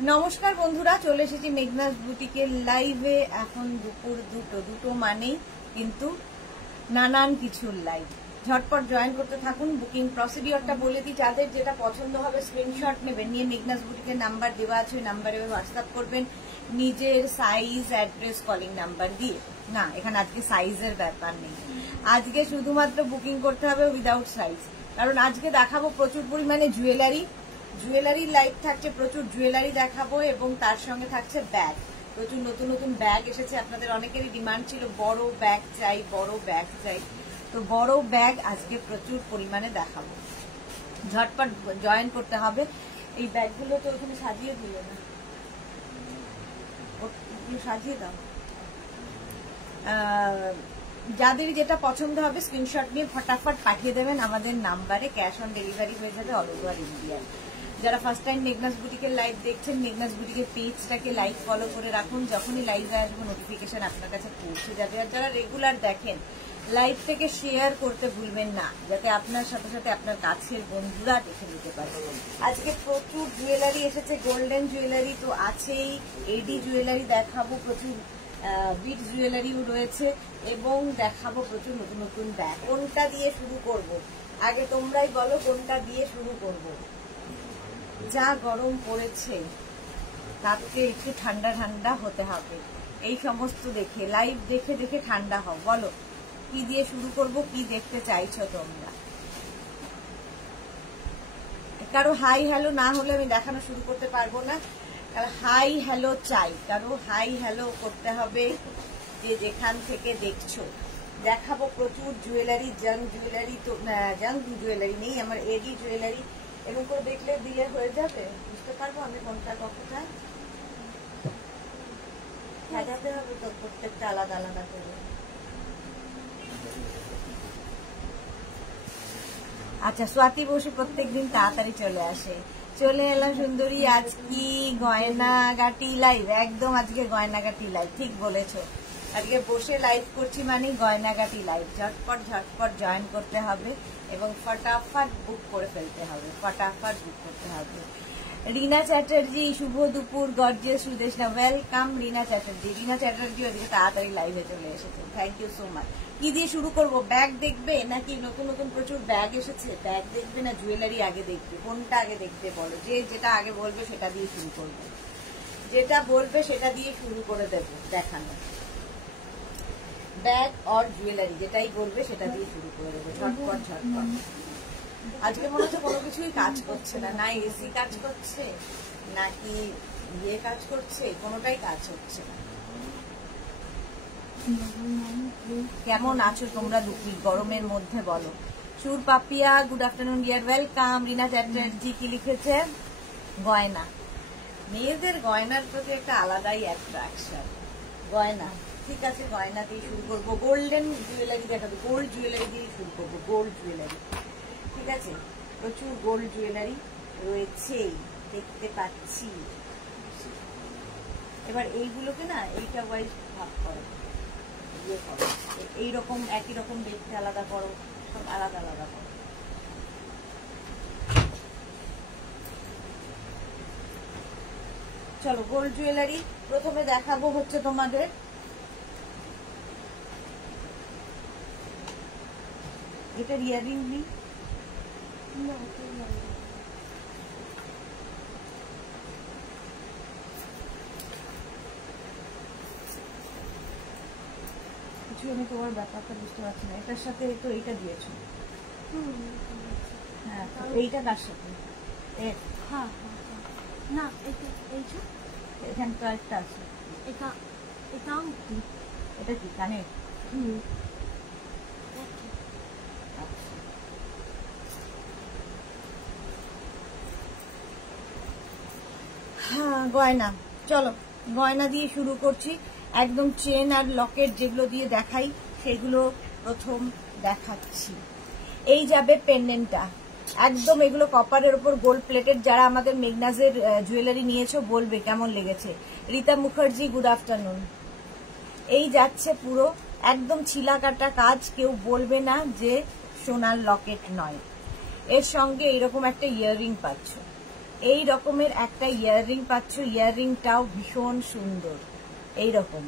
নমস্কার বন্ধুরা, চলে এসেছি মেঘনাস বুটিকের লাইভে। এখন দুপুর দুটো মানেই কিন্তু নানান কিছুর লাইভ। ঝটপট জয়েন করতে থাকুন। বুকিং প্রসিডিওরটা বলে দিই, যাদের যেটা পছন্দ হবে স্ক্রিনশট নেবেন, নিয়ে মেঘনাস বুটিকের নাম্বার দেওয়া আছে, ওই নাম্বারে হোয়াটসঅ্যাপ করবেন নিজের সাইজ, অ্যাড্রেস, কলিং নাম্বার দিয়ে। না, এখানে আজকে সাইজের ব্যাপার নেই, আজকে শুধুমাত্র বুকিং করতে হবে উইদাউট সাইজ। কারণ আজকে দেখাবো প্রচুর পরিমাণে জুয়েলারি লাইভ থাকছে, প্রচুর জুয়েলারি দেখাবো এবং তার সঙ্গে থাকছে ব্যাগ। প্রচুর নতুন নতুন ব্যাগ এসেছে, আপনাদের অনেকেরই ডিমান্ড ছিল বড় ব্যাগ চাই। তো বড় ব্যাগ আজকে প্রচুর পরিমাণে দেখাবো। ঝটপট জয়েন করতে হবে। এই ব্যাগগুলো তো ওখানে সাজিয়ে দিল না, সাজিয়ে দাও। যাদের যেটা পছন্দ হবে স্ক্রিনশট নিয়ে ফটাফট পাঠিয়ে দেবেন আমাদের নাম্বারে। ক্যাশ অন ডেলিভারি হয়ে যাবে অল ওভার ইন্ডিয়া। যারা ফার্স্ট টাইম মেঘনাস বুটিকের লাইভ দেখছেন, মেঘনাস বুটিকের পেজটাকে লাইক ফলো করে রাখুন। যখনই লাইভে আসবো নোটিফিকেশন আপনার কাছে পৌঁছে যাবে। আর যারা রেগুলার দেখেন, লাইভ থেকে শেয়ার করতে ভুলবেন না, যাতে আপনার সাথে সাথে আপনার কাছের বন্ধুরা দেখে নিতে পারে। আজকে প্রচুর জুয়েলারি এসেছে, গোল্ডেন জুয়েলারি তো আছেই, এডি জুয়েলারি দেখাবো, প্রচুর বিট জুয়েলারিও রয়েছে এবং দেখাবো প্রচুর নতুন নতুন ব্যাগ। কোনটা দিয়ে শুরু করব? আগে তোমরাই বলো কোনটা দিয়ে শুরু করব। যা গরম পড়েছে তাতে একটু ঠান্ডা ঠান্ডা হতে হবে। এই সমস্ত দেখে, লাইভ দেখে দেখে ঠান্ডা হও। বলো কি দিয়ে শুরু করব, কি দেখতে চাইছো তোমরা? কারো হাই হ্যালো না হলে আমি দেখানো শুরু করতে পারবো না। হাই হ্যালো চাই, কারো হাই হ্যালো করতে হবে যে যেখান থেকে দেখছো। দেখাবো প্রচুর জুয়েলারি, জাং জুয়েলারি। তো জাং জুয়েলারি নেই আমার, এডি জুয়েলারি। এরকম করে দেখলে দিলে হয়ে যাবে, বুঝতে পারবো আমি কোনটা কতটা সাজাতে হবে। তো প্রত্যেকটা আলাদা আলাদা করে। আচ্ছা, স্বাতি বসে প্রত্যেকদিন তাড়াতাড়ি চলে আসে। চলে এলাম সুন্দরী। আজ কি গয়নাগাটি লাইভ? একদম আজকে গয়নাগাটি লাইভ, ঠিক বলেছো। আজকে বসে লাইভ করছি মানে গয়নাগাটি লাইভ। ঝটপট জয়েন করতে হবে এবং ফটাফট বুক করে ফেলতে হবে, ফটাফট বুক করতে হবে। রিনা চ্যাটার্জি, শুভ দুপুর। Gorgeous Sudeshna, welcome Rina Chatterjee. রিনা চ্যাটার্জি আজকে তাড়াতাড়ি লাইভে চলে এসেছে, থ্যাংক ইউ সো মাচ। কি দিয়ে শুরু করব? ব্যাগ দেখবে নাকি নতুন নতুন প্রচুর ব্যাগ এসেছে? ব্যাগ দেখবে না জুয়েলারি আগে দেখবে? কোনটা আগে দেখবে বলো? যে যেটা আগে বলবে সেটা দিয়ে শুরু করবো, যেটা বলবে সেটা দিয়ে শুরু করে দেবো দেখানো। ব্যাগ আর জুয়েলারি যেটাই বলবে সেটা দিয়ে শুরু করে দেবো। ঝটপট। আজকে মনে হচ্ছে কোনো কিছুই কাজ করছে না, না এসি কাজ করছে নাকি ইয়ে কাজ করছে, কোনোটাই কাজ হচ্ছে না। কেমন আছো তোমরা দুপুর গরমের মধ্যে বলো? Sur Papiya, good afternoon dear, welcome. Rina Chatterjee কি লিখেছে? গয়না। মেয়েদের গয়নার প্রতি একটা আলাদাই অ্যাট্রাকশন। গয়না, ঠিক আছে, গয়না দিয়ে শুরু করবো। গোল্ডেন জুয়েলারি দেখাবো, গোল্ড জুয়েলারি দিয়ে শুরু করবো। গোল্ড জুয়েলারি, ঠিক আছে, প্রচুর গোল্ড জুয়েলারি রয়েছে দেখতে পাচ্ছি। এবার এইগুলোকে না এইটা ওয়াইজ ভাগ করো, ইয়ে করো, এইরকম একই রকম দেখতে আলাদা করো, সব আলাদা আলাদা করো। চলো, গোল্ড জুয়েলারি প্রথমে দেখাবো হচ্ছে তোমাদের এটা ইয়ারিং নেই, কিছু আমি তোমার ব্যাপারটা বুঝতে পারছি না। এটার সাথে তো এইটা দিয়েছো, হ্যাঁ, এইটা কার সাথে? না, এইটা এখানে তো একটা আছে। এটা কি কানের? হ্যাঁ, গয়না। চলো গয়না দিয়ে শুরু করছি। একদম চেন আর লকেট যেগুলো দিয়ে দেখাই সেগুলো প্রথম দেখাচ্ছি। এই যাবে পেন্ডেন্টটা, একদম এগুলো কপারের উপর গোল্ড প্লেটেড। যারা আমাদের মেঘনাজের জুয়েলারি নিয়েছো বলবে কেমন লেগেছে। Rita Mukherjee, good afternoon. এই যাচ্ছে পুরো একদম ছিলা কাটা কাজ, কেউ বলবে না যে সোনার লকেট নয়। এর সঙ্গে এরকম একটা ইয়াররিং পাচ্ছ, এই রকমের একটা ইয়াররিং পাচ্ছ, ইয়াররিংটাও ভীষণ সুন্দর, এই রকম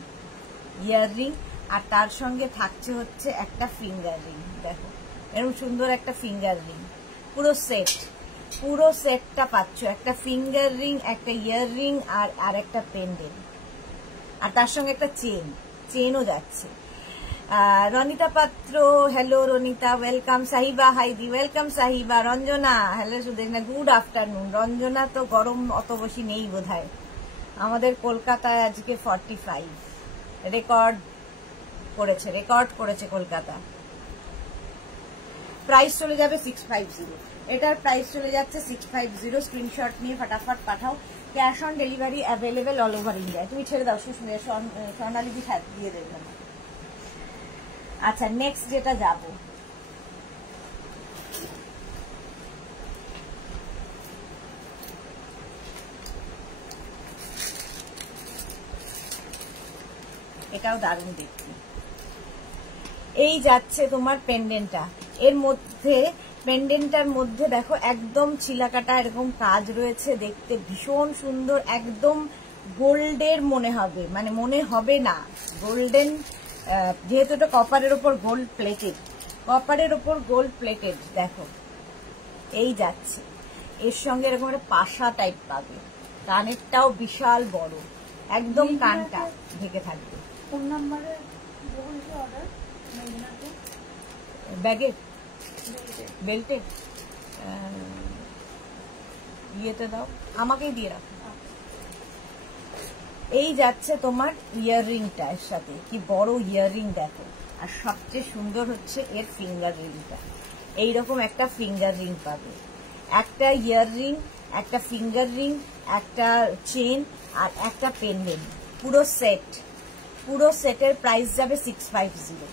ইয়াররিং, আর তার সঙ্গে থাকছে হচ্ছে একটা ফিঙ্গার রিং। দেখো এরকম সুন্দর একটা ফিঙ্গার রিং, পুরো সেটটা পাচ্ছ, একটা ফিঙ্গার রিং, একটা ইয়াররিং আর একটা পেন্ডেন্ট, আর তার সঙ্গে একটা চেনও যাচ্ছে। Ranita Patra, hello Ranita, welcome. Sahiba Haidi, welcome Sahiba. Ranjana, hello Sudeshna, good afternoon. Ranjana তো গরম অত বেশি নেই বোধহয়, আমাদের কলকাতায় আজকে 45 রেকর্ড করেছে কলকাতা। প্রাইস চলে যাবে 650, এটার প্রাইস চলে যাচ্ছে 650। স্ক্রিনশট নিয়ে ফটাফট পাঠাও। Cash on delivery available all over India. তুমি ছেড়ে দাও, স্বর্ণালী দিয়ে দেবে। আচ্ছা, নেক্সট যেটা যাব, এটাও দারুণ দেখতে। এই যাচ্ছে তোমার পেন্ডেন্টটা, এর মধ্যে পেন্ডেন্টটার মধ্যে দেখো একদম ছিলাকাটা এরকম কাজ রয়েছে, দেখতে ভীষণ সুন্দর, একদম গোল্ডের মনে হবে, মানে মনে হবে না গোল্ডেন, যেহেতু এটা কপারের ওপর গোল্ড প্লেটেড, দেখো এই যাচ্ছে। এর সঙ্গে এরকম একটা পাশা টাইপ পাবে, কানেরটাও বিশাল বড়, একদম কানটা ঢেকে থাকবে। কোন নাম্বারে অর্ডার? ব্যাগে, বেল্টে, ইয়েতে দাও, আমাকেই দিয়ে রাখো। এই যাচ্ছে তোমার ইয়াররিংটা, এর সাথে কি বড় ইয়াররিং দেখো, আর সবচেয়ে সুন্দর হচ্ছে এর ফিঙ্গার রিংটা। এইরকম একটা ফিঙ্গার রিং পাবে, একটা ইয়াররিং, একটা ফিঙ্গার রিং, একটা চেন আর একটা পেন্ডেন্ট, পুরো সেটের প্রাইস যাবে 650।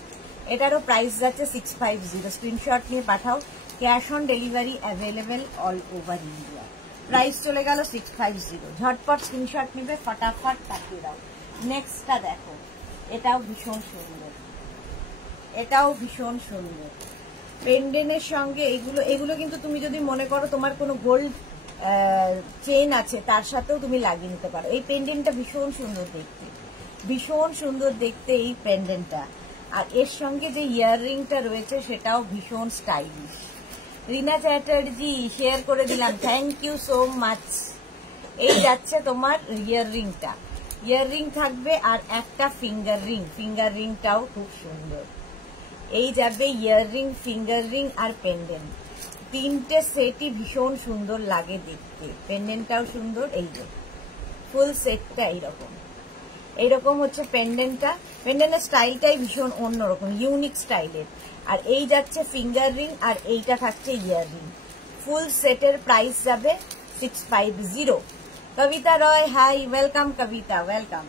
এটারও প্রাইস যাচ্ছে 650। স্ক্রিনশট নিয়ে পাঠাও। Cash on delivery available all over India. Price চলে গেল 650। ঝটপট স্ক্রিনশট নিবে, ফটাফট পাঠিয়ে দাও। নেক্সটটা দেখো, এটাও ভীষণ সুন্দর, পেন্ডেন্টের সঙ্গে এগুলো কিন্তু তুমি যদি মনে করো তোমার কোনো গোল্ড চেইন আছে তার সাথেও তুমি লাগিয়ে নিতে পারো। এই পেন্ডেন্টটা ভীষণ সুন্দর দেখতে এই পেন্ডেন্টটা, আর এর সঙ্গে যে ইয়াররিংটা রয়েছে সেটাও ভীষণ স্টাইলিশ। রিনা চ্যাটার্জি শেয়ার করে দিলাম, থ্যাংক ইউ সো মাচ। এই যাচ্ছে তোমার ইয়াররিং থাকবে আর একটা ফিঙ্গার রিংটাও খুব সুন্দর। এই যাবে ইয়াররিং, ফিঙ্গার রিং আর পেন্ডেন্ট, তিনটে সেটই ভীষণ সুন্দর লাগে দেখতে, পেন্ডেন্টটাও সুন্দর। এই যে ফুল সেটটা এইরকম হচ্ছে পেন্ডেন্টের স্টাইলটাই ভীষণ অন্যরকম, ইউনিক স্টাইলের। আর এই যাচ্ছে ফিঙ্গার রিং আর এইটা থাকছে ইয়াররিং। ফুল সেটের প্রাইস যাবে 650। Kabita Roy, hi, welcome Kabita, welcome.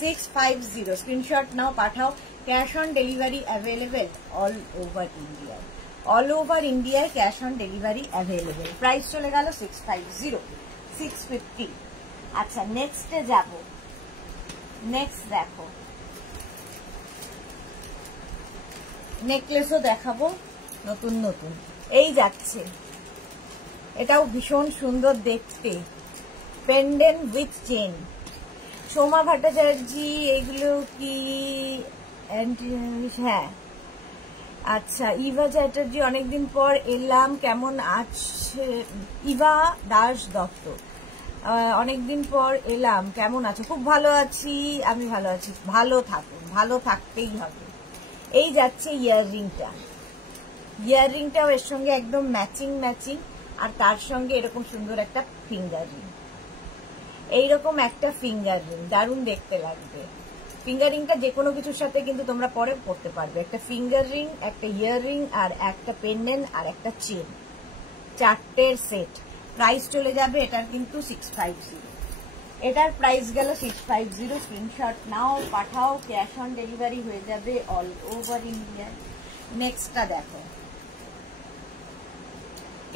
650 screenshot নাও, পাঠাও। Cash on delivery available all over ইন্ডিয়ায় cash on delivery available. Price চলে গেল 650। আচ্ছা, নেক্সটে যাব। নেক্সট দেখো, নেকলেসও দেখাবো নতুন। এই যাচ্ছে, এটাও ভীষণ সুন্দর দেখতে, pendant with chain. Soma Bhattacharya, এগুলো কি? হ্যাঁ, আচ্ছা। ইভা চ্যাটার্জি, অনেকদিন পর এলাম, কেমন আছে? ইভা দাস দত্ত, অনেকদিন পর এলাম, কেমন আছো? খুব ভালো আছি, আমি ভালো আছি। ভালো থাকুন, ভালো থাকতেই হবে। এই যাচ্ছে ইয়াররিংটাও এর সঙ্গে একদম ম্যাচিং, আর তার সঙ্গে এরকম সুন্দর একটা ফিঙ্গার রিং, এইরকম একটা ফিঙ্গার রিং, দারুণ দেখতে লাগবে। ফিঙ্গার রিংটা যে কোনো কিছুর সাথে কিন্তু তোমরা পরে পরতে পারবে। একটা ফিঙ্গার রিং, একটা ইয়াররিং আর একটা পেন্ডেন্ট আর একটা চেন, চারটের সেট। প্রাইস চলে যাবে এটার কিন্তু 650। এটার প্রাইস গেল 650। স্ক্রিনশট নাও, পাঠাও। ক্যাশ অন ডেলিভারি হয়ে যাবে অল ওভার ইন্ডিয়া। নেক্সটটা দেখো,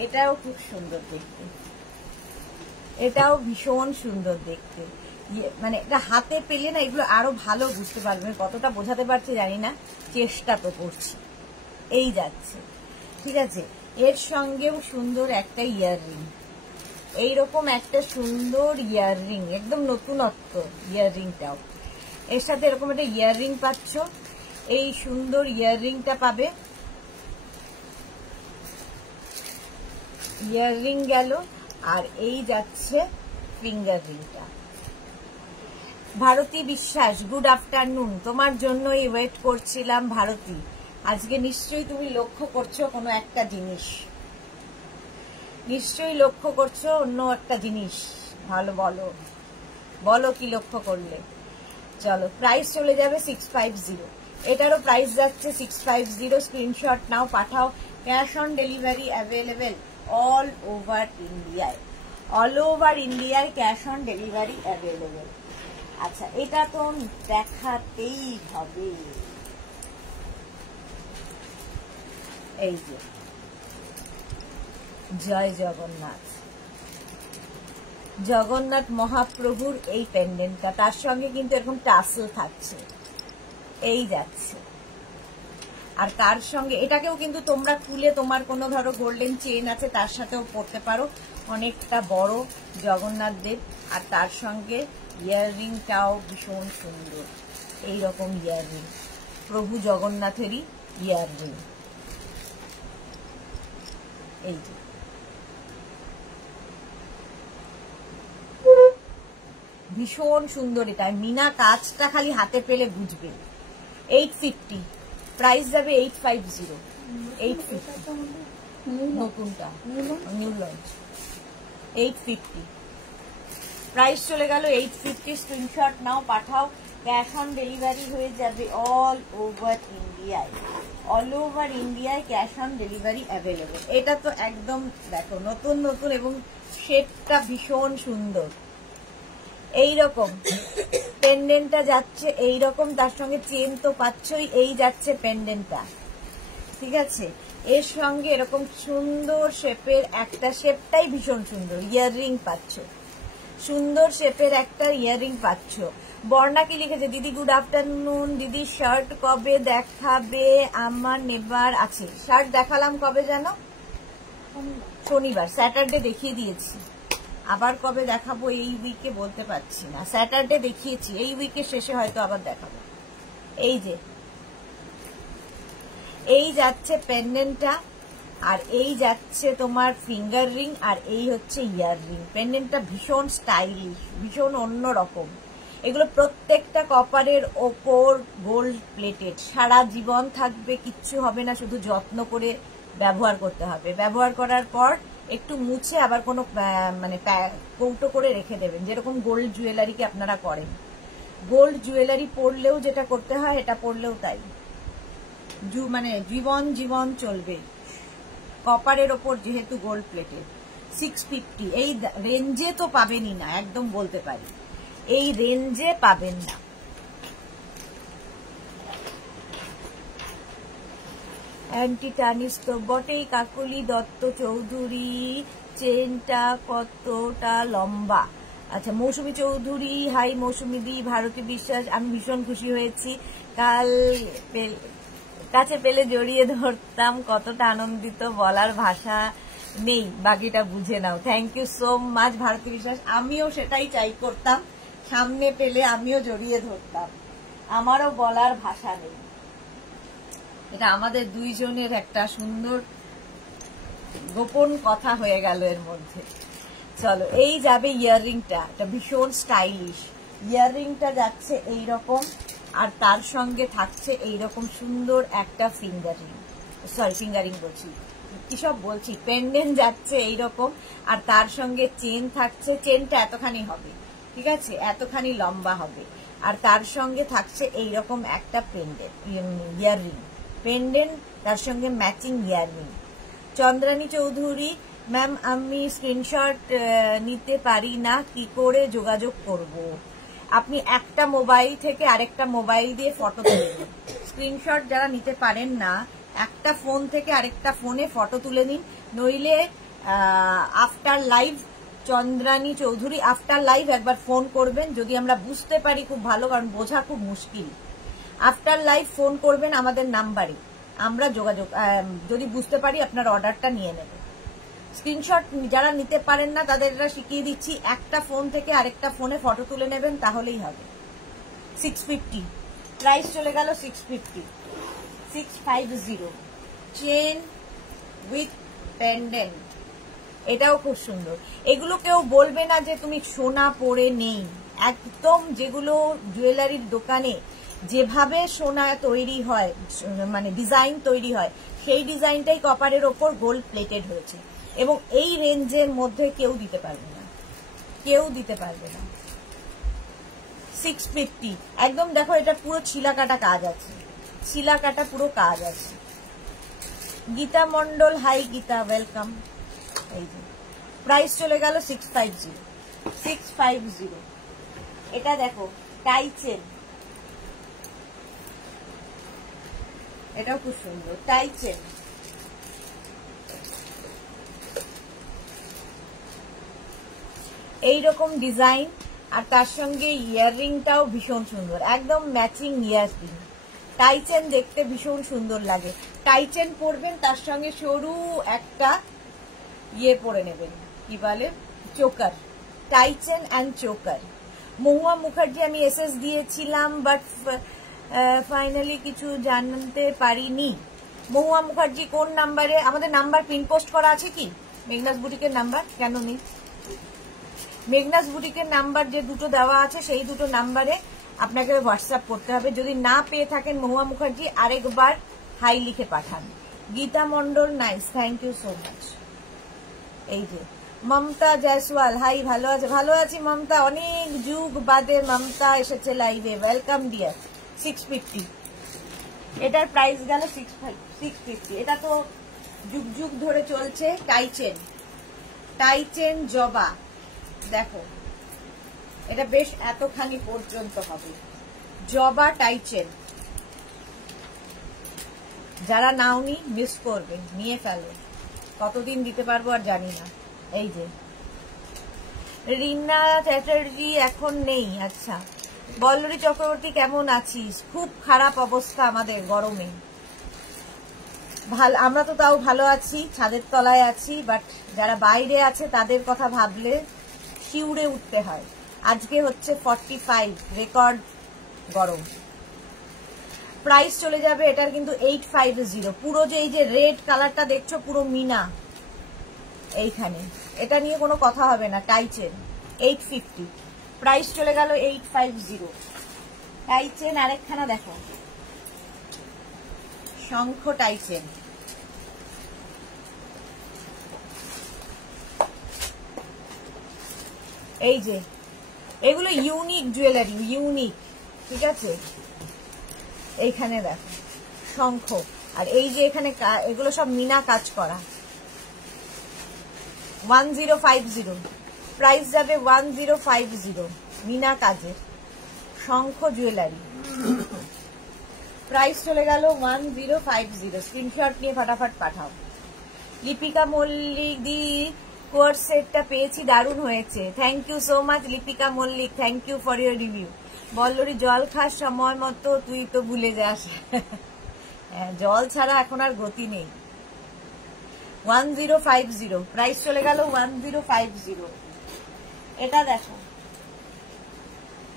এটাও খুব সুন্দর দেখতে, এটাও ভীষণ সুন্দর দেখতে। মানে এটা হাতে পেলে না এগুলো আরো ভালো বুঝতে পারবে, কতটা বোঝাতে পারছি জানি না, চেষ্টা তো করছি। এই যাচ্ছে, ঠিক আছে। এর সঙ্গেও সুন্দর একটা ইয়াররিং, এইরকম একটা সুন্দর ইয়াররিং, একদম নতুনত্ব ইয়াররিংটাও। এর সাথে এরকম একটা ইয়াররিং পাচ্ছ, এই সুন্দর ইয়াররিংটা পাবে। ইয়াররিং গেল, আর এই যাচ্ছে ফিঙ্গার রিংটা। ভারতী বিশ্বাস, গুড আফটারনুন। তোমার জন্যই ওয়েট করছিলাম ভারতী। আজকে নিশ্চয়ই তুমি লক্ষ্য করছো কোনো একটা জিনিস, নিশ্চয়ই লক্ষ্য করছো অন্য একটা জিনিস। ভালো, বলো বলো কি লক্ষ্য করলে। চলো, প্রাইস চলে যাবে 650। এটারও প্রাইস যাচ্ছে 650। স্ক্রিনশট নাও, পাঠাও। Cash on delivery available all over ইন্ডিয়ায়। অল ওভার ইন্ডিয়ায় ক্যাশ অন ডেলিভারি অ্যাভেলেবেল। আচ্ছা, এটা তো দেখাতেই হবে। এই যে জয় জগন্নাথ, জগন্নাথ মহাপ্রভুর এই পেন্ডেন্টটা, তার সঙ্গে কিন্তু এরকম টাসেল থাকছে, এই যাচ্ছে। আর তার সঙ্গে এটাকেও কিন্তু তোমরা খুলে তোমার কোনো ধরো গোল্ডেন চেন আছে তার সাথেও পরতে পারো, অনেকটা বড় জগন্নাথ দেব। আর তার সঙ্গে ইয়াররিংটাও ভীষণ সুন্দর, এইরকম ইয়াররিং, প্রভু জগন্নাথেরই ইয়াররিং। এই যে ভীষণ সুন্দর, এটা মিনা কাজটা খালি হাতে পেলে বুঝবে। 850, প্রাইস যাবে 850। 850 নতুনটা, নিউ লঞ্চ। 850 প্রাইস চলে গেল 850। স্ক্রিনশট নাও, পাঠাও। ক্যাশ অন ডেলিভারি হয়ে যাবে অল ওভার ইন্ডিয়ায়। অল ওভার ইন্ডিয়ায় ক্যাশ অন ডেলিভারি অ্যাভেলেবেল। এটা তো একদম দেখো নতুন নতুন, এবং শেপটা ভীষণ সুন্দর। এইরকম পেন্ডেন্টটা যাচ্ছে এইরকম, তার সঙ্গে চেন তো পাচ্ছই, এই যাচ্ছে পেন্ডেন্টটা, ঠিক আছে। এর সঙ্গে এরকম সুন্দর শেপের একটা, শেপটাই ভীষণ সুন্দর, ইয়াররিং পাচ্ছ, সুন্দর শেপের একটা ইয়াররিং পাচ্ছ। বর্ণা কি লিখেছে, দিদি গুড আফটারনুন। দিদি শার্ট কবে দেখাবে? আমার নেবার আছে। শার্ট দেখালাম কবে জানো? শনিবার, স্যাটারডে দেখিয়ে দিয়েছি। আবার কবে দেখাবো এই উইকে বলতে পারছি না। স্যাটারডে দেখিয়েছি, এই উইকের শেষে হয়তো আবার দেখাবো। এই যে এই যাচ্ছে পেন্ডেন্টটা, আর এই যাচ্ছে তোমার ফিঙ্গার রিং, আর এই হচ্ছে ইয়ার রিং। পেন্ডেন্টটা ভীষণ স্টাইলিশ, ভীষণ অন্যরকম। এগুলো প্রত্যেকটা কপারের ওপর গোল্ড প্লেটেড, সারা জীবন থাকবে, কিচ্ছু হবে না, শুধু যত্ন করে ব্যবহার করতে হবে। ব্যবহার করার পর একটু মুছে আবার কোনো মানে কৌটো করে রেখে দেবেন, যেরকম গোল্ড জুয়েলারিকে আপনারা করেন। গোল্ড জুয়েলারি পরলেও যেটা করতে হয়, এটা পরলেও তাই, মানে জীবন জীবন চলবে। কপারের ওপর যেহেতু গোল্ড প্লেটেড। 650 এই রেঞ্জে তো পাবেনই না, একদম বলতে পারি এই রেঞ্জে পাবেন না। অ্যান্টি টানিস তো বটেই। কাকলি দত্ত চৌধুরী, চেনটা কতটা লম্বা? আচ্ছা, মৌসুমী চৌধুরী, হাই মৌসুমী দি। ভারতী বিশ্বাস, আমি ভীষণ খুশি হয়েছি, কাল কাছে পেলে জড়িয়ে ধরতাম, কতটা আনন্দিত বলার ভাষা নেই, বাকিটা বুঝে নাও। Thank you so much Bharati Biswas. আমিও সেটাই চাই করতাম, সামনে পেলে আমিও জড়িয়ে ধরতাম, আমারও বলার ভাষা নেই। এটা আমাদের দুইজনের একটা সুন্দর গোপন কথা হয়ে গেল এর মধ্যে। চলো, এই যাবে ইয়াররিংটা, এটা ভীষণ স্টাইলিশ। ইয়াররিংটা যাচ্ছে এইরকম, আর তার সঙ্গে থাকছে এইরকম সুন্দর একটা ফিঙ্গারিং, সরি ফিঙ্গারিং বলছি, কি সব বলছি, পেন্ডেন্ট যাচ্ছে এইরকম, আর তার সঙ্গে চেন থাকছে। চেনটা এতখানি হবে, ঠিক আছে, এতখানি লম্বা হবে, আর তার সঙ্গে থাকছে এইরকম একটা পেন্ডেন্ট, ইয়াররিং পেন্ডেন্ট, তার সঙ্গে matching earring. Chandrani Chowdhury, ma'am আমি স্ক্রিনশট নিতে পারি না, কি করে যোগাযোগ করব? আপনি একটা মোবাইল থেকে আরেকটা মোবাইল দিয়ে ফটো তুলে নিন। স্ক্রিনশট যারা নিতে পারেন না, একটা ফোন থেকে আরেকটা ফোনে ফটো তুলে নিন, নইলে after live, Chandrani Chowdhury after live একবার ফোন করবেন, যদি আমরা বুঝতে পারি খুব ভালো, কারণ বোঝা খুব মুশকিল। আফটার লাইভ ফোন করবেন আমাদের নাম্বারে, আমরা যোগাযোগ, যদি বুঝতে পারি আপনার অর্ডারটা নিয়ে নেব। স্ক্রিনশট যারা নিতে পারেন না তাদের শিখিয়ে দিচ্ছি, একটা ফোন থেকে আরেকটা ফোনে ফটো তুলে নেবেন তাহলেই হবে। 650 প্রাইস চলে গেল 650। 650 চেন উইথ পেন্ডেন্ট, এটাও খুব সুন্দর। এগুলো কেউ বলবে না যে তুমি সোনা পরে নেই, একদম যেগুলো জুয়েলারির দোকানে যেভাবে সোনা তৈরি হয়, মানে ডিজাইন তৈরি হয়, সেই ডিজাইনটাই কপারের ওপর গোল্ড প্লেটেড হয়েছে এবং এই রেঞ্জের মধ্যে কেউ দিতে পারবে না, কেউ দিতে পারবে না। 650 একদম দেখো, এটা পুরো ছিলা কাটা কাজ আছে, ছিলা কাটা পুরো কাজ আছে। Gita Mondal, hi Gita, welcome. এই যে প্রাইস চলে গেল 650। 650 এটা দেখো টাই চেন, এটাও খুব সুন্দর টাই চেন। এইরকম ডিজাইন আর তার সঙ্গে ইয়াররিংটাও ভীষণ সুন্দর, একদম ম্যাচিং ইয়াররিং। টাই চেন দেখতে ভীষণ সুন্দর লাগে। টাই চেন পরবেন, তার সঙ্গে সরু একটা ইয়ে পরে নেবেন, কি বলে, choker. Tie chain and choker. Mahua Mukherjee আমি এসএস দিয়েছিলাম, বাট ফাইনালি কিছু জানতে পারিনি। মহুয়া মুখার্জি কোন নাম্বারে? আমাদের নাম্বার পিন পোস্ট করা আছে কি? মেঘনাস বুটিকের নাম্বার কেন নেই? মেঘনাস বুটিকের নাম্বার যে দুটো দেওয়া আছে সেই দুটো নাম্বারে আপনাকে হোয়াটসঅ্যাপ করতে হবে। যদি না পেয়ে থাকেন মহুয়া মুখার্জি, আরেকবার হাই লিখে পাঠান। Gita Mondal, nice, thank you so much. এই যে মমতা জয়সওয়াল, হাই, ভালো আছে? ভালো আছি মমতা, অনেক যুগ বাদে মমতা এসেছে লাইভে, ওয়েলকাম ডিয়ার। 650 এটার প্রাইস গেল 650। এটা তো যুগ যুগ ধরে চলছে টাই চেন। টাই চেন জবা, দেখো এটা বেশ এতখানি পর্যন্ত হবে, জবা টাই চেন। যারা নাওনি মিস করবে, নিয়ে ফেলো, কতদিন দিতে পারবো আর জানি না। এই যে রিনা চ্যাটার্জি এখন নেই, আচ্ছা। বল্লরী চক্রবর্তী, কেমন আছিস? খুব খারাপ অবস্থা আমাদের গরমে। আমরা তো তাও ভালো আছি, ছাদের তলায় আছি, বাট যারা বাইরে আছে তাদের কথা ভাবলে শিউরে উঠতে হয়। আজকে হচ্ছে 45 রেকর্ড গরম। প্রাইস চলে যাবে এটার কিন্তু 850। পুরো যে এই যে রেড কালারটা দেখছো, পুরো মিনা এইখানে, এটা নিয়ে কোনো কথা হবে না। টাই চেন 850, প্রাইস চলে গেল 850। টাই চেন আরেকখানা দেখো, শঙ্খ টাই চেন। এই যে এগুলো ইউনিক জুয়েলারি, ইউনিক, ঠিক আছে। এইখানে দেখো শঙ্খ, আর এই যে এখানে এগুলো সব মিনা কাজ করা। 1050, প্রাইস যাবে 1050, মিনা কাজের শঙ্খ জুয়েলারি। প্রাইস চলে গেল 1050। স্ক্রিনশট নিয়ে ফটাফট পাঠাও। লিপিকা মল্লিক দি, কোয়ার্স সেটটা পেয়েছি, দারুণ হয়েছে, thank you so much Lipika Mallick, thank you for your review. Ballari, জল খাস সময় মতো, তুই তো ভুলে যাস। জল ছাড়া এখন আর গতি নেই। 1050, প্রাইস চলে গেল 1050। এটা দেখো,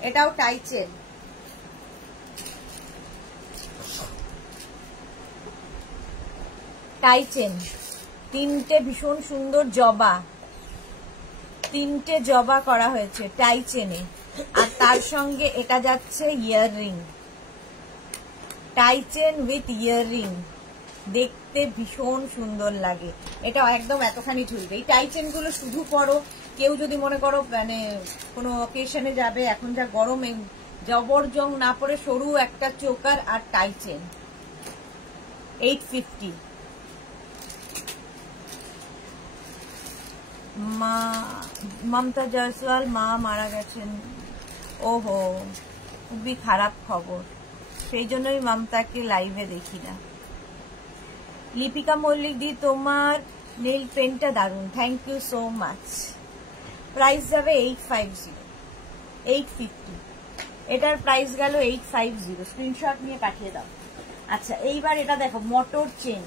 এটাও টাই চেন। টাই চেন, তিনটে ভীষণ সুন্দর জবা, তিনটে জবা করা হয়েছে টাই চেনে, আর তার সঙ্গে এটা যাচ্ছে earring. Tie chain with earring, দেখতে ভীষণ সুন্দর লাগে। এটা একদম এতখানি ঝুলবে। এই টাই চেন গুলো শুধু পরো, কেউ যদি মনে করো মানে কোনো অকেশনে যাবে, এখন যা গরমে জবরজং না পরে সরু একটা চোকার আর টাই চেন। 850। মমতা জয়সওয়াল, মা মারা গেছেন, ওহো, খুবই খারাপ খবর, সেই জন্যই মমতাকে লাইভে দেখি না। লিপিকা মল্লিক দি, তোমার নেল পেনটা দারুন, thank you so much. Price যাবে 850, 850। এটার প্রাইস গেল 850। স্ক্রিনশট নিয়ে পাঠিয়ে দাও। আচ্ছা, এইবার এটা দেখো, মোটর চেন।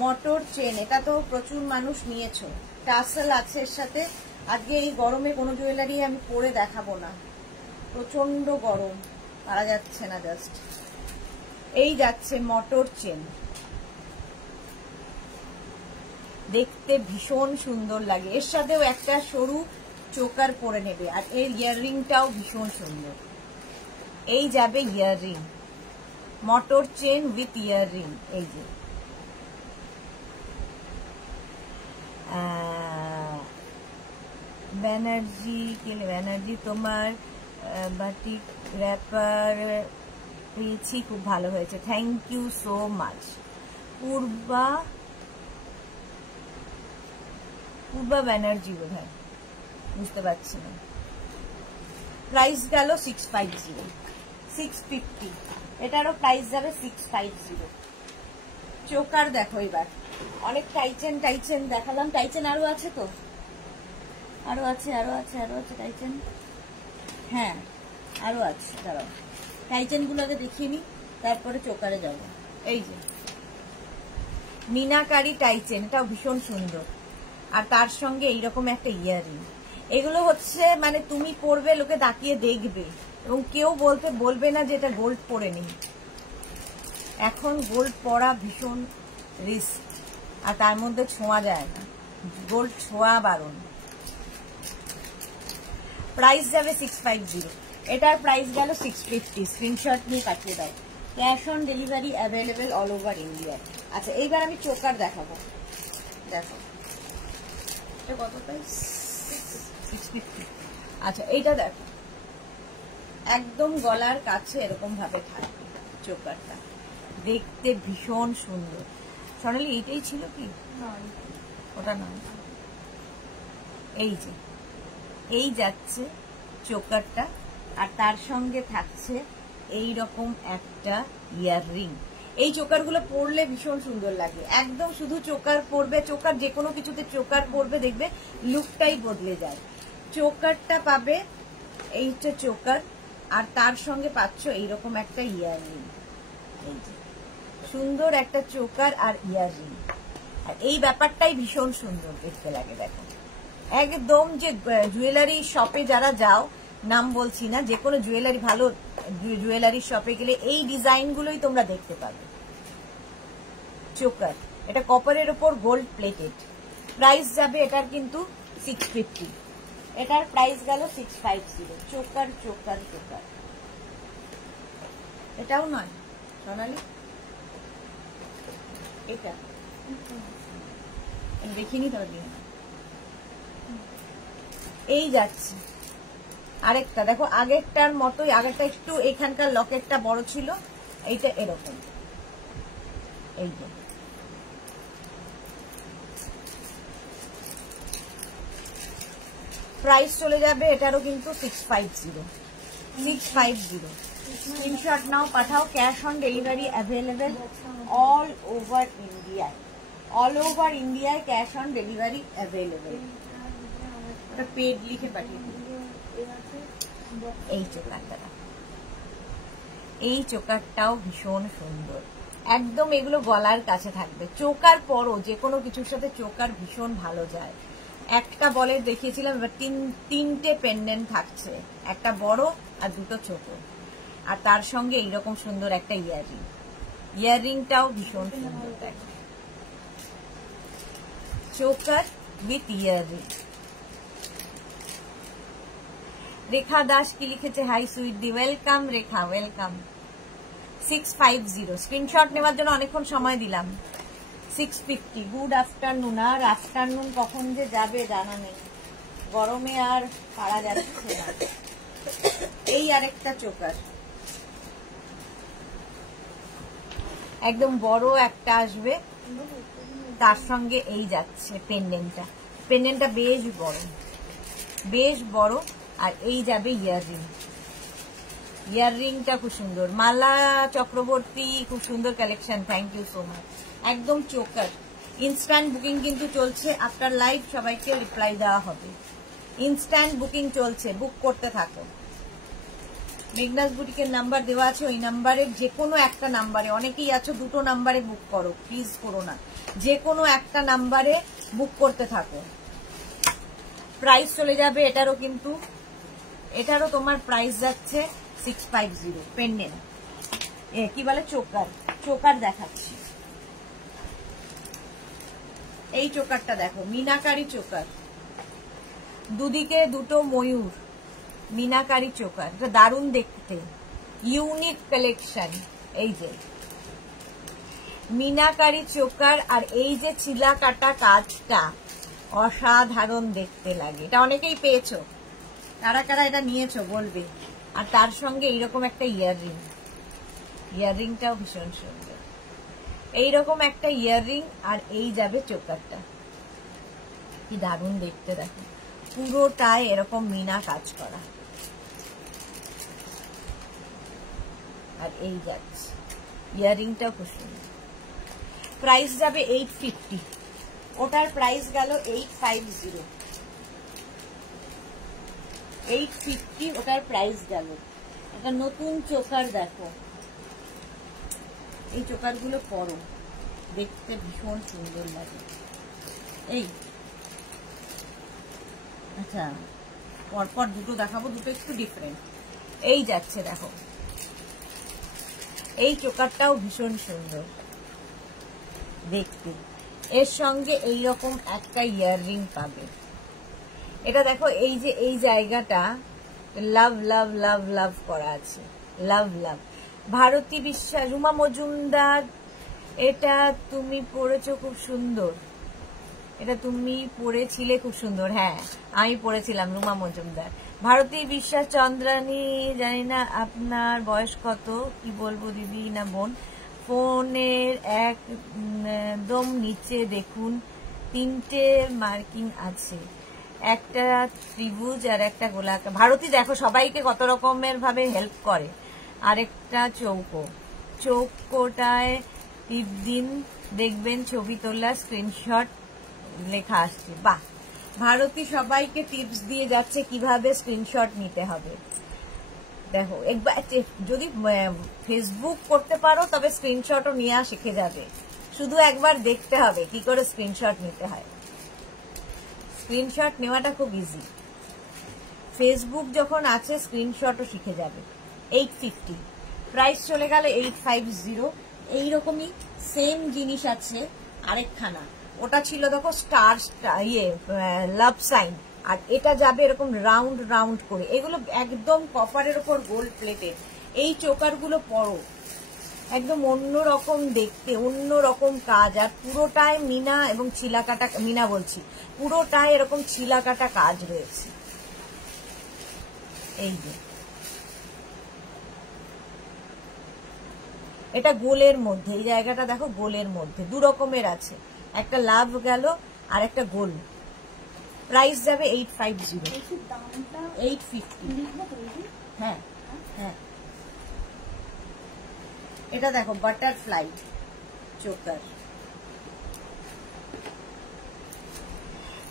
মোটর চেন, এটা তো প্রচুর মানুষ নিয়েছো। টাসেল আছে এর সাথে। আজকে এই গরমে কোনো জুয়েলারি আমি পরে দেখাবো না, প্রচন্ড গরম, পারা যাচ্ছে না। জাস্ট এই যাচ্ছে মোটর চেন, দেখতে ভীষণ সুন্দর লাগে। এর সাথেও একটা সরু চোকার পরে নেবে, আর এর ইয়াররিংটাও ভীষণ সুন্দর। এই যাবে earring, motor chain with earring. এই যে ব্যানার্জি তোমার বাটিক র্যাপার পেয়েছি, খুব ভালো হয়েছে, থ্যাংক ইউ সো মাচ। পূর্বা ব্যানার্জি বোধহয়, বুঝতে পারছি না। প্রাইস গেল 650, 650, এটারও প্রাইস যাবে 650। চোকার দেখো এবার, অনেক টাইচেন দেখালাম। টাইচেন আরো আছে তো, আরো আছে টাইচেন, হ্যাঁ আরো আছে। দাঁড়াও, টাইচেন গুলোকে দেখিয়ে নি, তারপরে চোকারে যাব। এই যে মিনাকারি টাইচেন, এটাও ভীষণ সুন্দর, আর তার সঙ্গে এইরকম একটা ইয়ারিং। এগুলো হচ্ছে মানে তুমি পরবে, লোকে তাকিয়ে দেখবে, এবং কেউ বলবে না যে এটা গোল্ড পরে নেই। এখন গোল্ড পরা ভীষণ রিস্ক, আর তার মধ্যে ছোঁয়া যায় না, গোল্ড ছোঁয়া বারণ। প্রাইস যাবে 650, এটার প্রাইস গেল 650। স্ক্রিনশট নিয়ে পাঠিয়ে দাও। Cash on delivery available all over India. আচ্ছা, এইবার আমি চোকার দেখাবো। দেখো এটা কত প্রাইস, 650। আচ্ছা, এইটা দেখো, একদম গলার কাছে এরকম ভাবে থাকবে চোকারটা, দেখতে ভীষণ সুন্দর। সোনালি এইটাই ছিল কি, ওটা না, এই যে এই যাচ্ছে চোকারটা, আর তার সঙ্গে থাকছে এই রকম একটা ইয়াররিং। এই চোকারগুলো পরলে ভীষণ সুন্দর লাগে, একদম শুধু চোকার পরবে, চোকার যে কোনো কিছুতে চোকার পরবে, দেখবে লুকটাই বদলে যায়। চোকারটা পাবে, এই হচ্ছে চোকার, আর তার সঙ্গে পাচ্ছ এইরকম একটা ইয়াররিং। এই যে সুন্দর একটা চোকার আর ইয়াররিং, আর এই ব্যাপারটাই ভীষণ সুন্দর দেখতে লাগে। দেখো একদম যে জুয়েলারি শপে যারা যাও, নাম বলছি না, যে কোনো জুয়েলারি, ভালো জুয়েলারি শপে গেলে এই ডিজাইন গুলোই তোমরা দেখতে পাবে। চোকার, এটা কপারের উপর গোল্ড প্লেটেড। প্রাইস যাবে এটার কিন্তু 650, এটার প্রাইস গেল 650। চোকার চোকার চোকার, এটাও নয় সোনালি, এটা দেখিনি তো। এই যাচ্ছে আরেকটা, দেখো আগেরটার মতোই, আগেরটা একটু এখানকার লকেটটা বড় ছিল, এইটা এরকম। এই যে প্রাইস চলে যাবে এটারও কিন্তু 650। স্ক্রিনশট নাও, পাঠাও। Cash on delivery available all over ইন্ডিয়ায়, অল ওভার ইন্ডিয়ায় ক্যাশ অন ডেলিভারি অ্যাভেলেবেল। ওটা পেড লিখে পাঠিয়ে দিন। এই চোকারটা, এই চোকারটাও ভীষণ সুন্দর, একদম এগুলো গলার কাছে থাকবে। চোকার পরও যে কোনো কিছুর সাথে চোকার ভীষণ ভালো যায়। একটা বলের দেখিয়েছিলাম, এবার তিনটে পেন্ডেন্ট থাকছে, একটা বড় আর দুটো ছোট, আর তার সঙ্গে এইরকম সুন্দর একটা ইয়াররিং। ইয়াররিংটাও ভীষণ সুন্দর, দেখো চোকার উইথ ইয়াররিং। রেখা দাস কি লিখেছে, হাই সুইটি, ওয়েলকাম রেখা, ওয়েলকাম। 650, স্ক্রিনশট নেওয়ার জন্য অনেকক্ষণ সময় দিলাম। 650। Good afternoon. আর আফটারনুন কখন যে যাবে জানা নেই, গরমে আর পারা যাচ্ছে না। এই আরেকটা চোকার, একদম বড় একটা আসবে, তার সঙ্গে এই যাচ্ছে পেন্ডেন্টটা। পেন্ডেন্টটা বেশ বড়, আর এই যাবে ইয়াররিং। ইয়াররিংটা খুব সুন্দর। মালা চক্রবর্তী, খুব সুন্দর collection, thank you so much. একদম চোকার। ইনস্ট্যান্ট বুকিং কিন্তু চলছে, আফটার লাইভ সবাইকে রিপ্লাই দেওয়া হবে। ইনস্ট্যান্ট বুকিং চলছে, বুক করতে থাকো। মেঘনাস বুটিকের নাম্বার দেওয়া আছে, ওই নাম্বারে যে কোনো একটা নাম্বারে, অনেকেই আছো দুটো নাম্বারে বুক করো, প্লিজ করো না, যে কোনো একটা নাম্বারে বুক করতে থাকো। প্রাইস চলে যাবে এটারও, কিন্তু এটারও তোমার প্রাইস যাচ্ছে 650। পেন্ডেন্ট কি বলে, চোকার, চোকার দেখাচ্ছি। এই চোকারটা দেখো, মিনাকারি চোকার, দুদিকে দুটো ময়ূর, মিনাকারি চোকার, এটা দারুণ দেখতে, ইউনিক কালেকশন। এই যে মিনাকারি চোকার, আর এই যে চিলা কাটা কাজটা অসাধারণ দেখতে লাগে। এটা অনেকেই পেয়েছো, কারা কারা এটা নিয়েছো বলবে। আর তার সঙ্গে এইরকম একটা ইয়াররিং, ইয়াররিংটাও ভীষণ সুন্দর, এইরকম একটা ইয়াররিং, আর এই যাবে চোকারটা, কি দারুণ দেখতে দেখো, পুরোটাই এরকম মিনা কাজ করা। আর এই যাচ্ছে ইয়াররিংটাও খুব সুন্দর। প্রাইস যাবে 850, ওটার প্রাইস গেল 850, 850 ওটার প্রাইস গেল। একটা নতুন চোকার দেখো, এই চোকারগুলো পরো, দেখতে ভীষণ সুন্দর লাগে। এই আচ্ছা, পরপর দুটো দেখাবো, দুটো একটু ডিফারেন্ট। এই যাচ্ছে দেখো, এই চোকারটাও ভীষণ সুন্দর দেখতে, এর সঙ্গে এইরকম একটা ইয়াররিং পাবে। এটা দেখো, এই যে এই জায়গাটা লাভ লাভ লাভ লাভ করা আছে, লাভ লাভ। ভারতী বিশ্বাস, রুমা মজুমদার, এটা তুমি পড়েছো খুব সুন্দর, এটা তুমি পড়েছিলে খুব সুন্দর। হ্যাঁ, আমি পড়েছিলাম, রুমা মজুমদার। ভারতী বিশ্বাস চন্দ্রানী, জানি না আপনার বয়স কত, কি বলবো দিদি না বোন। ফোনের একদম নিচে দেখুন 3টে মার্কিং আছে, একটা ত্রিভুজ আর একটা গোলাকার। ভারতী দেখো সবাইকে কত রকমের ভাবে হেল্প করে। আরেকটা চৌকো, চৌকোটায় টিপ দিন, দেখবেন ছবি তোলা স্ক্রিনশট লেখা আসছে। বাহ, ভারতী সবাইকে টিপস দিয়ে যাচ্ছে কিভাবে স্ক্রিনশট নিতে হবে। দেখো একবার যদি ফেসবুক করতে পারো তবে স্ক্রিনশটও নেওয়া শিখে যাবে, শুধু একবার দেখতে হবে কি করে স্ক্রিনশট নিতে হয়। স্ক্রিনশট নেওয়াটা খুব ইজি, ফেসবুক যখন আছে স্ক্রিনশটও শিখে যাবে। 850, প্রাইস চলে গেল 850। এইরকমই সেম জিনিস আছে আরেকখানা, ওটা ছিল দেখো স্টার, লাভ সাইন, আর এটা যাবে এরকম রাউন্ড রাউন্ড করে। এগুলো একদম কপারের ওপর গোল্ড প্লেটেড। এই চোকারগুলো পরো, একদম অন্যরকম দেখতে, অন্যরকম কাজ, আর পুরোটাই মিনা এবং ছিলাকাটা, মিনা বলছি, পুরোটাই এরকম ছিলাকাটা কাজ রয়েছে। এই যে এটা গোলের মধ্যে, এই জায়গাটা দেখো গোলের মধ্যে, দু রকমের আছে, একটা লাভ গেল আর একটা গোল। প্রাইস যাবে 850, 850। হ্যাঁ হ্যাঁ, এটা দেখো বাটারফ্লাই চোকার,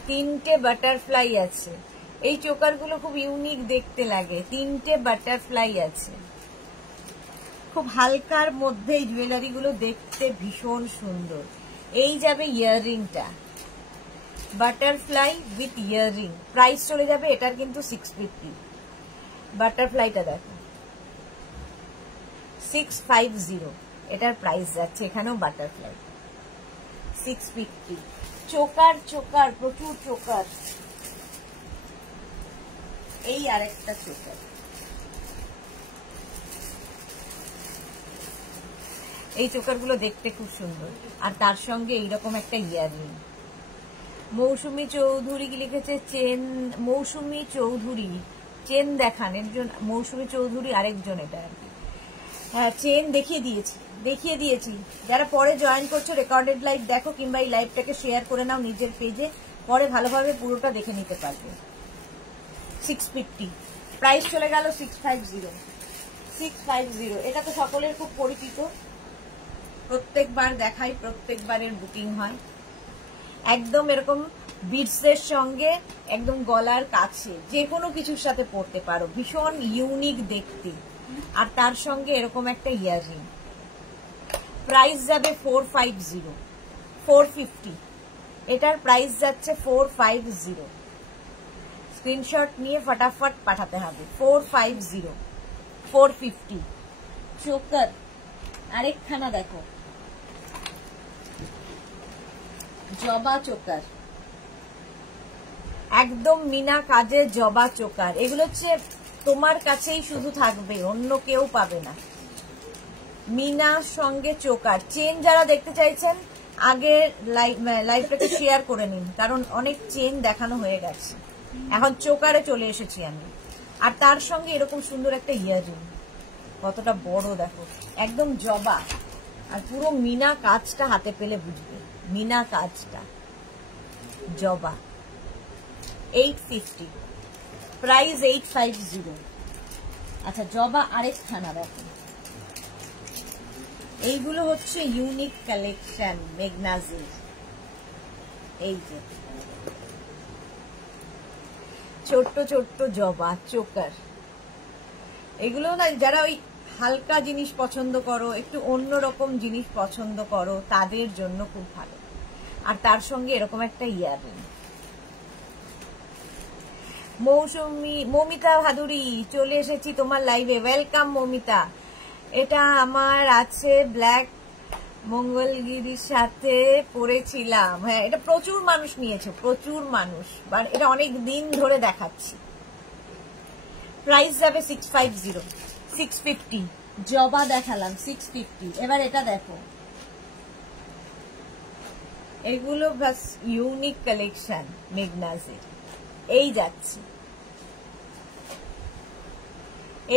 3টে বাটারফ্লাই আছে। এই চোকারগুলো খুব ইউনিক দেখতে লাগে, 3টে বাটারফ্লাই আছে, খুব হালকার মধ্যে এই জুয়েলারিগুলো দেখতে ভীষণ সুন্দর। এই যাবে ইয়াররিংটা, বাটারফ্লাই উইথ ইয়াররিং, প্রাইস চলে যাবে এটার কিন্তু 650। বাটারফ্লাইটা দেখো 650, এটার প্রাইস যাচ্ছে, এখানেও বাটারফ্লাই 650। চোকার চোকার প্রচুর চোকার। এই আরেকটা চোকার, এই চোকারগুলো দেখতে খুব সুন্দর, আর তার সঙ্গে এইরকম একটা ইয়াররিং। মৌসুমী চৌধুরী কি লিখেছে, চেন, মৌসুমী চৌধুরী চেন দেখান, একজন মৌসুমী চৌধুরী আরেকজন, এটা আর কি। হ্যাঁ, চেন দেখিয়ে দিয়েছি। যারা পরে জয়েন করছো রেকর্ডেড লাইভ দেখো, কিংবা এই লাইভটাকে শেয়ার করে নাও নিজের পেজে, পরে ভালোভাবে পুরোটা দেখে নিতে পারবে। 650, প্রাইস চলে গেল 650। 650, এটা তো সকলের খুব পরিচিত, প্রত্যেকবার দেখাই, প্রত্যেকবারের বুকিং হয়। একদম এরকম বিটসের সঙ্গে একদম গলার কাছে যে কোনো কিছুর সাথে পরতে পারো, ভীষণ ইউনিক দেখতে। আর তার সঙ্গে এরকম একটা ইয়াররিং। প্রাইস যাবে 450, 450। এটার প্রাইস যাচ্ছে 450। স্ক্রিনশট নিয়ে ফটাফট পাঠাতে হবে। 450, 450। চোকার আরেকখানা দেখো, জবা চোকার, একদম মিনা কাজে জবা চোকার। এগুলো হচ্ছে তোমার কাছেই শুধু থাকবে, অন্য কেউ পাবে না। মিনার সঙ্গে চোকার চেন যারা দেখতে চাইছেন আগে লাইভটাকে শেয়ার করে নিন, কারণ অনেক চেন দেখানো হয়ে গেছে। এখন চোকারে চলে এসেছি আমি। আর তার সঙ্গে এরকম সুন্দর একটা ইয়াররিং, কতটা বড় দেখো, একদম জবা। আর পুরো মিনা কাজটা হাতে পেলে বুঝবে, মিনা কাজটা জবা। 850, প্রাইস 850। আচ্ছা, জবা আরেকখানা দেখো। এইগুলো হচ্ছে ইউনিক কালেকশন মেঘনাজের। এই যে ছোট্ট ছোট্ট জবা চোকার, এগুলো না যারা ওই হালকা জিনিস পছন্দ করো, একটু অন্যরকম জিনিস পছন্দ করো, তাদের জন্য খুব ভালো। আর তার সঙ্গে এরকম একটা ইয়াররিং। মৌমিতা ভাদুরী চলে এসেছি তোমার লাইভে, ওয়েলকাম মৌমিতা। এটা আমার আছে ব্ল্যাক, মঙ্গলগিরির সাথে পরেছিলাম। হ্যাঁ, এটা প্রচুর মানুষ নিয়েছে, প্রচুর মানুষ, এটা অনেক দিন ধরে দেখাচ্ছি। প্রাইস যাবে 650, 650। জবা দেখালাম 650। এবার এটা দেখো, এগুলো বাস ইউনিক কালেকশন মেঘনাজের। এই যাচ্ছে,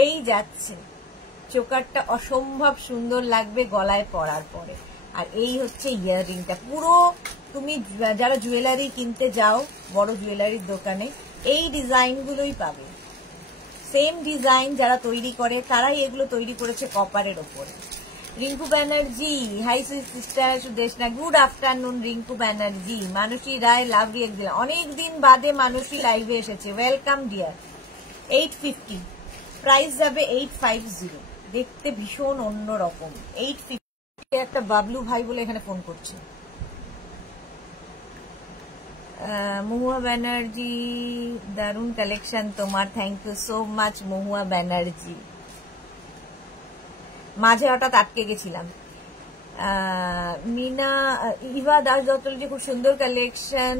এই যাচ্ছে চোকারটা অসম্ভব সুন্দর লাগবে গলায় পরার পরে। আর এই হচ্ছে ইয়াররিংটা। পুরো তুমি যারা জুয়েলারি কিনতে যাও বড় জুয়েলারির দোকানে, এই ডিজাইনগুলোই পাবে। সেম ডিজাইন যারা তৈরি করে তারাই এগুলো তৈরি করেছে কপারের ওপরে। Rinku Banerjee, hi sister Sudeshna, good afternoon Rinku Banerjee. Manasi Roy love react দিলাম, অনেকদিন বাদে মানসী লাইভে এসেছে, ওয়েলকাম ডিয়ার। 850, প্রাইস যাবে 850। দেখতে ভীষণ অন্যরকম। 850। একটা বাবলু ভাই বলে এখানে ফোন করছে। মহুয়া ব্যানার্জি, দারুণ কালেকশন তোমার, থ্যাংক ইউ সো মাচ মহুয়া ব্যানার্জি। মাঝে হঠাৎ আটকে গেছিলাম। মিনা ইভা দাস দত্তজি, খুব সুন্দর কালেকশন।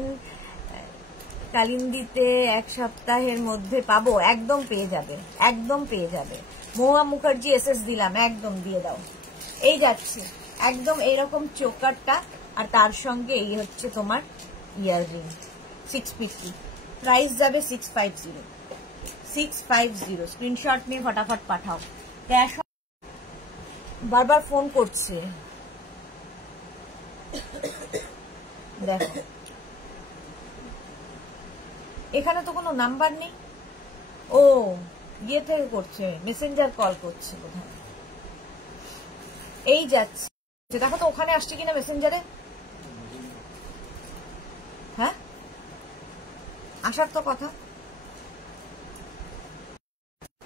কালিন্দিতে এক সপ্তাহের মধ্যে পাবো? একদম পেয়ে যাবে, একদম পেয়ে যাবে। মহুয়া মুখার্জি এসএস দিলাম, একদম দিয়ে দাও। এই যাচ্ছে একদম এরকম চোকারটা, আর তার সঙ্গে এই হচ্ছে তোমার ইয়াররিং। 650, প্রাইস যাবে 650, 650। স্ক্রিনশট নিয়ে ফটাফট পাঠাও। ক্যাশ বারবার ফোন করছে, দেখো এখানে তো কোনো নাম্বার নেই। ও ইয়ে থেকে করছে, মেসেঞ্জার কল করছে বোধহয়। এই যাচ্ছে, দেখো তো ওখানে আসছে কিনা মেসেঞ্জারে। হ্যাঁ, আসার তো কথা।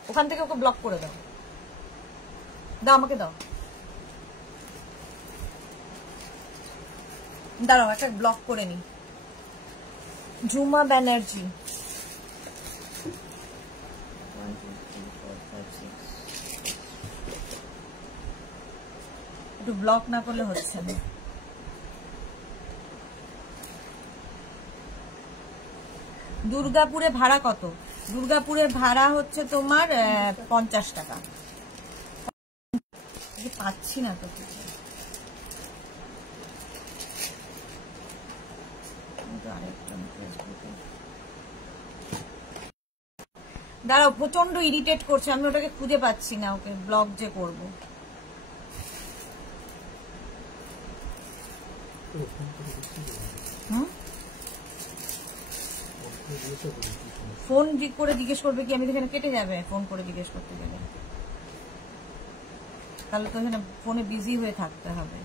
ওখান থেকে ওকে ব্লক করে দাও, দাও আমাকে দাও, দাঁড়াও একটা ব্লক করে নি। ঝুমা ব্যানার্জি, একটু ব্লক না করলে হচ্ছে না। দুর্গাপুরে ভাড়া কত? দুর্গাপুরের ভাড়া হচ্ছে তোমার 50 টাকা। পাচ্ছি না তো, দাঁড়াও, প্রচন্ড ইরিটেট করছে, আমি ওটাকে খুঁজে পাচ্ছি না, ওকে ব্লক যে করবো। ফোন করে জিজ্ঞেস করবে কি? আমি তো এখানে কেটে যাবে ফোন করে জিজ্ঞেস করতে গেলে, তাহলে তো এখানে ফোনে বিজি হয়ে থাকতে হবে।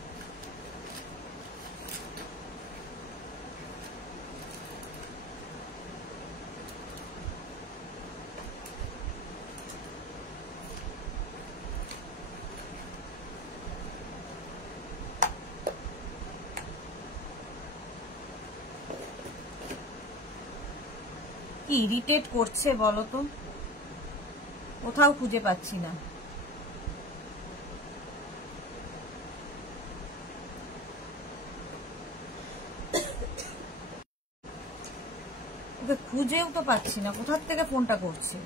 ইরিটেট করছে বলো তো, কোথাও খুঁজে পাচ্ছি না। ওকে খুঁজেও তো পাচ্ছি না, কোথার থেকে ফোনটা করছে।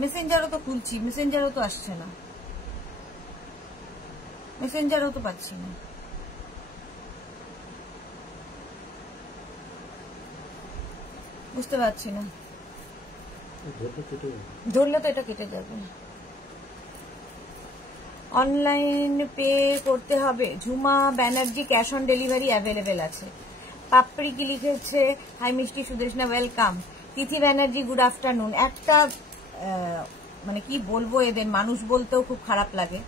মেসেঞ্জারও তো খুলছি, মেসেঞ্জারও তো আসছে না, মেসেঞ্জারও তো পাচ্ছি না। বুঝতে পারছি না, ধরলে তো এটা কেটে যাবে। অনলাইন পে করতে হবে। Jhuma Banerjee cash on delivery available আছে। পাপড়ি কি লিখেছে, হাই মিষ্টি সুদেশনা ওয়েলকাম। তিথি ব্যানার্জি গুড আফটারনুন। একটা মানে কি বলবো, এদের মানুষ বলতেও খুব খারাপ লাগে,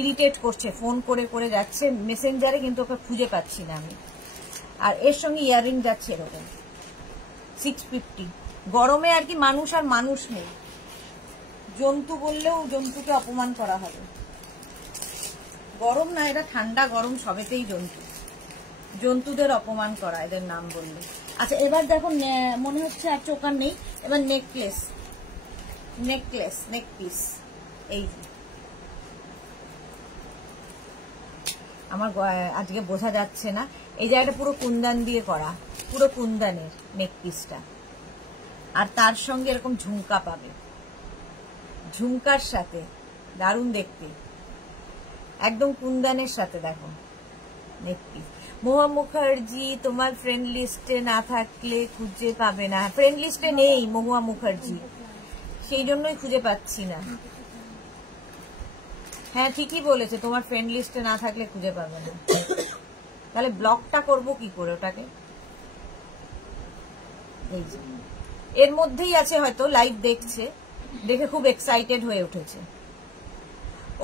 ইরিটেট করছে, ফোন করে করে যাচ্ছে মেসেঞ্জারে, কিন্তু ওকে খুঁজে পাচ্ছি না আমি। আর এর সঙ্গে ইয়াররিং যাচ্ছে এরকম 650। গরমে আর কি মানুষ আর মানুষ নেই, জন্তু বললেও জন্তুকে অপমান করা হবে। গরম না, এটা ঠান্ডা গরম সবেতেই জন্তু, জন্তুদের অপমান করা এদের নাম বললে। আচ্ছা এবার দেখো, মনে হচ্ছে আর চোকার নেই, এবার নেকলেস, নেকলেস নেক পিস। এই আমার আজকে বোঝা যাচ্ছে না, এই জায়গাটা পুরো কুন্দান দিয়ে করা, পুরো কুন্দানের নেক পিসটা। আর তার সঙ্গে এরকম ঝুমকা পাবে, ঝুমকার সাথে দারুণ দেখতে, একদম কুন্দানের সাথে। দেখো নেক পিস। মহুয়া মুখার্জি তোমার ফ্রেন্ড লিস্টে না থাকলে খুঁজে পাবে না। ফ্রেন্ড লিস্টে নেই মহুয়া মুখার্জি, সেই জন্যই খুঁজে পাচ্ছি না। হ্যাঁ ঠিকই বলেছে, তোমার ফ্রেন্ড লিস্টে না থাকলে খুঁজে পাবে না। তাহলে ব্লকটা করবো কি করে ওটাকে? এই যে এর মধ্যেই আছে, হয়তো লাইভ দেখছে, দেখে খুব এক্সাইটেড হয়ে উঠেছে।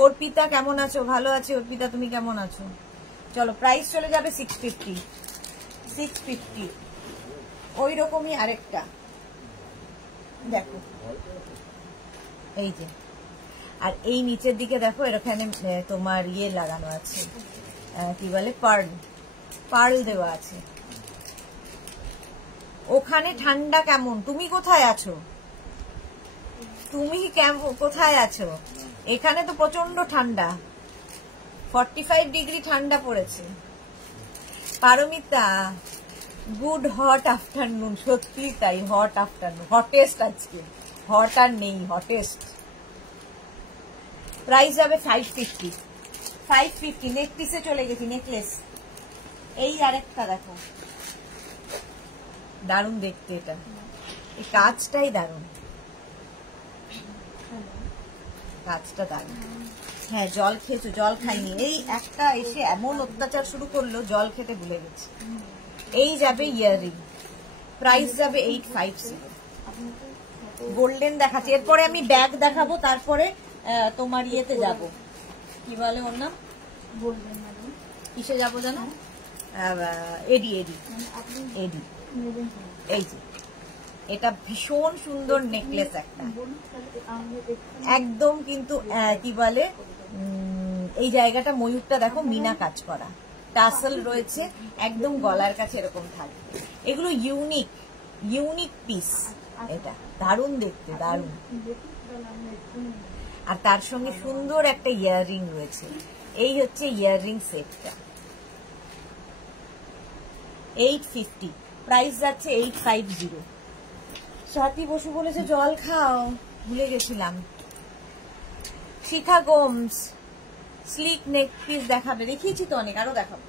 অর্পিতা কেমন আছো? ভালো আছি অর্পিতা, তুমি কেমন আছো? চলো প্রাইস চলে যাবে 650। 650 ওই রকমই আরেকটা দেখো, এই যে। আর এই নিচের দিকে দেখো, এখানে তোমার ইয়ে লাগানো আছে, কি বলে, পার্ল, পার্ল দেওয়া আছে। ওখানে ঠান্ডা কেমন? তুমি কোথায় আছো? তুমি কোথায় আছো? এখানে তো প্রচন্ড ঠান্ডা, 45 ডিগ্রি ঠান্ডা পড়েছে। Paromita good hot afternoon. সত্যি তাই, হট আফটারনুন, হটেস্ট আজকে, হট আর নেই, হটেস্ট। প্রাইস যাবে 550। 550 নেক পিসে চলে গেছি, নেকলেস। এই আরেকটা দেখো, দারুণ দেখতে, এটা এই কাজটাই দারুণ, কাজটা দারুণ। হ্যাঁ জল খেয়েছো? জল খাইনি, এই একটা এসে এমন অত্যাচার শুরু করলো, জল খেতে ভুলে গেছি। এই যাবে ইয়াররিং, প্রাইস যাবে 850। গোল্ডেন দেখাচ্ছি, এরপরে আমি ব্যাগ দেখাবো, তারপরে তোমার ইয়েতে যাব, কি বলে ওর নাম, কিসে যাবো জানো, এডি, এডি, এডি। এই যে এটা ভীষণ সুন্দর নেকলেস একটা, একদম কিন্তু কি বলে, এই জায়গাটা ময়ূরটা দেখো মিনা কাজ করা, টাসেল রয়েছে, একদম গলার কাছে এরকম থাকবে। এগুলো ইউনিক, ইউনিক পিস, এটা দারুণ দেখতে, দারুণ। আর তার সঙ্গে সুন্দর একটা ইয়াররিং রয়েছে। এই হচ্ছে ইয়াররিং সেটটা, 850, প্রাইস যাচ্ছে 850। স্বাতি বসু বলেছে জল খাও, ভুলে গেছিলাম। শিখা গোমস স্লিক নেক পিস দেখাবে, দেখিয়েছি তো অনেক, আরো দেখাবো।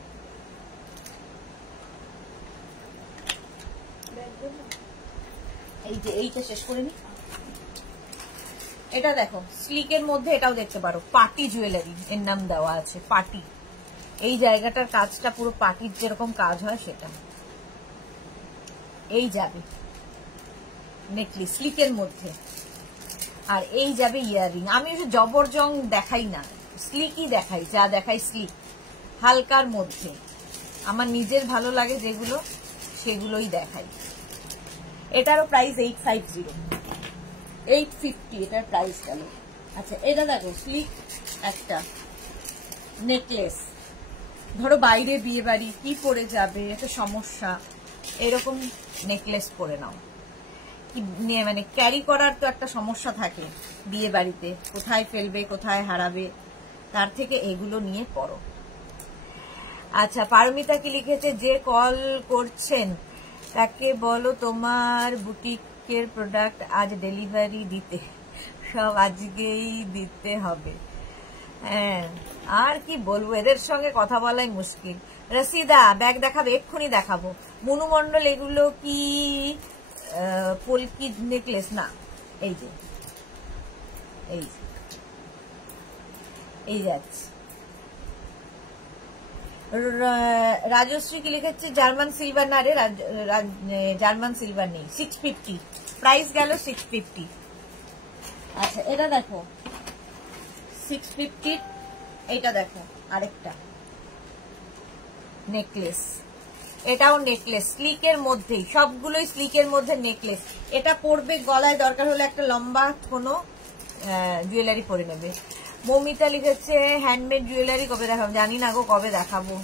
এই যে এইটা শেষ করে নি, এটা দেখো স্লিকের মধ্যে, এটাও দেখতে পারো, পার্টি জুয়েলারি এর নাম দেওয়া আছে, পার্টি। এই জায়গাটার কাজটা পুরো পার্টির যেরকম কাজ হয় সেটা। এই যাবে নেকলেস স্লিকের মধ্যে, আর এই যাবে ইয়াররিং। আমি জবরজং দেখাই না, স্লিকই দেখাই, যা দেখাই স্লিক, হালকার মধ্যে। আমার নিজের ভালো লাগে যেগুলো, সেগুলোই দেখাই। এটারও প্রাইস 850। 850 এটার প্রাইস গেল। আচ্ছা এটা দেখো স্লিক একটা নেকলেস, ধরো বাইরে বিয়ে বাড়ি কি পরে যাবে, একটা সমস্যা, এরকম নেকলেস পরে নাও। মানে ক্যারি করার তো একটা সমস্যা থাকে বিয়ে বাড়িতে, কোথায় ফেলবে কোথায় হারাবে, তার থেকে এগুলো নিয়ে পড়ো। আচ্ছা পারমিতা কি লিখেছে, যে কল করছেন তাকে বলো তোমার বুটিকের প্রোডাক্ট আজ ডেলিভারি দিতে, সব আজকেই দিতে হবে। হ্যাঁ আর কি বলবো, এদের সঙ্গে কথা বলাই মুশকিল। রসিদা ব্যাগ দেখাবে, এক্ষুনি দেখাবো। মনু মন্ডল এগুলো কি পলকি নেকলেস? না, এই যে এই যাচ্ছে। রাজশ্রী কি লিখেছে, জার্মান সিলভার না রে, জার্মান সিলভার নেই। 650 প্রাইস গেল 650। আচ্ছা এটা দেখো 650, এইটা দেখো আরেকটা নেকলেস, এটাও নেকলেস স্লিকের মধ্যেই, সবগুলোই স্লিকের মধ্যে নেকলেস। এটা পরবে গলায়, দরকার হলে একটা লম্বা কোনো জুয়েলারি পরে নেবে। মমিতা লিখেছে হ্যান্ডমেড জুয়েলারি কবে দেখাবো? জানি না গো কবে দেখাবো,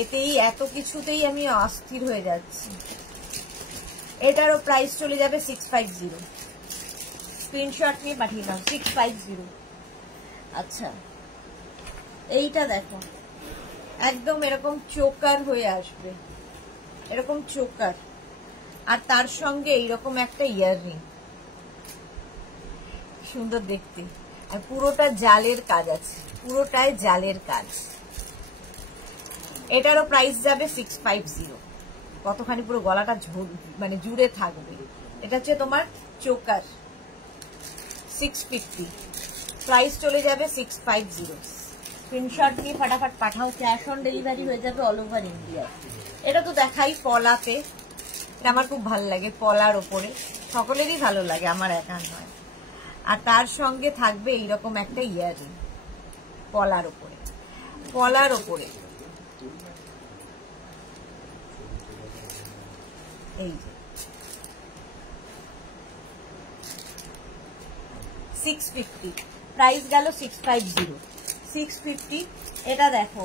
এতেই এত কিছুতেই আমি অস্থির হয়ে যাচ্ছি। এটারও প্রাইস চলে যাবে 650, স্ক্রিনশট নিয়ে পাঠিয়ে দাও 650। আচ্ছা এইটা দেখো একদম এরকম চোকার হয়ে আসবে, এরকম চোকার, আর তার সঙ্গে এইরকম একটা ইয়াররিং, সুন্দর দেখতে, আর পুরোটা জালের কাজ আছে, পুরোটাই জালের কাজ। এটারও প্রাইস যাবে 650, কতখানি পুরো গলাটা মানে জুড়ে থাকবে। এটা হচ্ছে তোমার চোকার, 650 প্রাইস চলে যাবে 650। স্ক্রিনশট নিয়ে ফটাফট পাঠাও, ক্যাশ অন ডেলিভারি হয়ে যাবে অল ওভার ইন্ডিয়া। এটা তো দেখাই পলাতে, এটা আমার খুব ভালো লাগে, পলার ওপরে সকলেরই ভালো লাগে, আমার একা নয়। আর তার সঙ্গে থাকবে এইরকম একটা ইয়াররিং পলার ওপরে, পলার ওপরে এই যে 650 প্রাইস গেল 650, 650। এটা দেখো,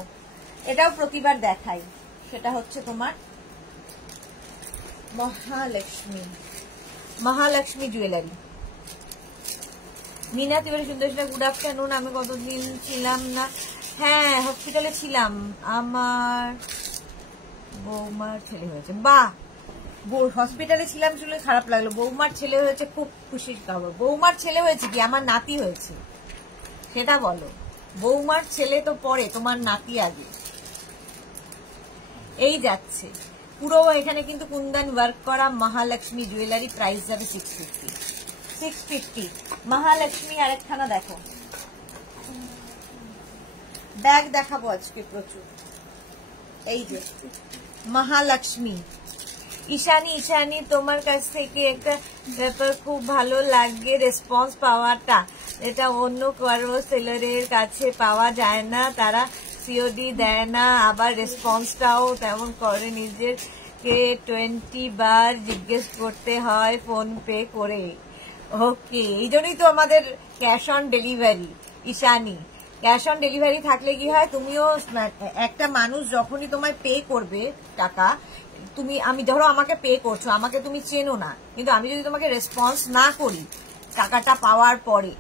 এটাও প্রতিবার দেখাই, সেটা হচ্ছে তোমার মহালক্ষ্মী জুয়েলারি। মিনা তিওয়ারি সুন্দর, গুড আফটারনুন। আমি কতদিন ছিলাম না, হ্যাঁ হসপিটালে ছিলাম, আমার বৌমার ছেলে হয়েছে। বাহ, হসপিটালে ছিলাম শুনে খারাপ লাগলো, বৌমার ছেলে হয়েছে, খুব খুশির খবর। বৌমার ছেলে হয়েছে কি আমার নাতি হয়েছে সেটা বলো, বৌমার ছেলে তো পরে, তোমার নাতি আগে। এই যাচ্ছে পুরো, এখানে কিন্তু কুন্দন ওয়ার্ক করা মহালক্ষ্মী জুয়েলারি, প্রাইস যাবে 650, 650। মহালক্ষ্মী আরেকখানা দেখো, ব্যাগ দেখাবো আজকে প্রচুর। এই যে মহালক্ষ্মী। ঈশানী তোমার কাছ থেকে একটা ব্যাপার খুব ভালো লাগে, রেসপন্স পাওয়াটা, এটা অন্য কারো সেলারের কাছে পাওয়া যায় না, তারা সিওডি দেয় না, আবার রেসপন্সটাও তেমন করে, নিজেকে 20 বার জিজ্ঞেস করতে হয় ফোন পে করে। ওকে, এই জন্যই তো আমাদের cash on delivery. Ishani, cash on delivery থাকলে কি হয়, তুমিও একটা মানুষ যখনই তোমায় পে করবে টাকা, আমি ধরো আমাকে পে করছো, আমাকে তুমি চেনো না, কিন্তু আমি যদি তোমাকে রেসপন্স না করি টাকাটা পাওয়ার পরে,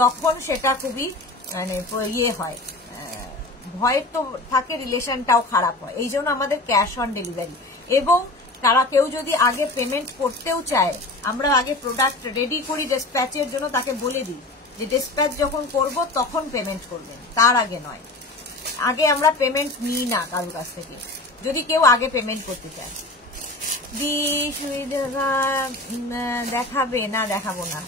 তখন সেটা খুবই মানে ইয়ে হয়, ভয়ের তো থাকে, রিলেশনটাও খারাপ হয়। এই জন্য আমাদের ক্যাশ অন ডেলিভারি। এবং তারা কেউ যদি আগে পেমেন্ট করতেও চায়, আমরা আগে প্রোডাক্ট রেডি করি ডিসপ্যাচের জন্য, তাকে বলে দিই যে ডিসপ্যাচ যখন করব তখন পেমেন্ট করবেন, তার আগে নয়। আগে আমরা পেমেন্ট নিই না কারোর কাছ থেকে, যদি কেউ আগে পেমেন্ট করতে চায়। দেখাবে না? দেখাবো না।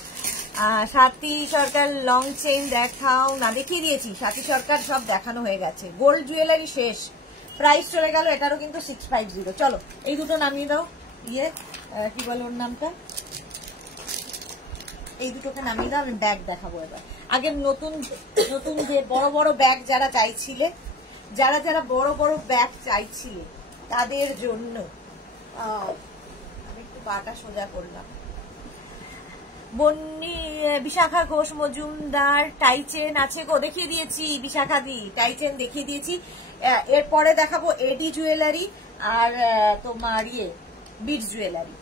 সাথী সরকার লং চেইন দেখাও না, দেখিয়ে দিয়েছি। সাথী সরকার সব দেখানো হয়ে গেছে। গোল্ড জুয়েলারি শেষ, প্রাইস চলে গেল, এটারও কিন্তু 650। চলো এই দুটো নামিয়ে দাও, কি বলো ওর নামটা, এই দুটোকে নামিয়ে দাও, আমি ব্যাগ দেখাবো এবার। আগে নতুন যে বড় বড় ব্যাগ যারা চাইছিলে, যারা বড় বড় ব্যাগ চাইছিলে তাদের জন্য আমি একটু বাটা সোজা করলাম। বন্নি বিশাখা ঘোষ মজুমদার টাই চেন আছে গো, দেখিয়ে দিয়েছি বিশাখা দি, টাই চেন দেখিয়ে দিয়েছি। এরপরে দেখাবো এডি জুয়েলারি আর তোমার বিটস জুয়েলারি।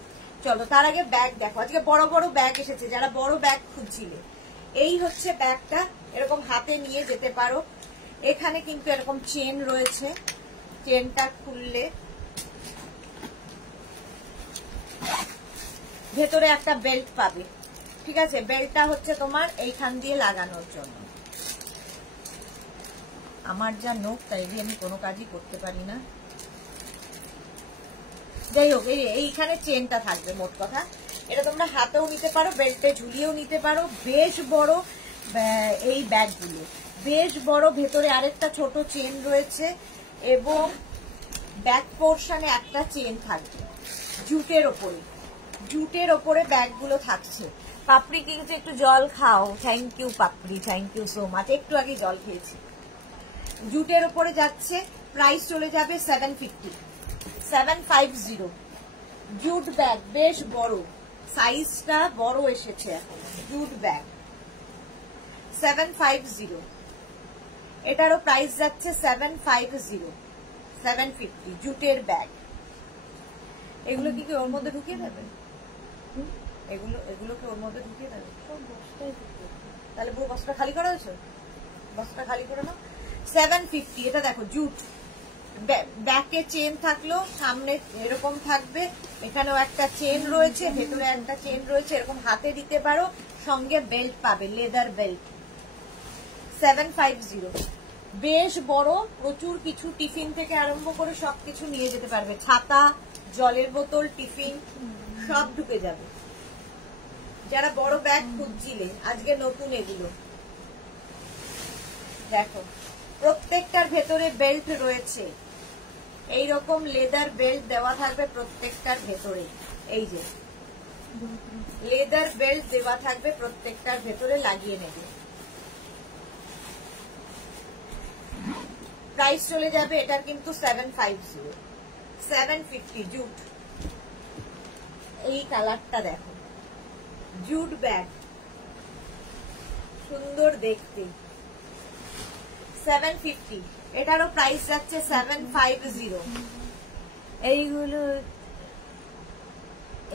চলো তার আগে ব্যাগ দেখো, আজকে বড় বড় ব্যাগ এসেছে, যারা বড় ব্যাগ খুঁজছিলে। এই হচ্ছে ব্যাগটা, এরকম হাতে নিয়ে যেতে পারো। এখানে কিন্তু এরকম চেন রয়েছে, চেনটা খুললে ভেতরে একটা বেল্ট পাবে, ঠিক আছে? বেল্টটা হচ্ছে তোমার এইখান দিয়ে লাগানোর জন্য। আমার যা নোখ তাই দিয়ে আমি কোনো কাজই করতে পারি না। যাই হোক, এইখানে চেনটা থাকবে মোট কথা। এটা তোমরা হাতেও নিতে পারো, বেল্টে ঝুলিয়েও নিতে পারো। বেশ বড় এই ব্যাগগুলো, বেশ বড়। ভেতরে আরেকটা ছোট চেন রয়েছে এবং ব্যাক পোর্শনে একটা চেন থাকবে জুটের ওপরে। জুটের ওপরে ব্যাগগুলো থাকছে। পাপড়ি কিন্তু একটু জল খাও। Thank you Papri, thank you so much. একটু আগে জল খেয়েছি। জুটের ওপরে যাচ্ছে, প্রাইস চলে যাবে 750। জুট ব্যাগ বেশ বড়, সাইজটা বড় এসেছে এখন। জুট ব্যাগ 750, এটারও প্রাইস যাচ্ছে 750 জুটের ব্যাগ। এগুলো কি ওর মধ্যে ঢুকিয়ে দেবে? এগুলোকে ওর মধ্যে ঢুকিয়ে দেবে? তাহলে পুরো বস্তাটা খালি করা হয়েছে, বস্তাটা খালি করে নাও। 750, এটা দেখো জুট। ব্যাকে চেন থাকলো, সামনে এরকম থাকবে, এখানেও একটা চেন রয়েছে, ভেতরে একটা চেন রয়েছে, এরকম হাতে দিতে পারো। সঙ্গে বেল্ট পাবে, লেদার বেল্ট। 750, বেশ বড়, প্রচুর কিছু, টিফিন থেকে আরম্ভ করে সবকিছু নিয়ে যেতে পারবে। ছাতা, জলের বোতল, টিফিন সব ঢুকে যাবে। যারা বড় ব্যাগ খুঁজছিলে, আজকে নতুন এগুলো দেখো। প্রত্যেকটার ভেতরে বেল্ট রয়েছে, এইরকম লেদার বেল্ট দেওয়া থাকবে প্রত্যেকটার ভেতরে। এই যে লেদার বেল্ট দেওয়া থাকবে প্রত্যেকটার ভেতরে, লাগিয়ে নেবে। প্রাইস চলে যাবে এটার কিন্তু 750 জুট। এই কালারটা দেখো, জুট ব্যাগ, সুন্দর দেখতে। 750, এটারও প্রাইস যাচ্ছে 750।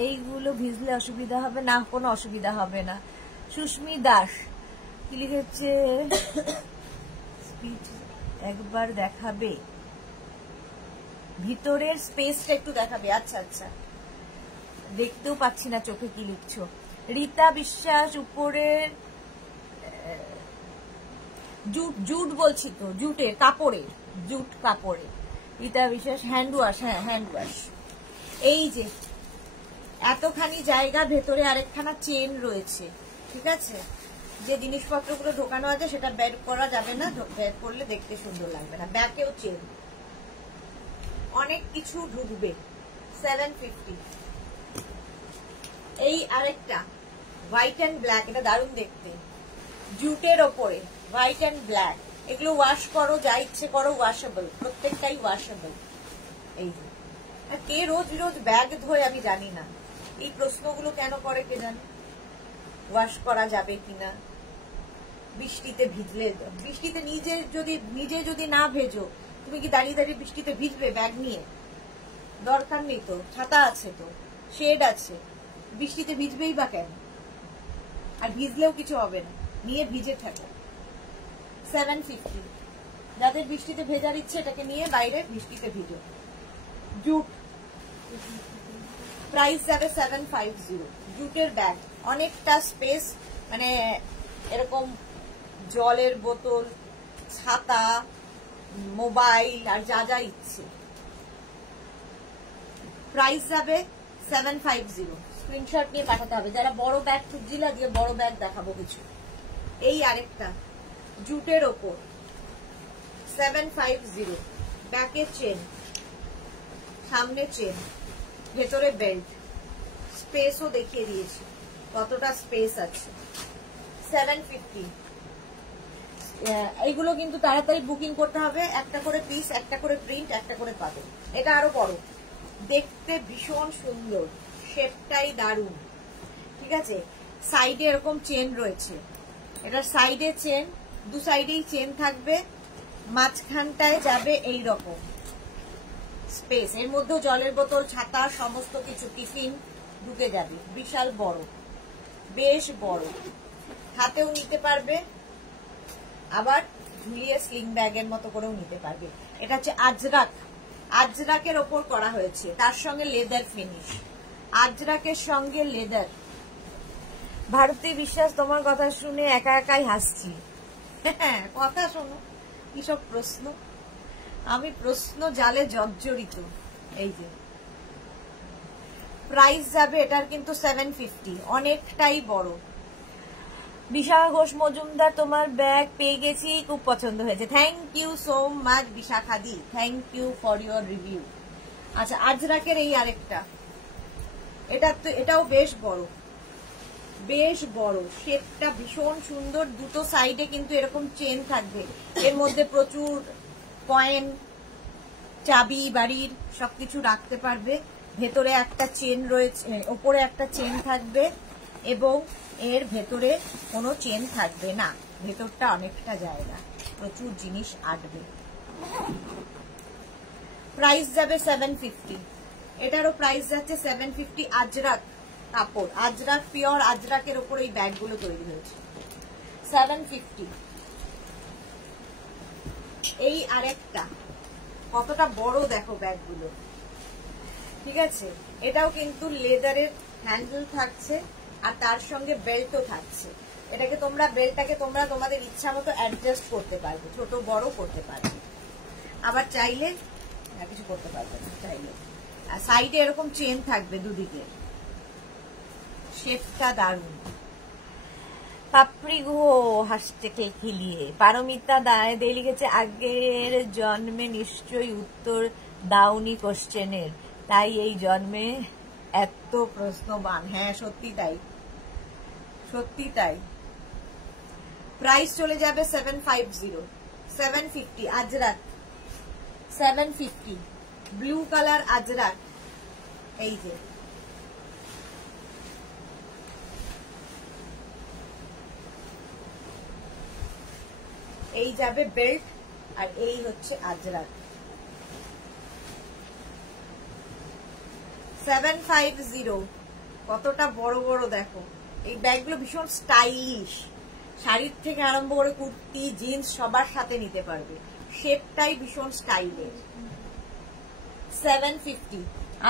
এইগুলো ভিজলে অসুবিধা হবে না? কোনো অসুবিধা হবে না। সুস্মি দাস কি লিখেছে, একবার দেখাবে, ভিতরের স্পেসটা একটু দেখাবে। আচ্ছা আচ্ছা, দেখতেও পাচ্ছি না চোখে কি লিখছো। রীতা বিশ্বাস, উপরের জুট, জুট বলছি তো, জুটের কাপড়ে, জুট কাপড়ে। রীতা বিশ্বাস, হ্যান্ড ওয়াশ, হ্যাঁ হ্যান্ড ওয়াশ। এই যে এতখানি জায়গা, ভেতরে আরেকখানা চেন রয়েছে, ঠিক আছে? যে জিনিসপত্রগুলো ঢোকানো আছে সেটা বের করা যাবে না, বের করলে দেখতে সুন্দর লাগবে না। ব্যাকেও চেন, অনেক কিছু ঢুকবে। 750। এই আরেকটা হোয়াইট অ্যান্ড ব্ল্যাক, এটা দারুণ দেখতে, জুটের ওপরে হোয়াইট অ্যান্ড ব্ল্যাক। এগুলো ওয়াশ করো, যা ইচ্ছে করো, ওয়াশেবল, প্রত্যেকটাই ওয়াশেবল। এই যে কে রোজ রোজ ব্যাগ ধোয় আমি জানি না, এই প্রশ্নগুলো কেন করে কে জানে। ওয়াশ করা যাবে কিনা, বৃষ্টিতে ভিজলে, বৃষ্টিতে নিজে যদি না ভেজো, তুমি কি দাঁড়িয়ে দাঁড়িয়ে বৃষ্টিতে ভিজবে ব্যাগ নিয়ে? দরকার নেই তো, ছাতা আছে তো, শেড আছে, বৃষ্টিতে ভিজবেই বা কেন? আর ভিজলেও কিছু হবে না, নিয়ে ভিজে থাকো। 750, যাদের বৃষ্টিতে ভেজার ইচ্ছে এটাকে নিয়ে বাইরে বৃষ্টিতে ভিজো। জুট, প্রাইস যাবে 750। জুটের ব্যাগ, অনেকটা স্পেস, মানে এরকম জলের বোতল, ছাতা, মোবাইল আর যা যা ইচ্ছে। প্রাইস যাবে 750। স্ক্রিনশট নিয়ে পাঠাতে হবে যারা বড় ব্যাগ খুঁজছিল। দিয়ে বড় ব্যাগ দেখাবো কিছু। এই আরেকটা জুটের ওপর 750, ব্যাকে চেন, সামনে চেন, ভেতরে বেল্ট, স্পেসও দেখিয়ে দিয়েছি কতটা স্পেস আছে। 750। এইগুলো কিন্তু তাড়াতাড়ি বুকিং করতে হবে, একটা করে পিস, একটা করে প্রিন্ট, একটা করে পাবে। এটা আরো বড়, দেখতে ভীষণ সুন্দর, শেপটাই দারুণ, ঠিক আছে? সাইডে এরকম চেন রয়েছে, এটার সাইডে চেন, দু সাইডেই চেন থাকবে, মাঝখানটায় যাবে এই রকম স্পেস, এর মধ্যেও জলের বোতল, ছাতা, সমস্ত কিছু, টিফিন ঢুকে যাবে। বিশাল বড়, বেশ বড়, হাতেও নিতে পারবে, আবার ঝুলিয়ে স্লিং ব্যাগের মতো করেও নিতে পারবে। এটা হচ্ছে আজরাক, আজরাকের ওপর করা হয়েছে, তার সঙ্গে লেদার ফিনিশ, আজরাকের সঙ্গে লেদার। ভারতী বিশ্বাস, তোমার কথা শুনে একা একাই হাসছি। হ্যাঁ, কথা শোনো, কিসব প্রশ্ন, আমি প্রশ্ন জালে জর্জরিত। এই যে প্রাইস যাবে এটার কিন্তু 750, অনেকটাই বড়। বিশাখা ঘোষ মজুমদার, তোমার ব্যাগ পেয়ে গেছি, খুব পছন্দ হয়েছে। Thank you so much Bishakha দি, thank you for your review. আচ্ছা, আজরাকের এই আরেকটা, এটা তো এটাও বেশ বড়, বেশ বড়, শেপটা ভীষণ সুন্দর, দুটো সাইডে কিন্তু এরকম চেন থাকবে, এর মধ্যে প্রচুর কয়েন, চাবি, বাড়ির সবকিছু রাখতে পারবে। ভেতরে একটা চেন রয়েছে, ওপরে একটা চেন থাকবে, এবং এর ভেতরে কোনো চেন থাকবে না, ভেতরটা অনেকটা জায়গা, প্রচুর জিনিস আটবে। প্রাইস যাবে 750, এটারও প্রাইস যাচ্ছে 750। আজরাক কাপড়, আজরাক পিওর আজরাকের ওপর এই ব্যাগগুলো তৈরি হয়েছে, 750। এই আরেকটা কতটা বড় দেখো ব্যাগগুলো, ঠিক আছে, এটাও কিন্তু লেদারের হ্যান্ডেল থাকছে, আর তার সঙ্গে বেল্টও থাকছে। এটাকে তোমরা, বেল্টটাকে তোমরা তোমাদের ইচ্ছা মতো অ্যাডজাস্ট করতে পারবে, ছোট বড় করতে পারবে, আবার চাইলে কিছু করতে পারবে না চাইলে। আর সাইডে এরকম চেন থাকবে দুদিকে, শেপটা দারুণ। পাপড়ি গুহ হাসতে খিলিয়ে, পারমিতা দে লিখেছে, আগের জন্মে নিশ্চয়ই উত্তর দাওনি কোশ্চেনের, তাই এই জন্মে এত প্রশ্নবান। হ্যাঁ, সত্যি তাই, সত্যি তাই। প্রাইস চলে যাবে 750, 750 আজরাক, 750 ব্লু কালার আজরাক। এই যে এই যাবে বেল্ট, আর এই হচ্ছে আজরাক, 750। কতটা বড় বড় দেখো, এই ব্যাগগুলো ভীষণ স্টাইলিশ, শাড়ির থেকে আরম্ভ করে কুর্তি, জিন্স সবার সাথে নিতে পারবে, শেপটাই ভীষণ স্টাইলের। 750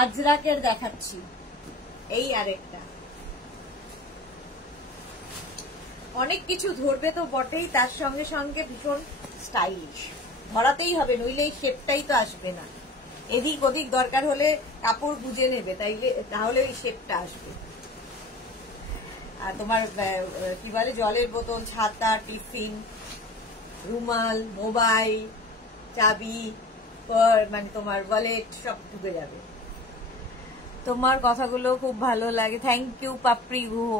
আজরাকের দেখাচ্ছি। এই আরেকটা, অনেক কিছু ধরবে তো বটেই, তার সঙ্গে সঙ্গে ভীষণ স্টাইলিশ, ধরাতেই হবে, নইলে এই শেপটাই তো আসবে না। এদিক ওদিক দরকার হলে কাপড় গুজে নেবে, তাহলে এই শেপটা আসবে। আর তোমার কি বলে, জলের বোতল, ছাতা, টিফিন, রুমাল, মোবাইল, চাবি, মানে তোমার ওয়ালেট সব ঢুকে যাবে। তোমার কথাগুলো খুব ভালো লাগে, থ্যাংক ইউ পাপড়ি গুহ।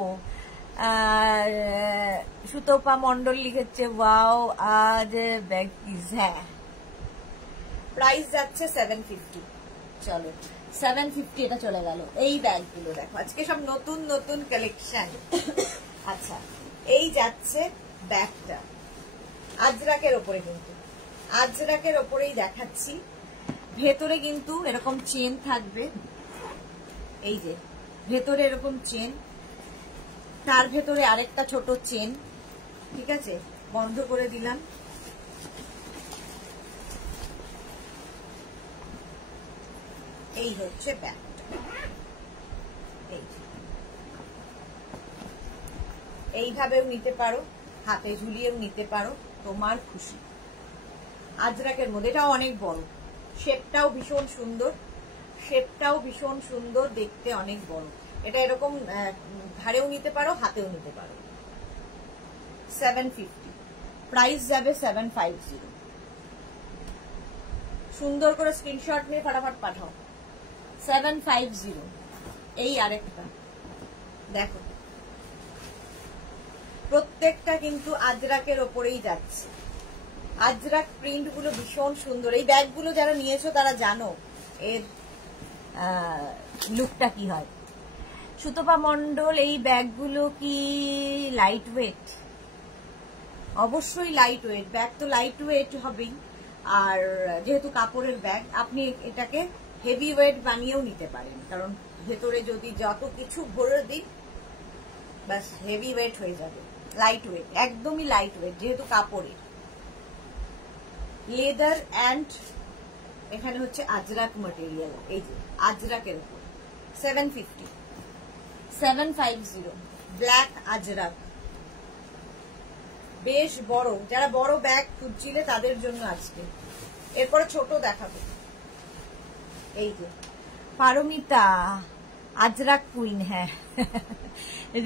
আর সুতপা মন্ডল লিখেছে, ওয়াও আজ ব্যাগ পিস। হ্যাঁ, প্রাইস যাচ্ছে 750। চলো 750, এটা চলে গেল। এই ব্যাগগুলো দেখো, আজকে সব নতুন নতুন কালেকশন। আচ্ছা, এই যাচ্ছে ব্যাগটা আজরাকের ওপরে, কিন্তু আজরাকের ওপরেই দেখাচ্ছি। ভেতরে কিন্তু এরকম চেন থাকবে, এই যে ভেতরে এরকম চেন, তার ভেতরে আরেকটা ছোট চেন, ঠিক আছে, বন্ধ করে দিলাম। এই হচ্ছে ব্যাগটা, এইভাবেও নিতে পারো, হাতে ঝুলিয়েও নিতে পারো, তোমার খুশি। আজরাকের মধ্যে এটাও অনেক বড়, শেপটাও ভীষণ সুন্দর, শেপটাও ভীষণ সুন্দর, দেখতে অনেক বড়। এটা এরকম ঘাড়েও নিতে পারো, হাতেও নিতে পারো। 750, প্রাইস যাবে 750। সুন্দর করে স্ক্রিনশট নিয়ে ফটাফট পাঠাও। 750। এই আরেকটা দেখো, প্রত্যেকটা কিন্তু আজরাকের ওপরেই যাচ্ছে। আজরাক প্রিন্ট গুলো ভীষণ সুন্দর। এই ব্যাগগুলো যারা নিয়েছো তারা জানো এর লুকটা কি হয়। সুতপা মন্ডল, এই ব্যাগগুলো কি লাইট ওয়েট? অবশ্যই লাইট ওয়েট। ব্যাগ তো লাইট ওয়েট হবেই, আর যেহেতু কাপড়ের ব্যাগ আপনি এটাকে হেভি ওয়েট বানিয়েও নিতে পারেন, কারণ ভেতরে যদি যত কিছু ভরে দিন ব্যাস হেভি ওয়েট হয়ে যাবে। লাইট ওয়েট, একদমই লাইট ওয়েট যেহেতু কাপড়ের। লেদার অ্যান্ড এখানে হচ্ছে আজরাক ম্যাটেরিয়াল, এই যে আজরাকের উপর 750 ব্ল্যাক আজরাক, বেশ বড়। যারা বড় ব্যাগ খুঁজছিলে তাদের জন্য আজকে। এরপরে ছোট দেখাবো। এই যে পারমিতা আজরাক কুইন। হ্যাঁ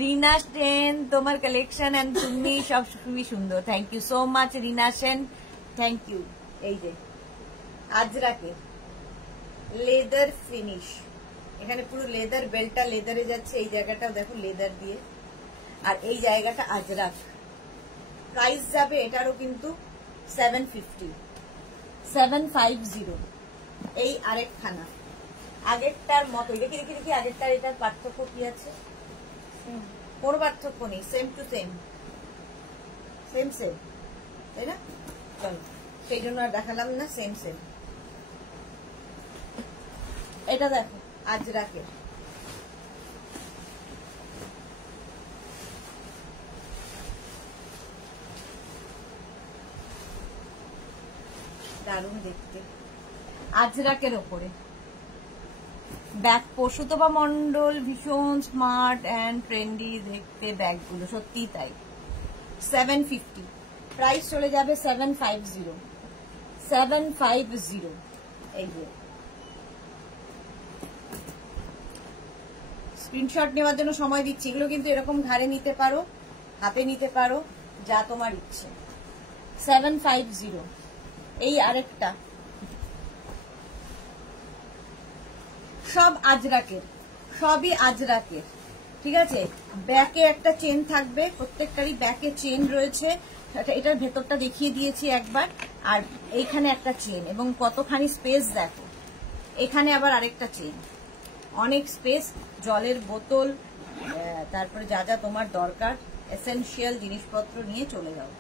রিনা সেন, তোমার কালেকশন এন্ড তুমি সব খুবই সুন্দর। Thank you so much Rina Sen, thank you. এই যে আজরাকে লেদার ফিনিশ, এখানে পুরো লেদার, বেল্টটা লেদারে যাচ্ছে, এই জায়গাটাও দেখো লেদার দিয়ে, আর এই জায়গাটা আজরাক। প্রাইস যাবে এটারও কিন্তু 750। এই আরেকখানা আগেরটার মতোই। দেখি দেখি দেখি আগেরটার এটার পার্থক্য কি আছে? কোনো পার্থক্য নেই, same to same, same same, তাই না? চলো, সেই জন্য আর দেখালাম না, সেম সেম। এটা দেখো আজরাকের, দারুণ দেখতে, আজরাকের ওপরে ব্যাগ। সুতপা মন্ডল ভীষণ স্মার্ট অ্যান্ড ট্রেন্ডি দেখতে ব্যাগগুলো, সত্যি তাই। 750, প্রাইস চলে যাবে 750। এই যে স্ক্রিনশট নেওয়ার জন্য সময় দিচ্ছি। এগুলো কিন্তু এরকম ঘাড়ে নিতে পারো, হাতে নিতে পারো, যা তোমার ইচ্ছে। 750। এই আরেকটা, সব আজরাকের, সবই আজরাকের, ঠিক আছে। ব্যাকে একটা চেন থাকবে, প্রত্যেকটারই ব্যাকে চেন রয়েছে। এটার ভেতরটা দেখিয়ে দিয়েছি একবার, আর এইখানে একটা চেন, এবং কতখানি স্পেস দেখো। এখানে আবার আরেকটা চেন, অনেক স্পেস। জলের বোতল, তারপরে যা যা তোমার দরকার এসেনশিয়াল জিনিসপত্র নিয়ে চলে যাও।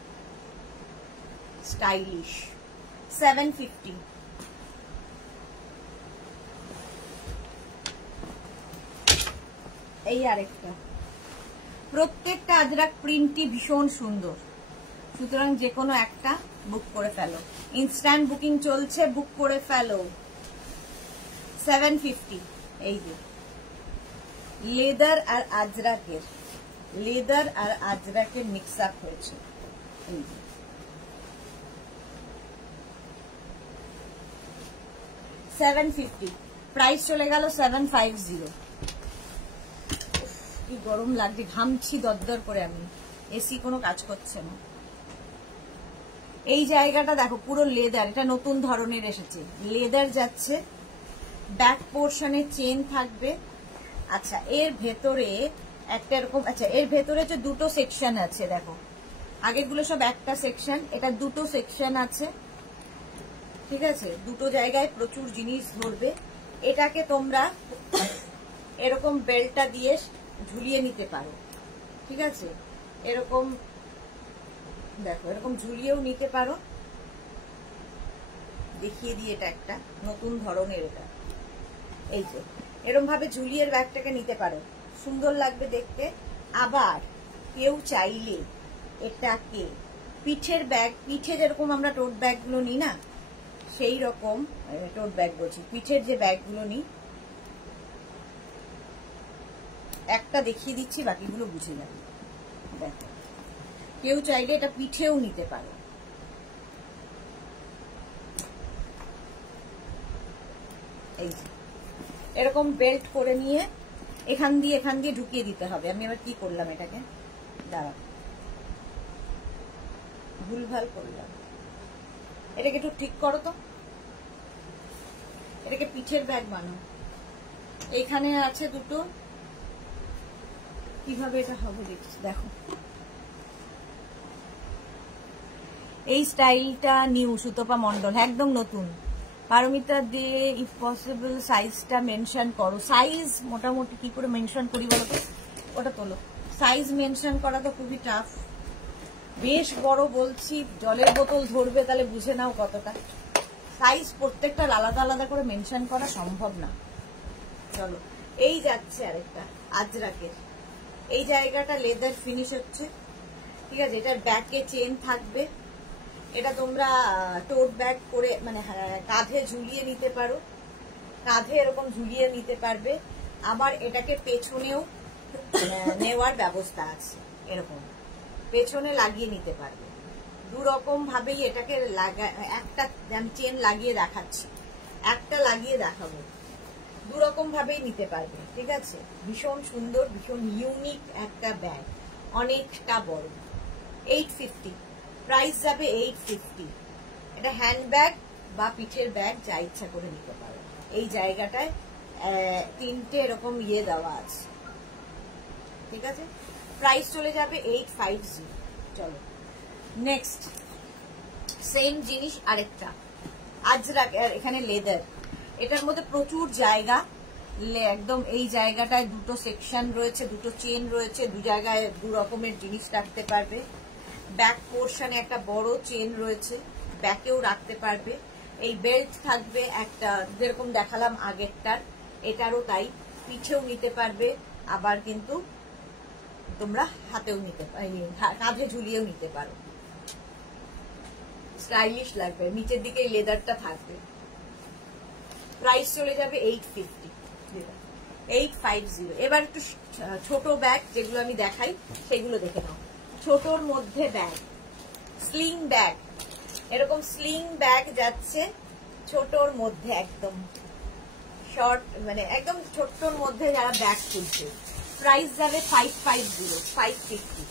স্টাইলিশ। 750। এই আরেকটা, প্রত্যেকটা আজরাক প্রিন্টই ভীষণ সুন্দর, সুতরাং যে কোনো একটা বুক করে ফেলো। ইনস্ট্যান্ট বুকিং চলছে, বুক করে ফেলো। 750। এই যে লেদার আর আজরাকের, লেদার আর আজরাকের মিক্স আপ হয়েছে। এই যে 750, প্রাইস চলে গেল 750। কি গরম লাগছে, ঘামছি দরদর করে, আমি এসি কোনো কাজ করছে না। এই জায়গাটা দেখো পুরো লেদার, এটা নতুন ধরনের এসেছে, লেদার যাচ্ছে, ব্যাক পোর্শনে চেন থাকবে। আচ্ছা এর ভেতরে একটা এরকম, আচ্ছা এর ভেতরে যে দুটো সেকশন আছে, দেখো আগেগুলো সব একটা সেকশন, এটা দুটো সেকশন আছে, ঠিক আছে। দুটো জায়গায় প্রচুর জিনিস ধরবে। এটাকে তোমরা এরকম বেল্টটা দিয়ে ঝুলিয়ে নিতে পারো, ঠিক আছে। এরকম দেখো, এরকম ঝুলিয়েও নিতে পারো। দেখিয়ে দিই, এটা একটা নতুন ধরনের, এটা এই যে এরকম ভাবে ঝুলিয়ে ব্যাগটাকে নিতে পারো, সুন্দর লাগবে দেখতে। আবার কেউ চাইলে এটাকে পিঠের ব্যাগ, পিঠে যেরকম আমরা টোট ব্যাগগুলো নিই না, সেই রকম টোট ব্যাগ বলছি, পিঠের যে ব্যাগগুলো নিই, একটা দেখিয়ে দিচ্ছি, বাকিগুলো বুঝে যাবে। দেখো কেউ চাইলে এটা পিঠেও নিতে পারো। এই যে এরকম বেল্ট করে নিয়ে এখান দিয়ে ঢুকিয়ে দিতে হবে। আমি এবার কি করলাম, এটাকে দাঁড়াও, ভুলভাল করলাম, এটাকে একটু ঠিক করো তো। এটাকে পিঠের ব্যাগ বানাও। এইখানে আছে দুটো, কিভাবে এটা হবে দেখছি, দেখো এই স্টাইলটা নিউ সুতপা মন্ডল, একদম নতুন। পারমিতা দে ইফ পসিবল সাইজটা মেনশন করো। সাইজ মোটামুটি কি করে মেনশন করি বলো তো? ওটা তোলো। সাইজ মেনশন করা তো খুবই টাফ। বেশ বড় বলছি, জলের বোতল ধরবে, তাহলে বুঝে নাও কতটা। সাইজ প্রত্যেকটা আলাদা আলাদা করে মেনশন করা সম্ভব না। চলো, এই যাচ্ছে আরেকটা আজরাকের। এই জায়গাটা লেদার ফিনিশ হচ্ছে, ঠিক আছে। এটার ব্যাকে চেন থাকবে। এটা তোমরা টোট ব্যাগ করে মানে কাঁধে ঝুলিয়ে নিতে পারো, কাঁধে এরকম ঝুলিয়ে নিতে পারবে। আবার এটাকে পেছনেও নেওয়ার ব্যবস্থা আছে, এরকম পেছনে লাগিয়ে নিতে পারবে। দু রকম ভাবেই এটাকে একটা চেন লাগিয়ে দেখাচ্ছি, একটা লাগিয়ে দেখাবো, দু রকম ভাবেই নিতে পারবে, ঠিক আছে। ভীষণ সুন্দর, ভীষণ ইউনিক একটা ব্যাগ, অনেকটা বড়। 850 প্রাইস যাবে 850। এটা হ্যান্ড ব্যাগ বা পিঠের ব্যাগ যা ইচ্ছা করে নিতে পারো। এই জায়গাটায় তিনটে এরকম দেওয়া আছে, ঠিক আছে। প্রাইস চলে যাবে 850। চলো নেক্সট, সেম জিনিস আরেকটা আজরাক, এখানে লেদার। এটার মধ্যে প্রচুর জায়গা, একদম এই জায়গাটায় দুটো সেকশন রয়েছে, দুটো চেন রয়েছে, দু জায়গায় দু রকমের জিনিস রাখতে পারবে। ব্যাক পোর্শনে একটা বড় চেন রয়েছে, ব্যাকেও রাখতে পারবে। এই বেল্ট থাকবে একটা, যেরকম দেখালাম আগেরটার, এটারও তাই। পিঠেও নিতে পারবে, আবার কিন্তু তোমরা হাতেও নিতে পারো, কাঁধে ঝুলিয়েও নিতে পারো। স্টাইলিশ লাগবে, নিচের দিকে লেদারটা থাকবে। প্রাইস চলে যাবে 850। 850। এবার একটু ছোট ব্যাগ যেগুলো আমি দেখাই সেগুলো দেখে নাও। ছোটর মধ্যে ব্যাগ, স্লিং ব্যাগ, এরকম স্লিং ব্যাগ যাচ্ছে ছোটর মধ্যে, একদম শর্ট, মানে একদম ছোট্টর মধ্যে যারা ব্যাগ খুলছে। প্রাইস যাবে 550, 550।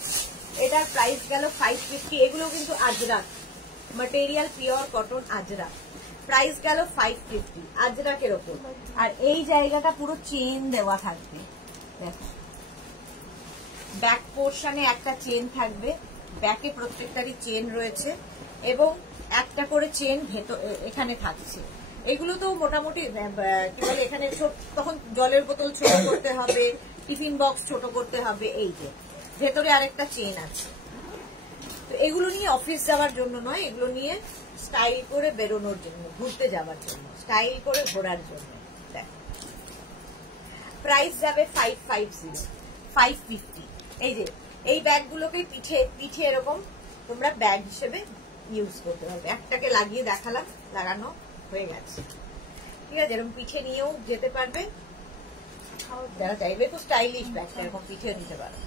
এটার প্রাইস গেল 550। এগুলো কিন্তু Ajrak material, pure cotton Ajrak. Price গেল 550 আজরাকের ওপর। আর এই জায়গাটা পুরো চেন দেওয়া থাকবে, দেখো ব্যাক পোর্শনে একটা চেন থাকবে, ব্যাকে প্রত্যেকটারই চেন রয়েছে এবং একটা করে চেন এখানে থাকছে। এগুলো তো মোটামুটি কি বলে, এখানে তখন জলের বোতল ছোট করতে হবে, টিফিন বক্স ছোট করতে হবে। এই যে ভেতরে আরেকটা চেন আছে। তো এগুলো নিয়ে অফিস যাওয়ার জন্য নয়, এগুলো নিয়ে স্টাইল করে বেরোনোর জন্য, ঘুরতে যাওয়ার জন্য, স্টাইল করে ঘোরার জন্য। প্রাইস যাবে 550, 550। এই যে এই ব্যাগগুলোকে পিঠে এরকম তোমরা ব্যাগ হিসেবে ইউজ করতে পারবে। একটাকে লাগিয়ে দেখালাম, লাগানো হয়ে গেছে, ঠিক আছে। এরকম পিঠে নিয়েও যেতে পারবে, যারা চাইবে একটু স্টাইলিশ ব্যাগটা এরকম পিঠে নিতে পারো।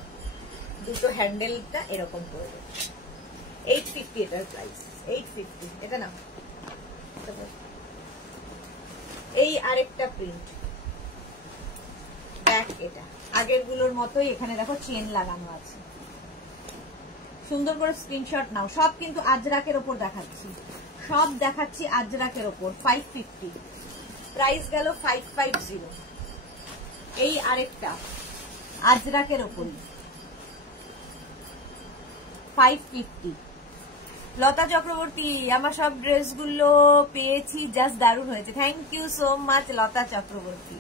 দুটো হ্যান্ডেলটা এরকম করে দেবে। 850 এটার প্রাইস, 850। এটা না, এই আরেকটা প্রিন্ট ব্যাগ, এটা আগের গুলোর মতোই। এখানে দেখো চেন লাগানো আছে, সুন্দর করে স্ক্রিনশট নাও। সব কিন্তু আজরাকের ওপর দেখাচ্ছি, সব দেখাচ্ছি আজরাকের ওপর। 550 প্রাইস গেল 550। এই আরেকটা আজরাকের ওপর 550। লতা চক্রবর্তী, আমার সব ড্রেসগুলো পেয়েছি, জাস্ট দারুণ হয়েছে। থ্যাংক ইউ সো মাচ লতা চক্রবর্তী।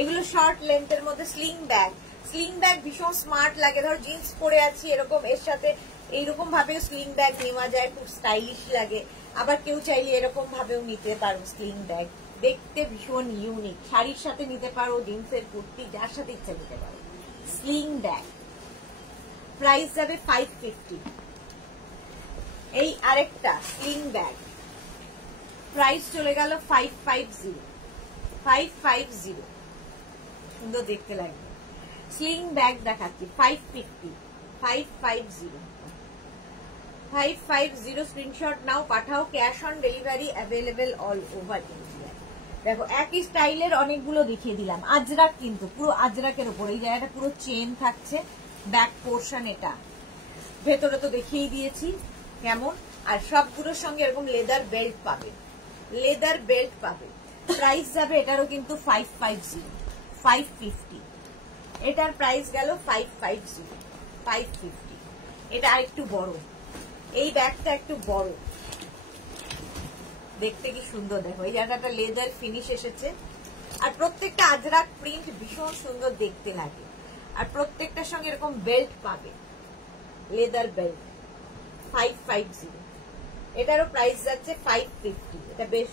এগুলো শর্ট লেন্থের মধ্যে স্লিং ব্যাগ। স্লিং ব্যাগ ভীষণ স্মার্ট লাগে। ধর জিন্স পরে আছি, এরকম এর সাথে এইরকম ভাবেও স্লিং ব্যাগ নেওয়া যায়, খুব স্টাইলিশ লাগে। আবার কেউ চাইলে এরকম ভাবেও নিতে পারো স্লিং ব্যাগ, দেখতে ভীষণ ইউনিক। শাড়ির সাথে নিতে পারো, জিন্সের কুর্তি, যার সাথে ইচ্ছা নিতে পারো। স্লিং ব্যাগ প্রাইস যাবে 550। এই আরেকটা স্লিং ব্যাগ, প্রাইস চলে গেল 550, 550। সুন্দর দেখতে লাগবে। স্লিং ব্যাগ দেখাচ্ছি 550, 550, 550। স্ক্রিনশট নাও, পাঠাও। Cash on delivery available all over India. দেখো একই স্টাইলের অনেকগুলো দেখিয়ে দিলাম। আজরাক কিন্তু পুরো আজরাকের উপর। এই জায়গাটা পুরো চেন থাকছে, ব্যাক পোর্শন এটা, ভেতরে তো দেখিয়েই দিয়েছি কেমন। আর সবগুলোর সঙ্গে এরকম লেদার বেল্ট পাবে, লেদার বেল্ট পাবে। প্রাইস যাবে এটারও কিন্তু 550, 550। এটার প্রাইস গেল 550, 550। এটা আরেকটু বড়, এই ব্যাগটা একটু বড়, দেখতে কি সুন্দর দেখো, এই জায়গাটা লেদার ফিনিশ এসেছে। আর প্রত্যেকটা আজরাক প্রিন্ট ভীষণ সুন্দর দেখতে লাগে। আর প্রত্যেকটার সঙ্গে এরকম বেল্ট পাবে, লেদার বেল্ট। 550, এটারও প্রাইস যাচ্ছে 550। এটা বেশ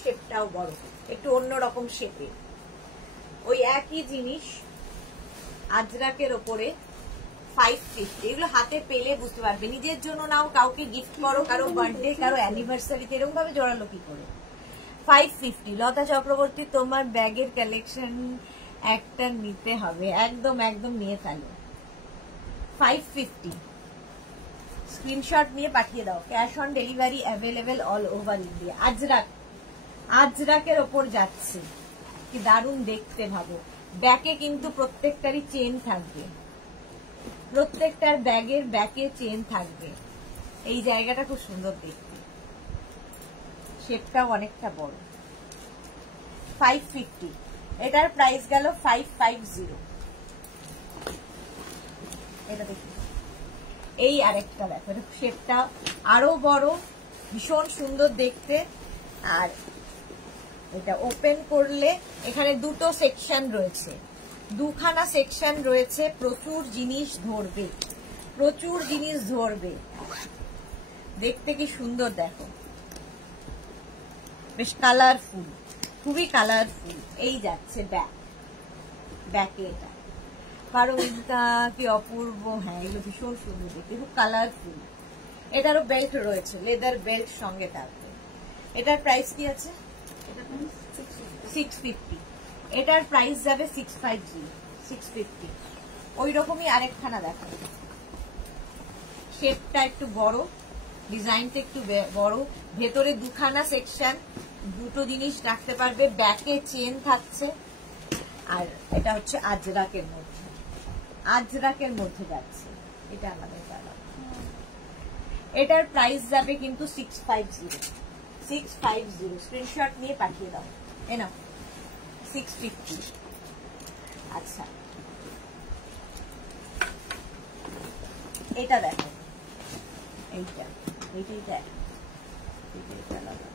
শেপটাও বড়, একটু অন্যরকম শেপে। ওই একই জিনিস আজরাকের ওপরে 550। এগুলো হাতে পেলে বুঝতে পারবে, নিজের জন্য নাও, কাউকে গিফট করো, কারো বার্থডে, কারো অ্যানিভার্সারিতে, এরকম ভাবে জোড়ালো কি করে। 550। লতা চক্রবর্তী, তোমার ব্যাগের কালেকশন একটা নিতে হবে, একদম একদম নিয়ে ফেলো। 550, স্ক্রিনশট নিয়ে পাঠিয়ে দাও। Cash on delivery available all over India. Ajrak, আজরাকের ওপর যাচ্ছে, কি দারুণ দেখতে। ভাবো, ব্যাকে কিন্তু প্রত্যেকটারই চেন থাকবে, প্রত্যেকটার ব্যাগের ব্যাকে চেন থাকবে। এই জায়গাটা খুব সুন্দর দেখতে, শেপটাও অনেকটা বড়। 550, এটার প্রাইস গেল 550। এটা দেখি, এই আরেকটা দেখো, শেপটা আরো বড়, ভীষণ সুন্দর দেখতে। আর এটা ওপেন করলে এখানে দুটো সেকশন রয়েছে, দুখানা সেকশন রয়েছে। প্রচুর জিনিস ধরবে, প্রচুর জিনিস ধরবে। দেখতে কি সুন্দর দেখো, বেশ কালারফুল, খুবই কালারফুল। এই যাচ্ছে ব্যাক, ব্যাকে এটা পারমিতা, কি অপূর্ব। হ্যাঁ, এগুলো ভীষণ সুন্দর দেখতে, খুব কালারফুল। এটারও বেল্ট রয়েছে, লেদার বেল্ট সঙ্গে থাকবে। এটার প্রাইস কি আছে? 650। এটার প্রাইস যাবে 650। ওই রকমই আরেকখানা দেখো, শেপটা একটু বড়, ডিজাইনটা একটু বড়, ভেতরে দুখানা সেকশন, দুটো জিনিস রাখতে পারবে, ব্যাকে চেন থাকছে। আর এটা হচ্ছে আজরাকের মধ্যে, আজরাকের মধ্যে যাচ্ছে। এটা আমাদের কালার। এটার প্রাইস যাবে কিন্তু 650। স্ক্রিনশট নিয়ে পাঠিয়ে দাও। এ নাও 650। আচ্ছা, এটা দেখো, এইটা এইটা এইটা এটা লাগা,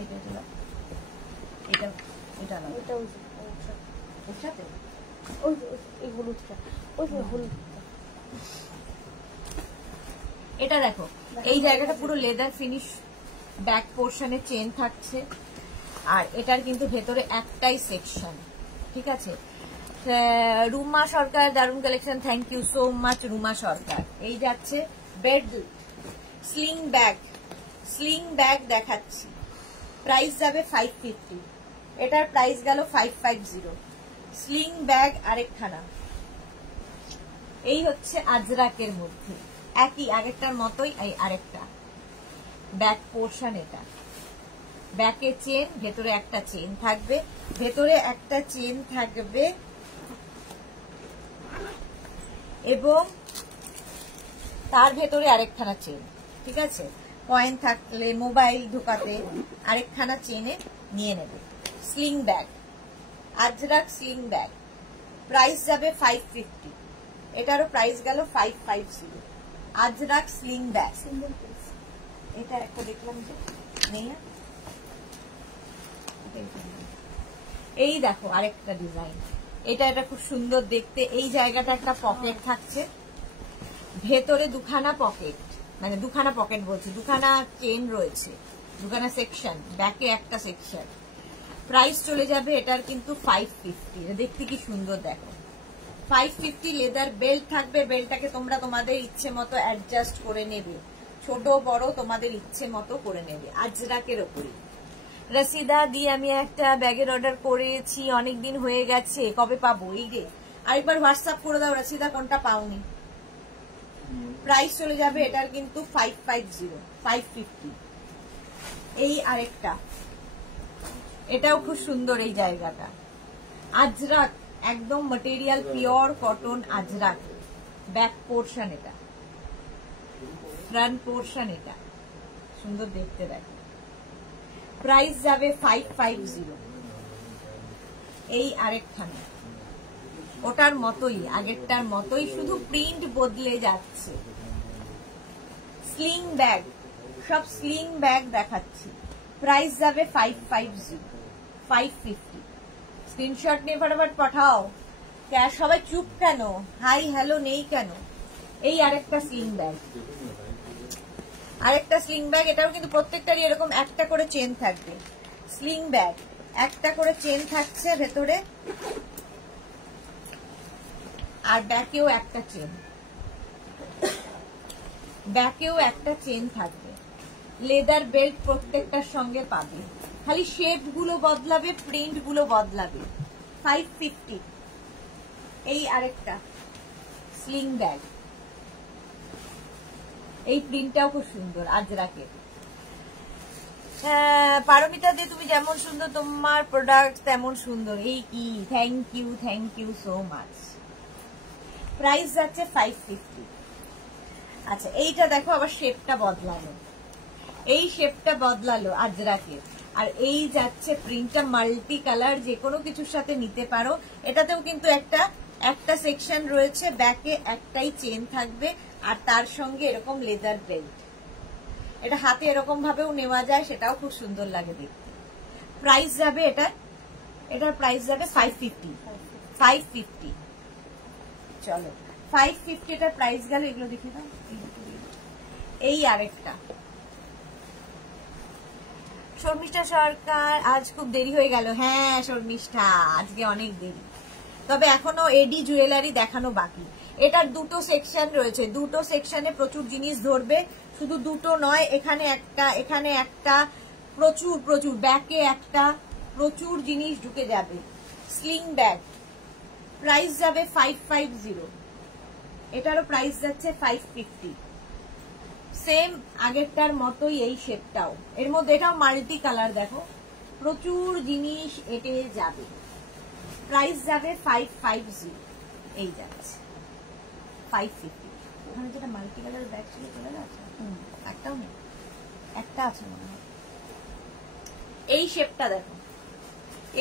এটা এটা এটা এটা লাগা, এটা ওর সাথে ওই এই হলুদটা, ওই হলুদটা। এটা দেখো, এই জায়গাটা পুরো লেদার ফিনিশ, ব্যাক পোর্শনে চেন থাকছে। আর এটার কিন্তু ভেতরে একটাই সেকশন, ঠিক আছে। রুমা সরকার, দারুণ collection, thank you so much Ruma Sarkar. এই যাচ্ছে বেড স্লিং ব্যাগ, স্লিং ব্যাগ দেখাচ্ছি। প্রাইস যাবে 550। এটার প্রাইস গেল 550। স্লিং ব্যাগ আরেকখানা। এই হচ্ছে আজরাকের মধ্যে, একই আগেরটার মতোই। এই আরেকটা ব্যাক পোর্শন, এটা ব্যাকে চেন, ভেতরে একটা চেন থাকবে, ভেতরে একটা চেন থাকবে, এবং তার ভেতরে আরেকখানা চেন, ঠিক আছে। কয়েন থাকলে, মোবাইল ঢোকাতে আরেকখানা চেনে নিয়ে নেবে। Sling bag, Ajrak sling bag. Price যাবে 550। এটারও প্রাইস গেল 550। Ajrak sling bag. এটা একটা দেখলাম যে নেই। এই দেখো আরেকটা ডিজাইন, এটা খুব সুন্দর দেখতে। এই জায়গাটা একটা পকেট থাকছে, ভেতরে দুখানা পকেট, মানে দুখানা পকেট বলছি, দুখানা চেন রয়েছে, দুখানা সেকশন, ব্যাকে একটা সেকশন। প্রাইস চলে যাবে এটার কিন্তু 550। দেখতে কি সুন্দর দেখো, 550। লেদার বেল্ট থাকবে, বেল্টটাকে তোমরা তোমাদের ইচ্ছে মতো অ্যাডজাস্ট করে নেবে, ছোট বড় তোমাদের ইচ্ছে মতো করে নেবে। আজরাকের ওপরই। রসিদা দি, আমি একটা ব্যাগের অর্ডার করেছি, অনেকদিন হয়ে গেছে, কবে পাবো? এই রে, আরেকবার হোয়াটসঅ্যাপ করে দাও রসিদা, কোনটা পাওনি। প্রাইস চলে যাবে এটার কিন্তু 550। এই আরেকটা, এটাও খুব সুন্দর। এই জায়গাটা আজরাক, একদম material pure cotton Ajrak. Back portion এটা, ফ্রন্ট পোর্শন এটা, সুন্দর দেখতে দেখো। প্রাইস যাবে 550। এই আরেকখানে ওটার মতোই, আগেরটার মতোই, শুধু প্রিন্ট বদলে যাচ্ছে। স্লিং ব্যাগ, সব স্লিং ব্যাগ দেখাচ্ছি, প্রাইস যাবে 550, 550। স্ক্রিনশট নিয়ে ফটাফট পাঠাও। সবাই চুপ কেন? হাই হ্যালো নেই কেন? এই আরেকটা স্লিং ব্যাগ, আরেকটা স্লিং ব্যাগ। এটাও কিন্তু প্রত্যেকটারই এরকম একটা করে চেন থাকবে। স্লিং ব্যাগ একটা করে চেন থাকছে ভেতরে, আর ব্যাকেও একটা চেন, ব্যাকেও একটা চেন থাকবে। লেদার বেল্ট প্রত্যেকটার সঙ্গে পাবে, খালি শেপ গুলো বদলাবে, প্রিন্ট গুলো বদলাবে। 550। এই আরেকটা স্লিং ব্যাগ, এই প্রিন্টটাও খুব সুন্দর আজরাকের। পারমিতা দে, তুমি যেমন সুন্দর তোমার প্রোডাক্ট তেমন সুন্দর। এই কি, thank you so much. Price যাচ্ছে 550। আচ্ছা এইটা দেখো আবার শেপটা বদলালো, এই শেপটা বদলালো আজরাকের। আর এই যাচ্ছে প্রিন্টটা মাল্টি কালার, যে কোনো কিছুর সাথে নিতে পারো। এটাতেও কিন্তু একটা সেকশন রয়েছে, ব্যাকে একটাই চেন থাকবে, আর তার সঙ্গে এরকম লেদার বেল্ট। এটা হাতে এরকম ভাবেও নেওয়া যায়, সেটাও খুব সুন্দর লাগে দেখতে। প্রাইস যাবে এটার প্রাইস যাবে 550। চলো 550 এটার প্রাইস গেল। এগুলো দেখে দাও। এই আরেকটা শর্মিষ্ঠা সরকার, আজ খুব দেরি হয়ে গেল। হ্যাঁ শর্মিষ্ঠা, আজকে অনেক দেরি, তবে এখনো এডি জুয়েলারি দেখানো বাকি। এটার দুটো সেকশন রয়েছে, দুটো সেকশনে প্রচুর জিনিস ধরবে। শুধু দুটো নয়, এখানে একটা, প্রচুর ব্যাকে একটা, প্রচুর জিনিস ঢুকে যাবে। স্লিং ব্যাগ, প্রাইস যাবে 550। এটারও প্রাইস যাচ্ছে 550। সেম আগেরটার মতোই এই শেপটাও, এর মধ্যে এটাও মাল্টি কালার। দেখো প্রচুর জিনিস এটে যাবে। প্রাইস যাবে 550। এই যাচ্ছে 550। ওখানে যেটা মাল্টি কালার ব্যাগ ছিল চলে যাচ্ছে, একটাও নেই, একটা আছে মনে হয়। এই শেপটা দেখো,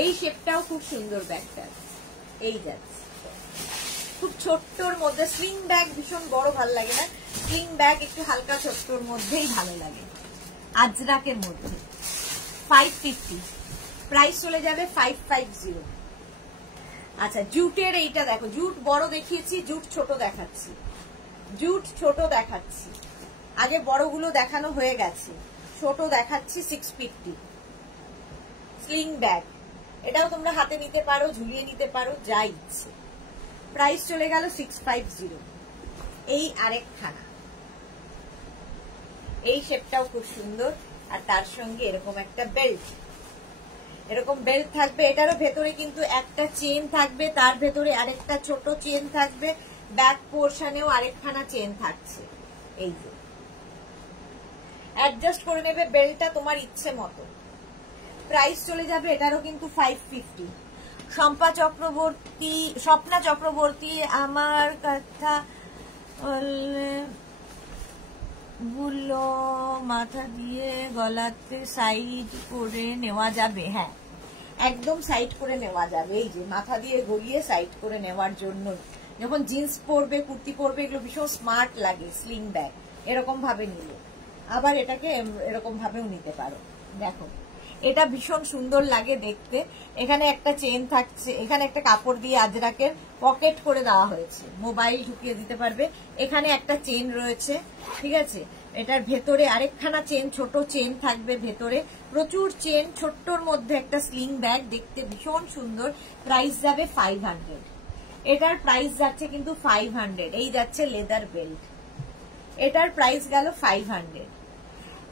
এই শেপটাও খুব সুন্দর ব্যাগটা। এই যাচ্ছে খুব ছোট্টর মধ্যে। স্লিং ব্যাগ ভীষণ বড় ভালো লাগে না, স্লিং ব্যাগ একটু হালকা ছোট্টর মধ্যেই ভালো লাগে, আজরাকের মধ্যে। 550 প্রাইস চলে যাবে 550। আচ্ছা জুটের এইটা দেখো, জুট বড় দেখিয়েছি, জুট ছোট দেখাচ্ছি, জুট ছোট দেখাচ্ছি। আগে বড়গুলো দেখানো হয়ে গেছে, ছোট দেখাচ্ছি 650। স্লিং ব্যাগ, এটাও তোমরা হাতে নিতে পারো, ঝুলিয়ে নিতে পারো, যা ইচ্ছে। প্রাইস চলে গেল 650। এই আরেকখানা, এই শেপটাও খুব সুন্দর, আর তার সঙ্গে এরকম একটা বেল্ট, এরকম বেল্ট থাকবে। এটারও ভেতরে কিন্তু একটা চেন থাকবে, তার ভেতরে আরেকটা ছোট চেন থাকবে, ব্যাক পোর্শনেও আরেকখানা চেন থাকছে। এই যে অ্যাডজাস্ট করে নেবে বেল্টটা তোমার ইচ্ছে মতো। প্রাইস চলে যাবে এটারও কিন্তু 550। স্বপ্না চক্রবর্তী, আমার কথা বললো মাথা দিয়ে গলাতে সাইড করে নেওয়া যাবে। হ্যাঁ একদম সাইড করে নেওয়া যাবে। এই যে মাথা দিয়ে গলিয়ে সাইড করে নেওয়ার জন্য, যখন জিন্স পরবে, কুর্তি পরবে, এগুলো ভীষণ স্মার্ট লাগে। স্লিং ব্যাগ এরকম ভাবে নিলে, আবার এটাকে এরকম ভাবেও নিতে পারো। দেখো এটা ভীষণ সুন্দর লাগে দেখতে। এখানে একটা চেন থাকছে, এখানে একটা কাপড় দিয়ে আজরাকের পকেট করে দেওয়া হয়েছে, মোবাইল ঢুকিয়ে দিতে পারবে। এখানে একটা চেন রয়েছে, ঠিক আছে। এটার ভেতরে আরেকখানা চেন, ছোট চেন থাকবে ভেতরে, প্রচুর চেন, ছোট্টর মধ্যে একটা স্লিং ব্যাগ, দেখতে ভীষণ সুন্দর। প্রাইস যাবে 500। এটার প্রাইস যাচ্ছে কিন্তু 500। এই যাচ্ছে লেদার বেল্ট, এটার প্রাইস গেল 500।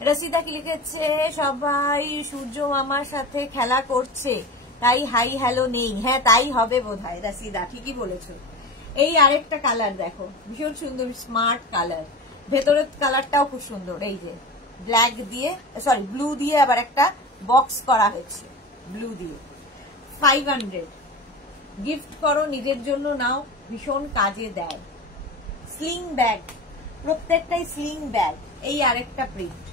রসিদা কি লিখেছে, সবাই সূর্য মামার সাথে খেলা করছে তাই হাই হ্যালো নেই। হ্যাঁ তাই হবে বোধহয় রসিদা, ঠিকই বলেছো। এই আরেকটা কালার দেখো, ভীষণ সুন্দর স্মার্ট কালার, ভেতরের কালারটাও খুব সুন্দর। এই যে ব্ল্যাক দিয়ে, সরি ব্লু দিয়ে আবার একটা বক্স করা হয়েছে, ব্লু দিয়ে। 500 গিফট করো, নিজের জন্য নাও, ভীষণ কাজে দেয়। স্লিং ব্যাগ, প্রত্যেকটাই স্লিং ব্যাগ। এই আরেকটা প্রিন্ট,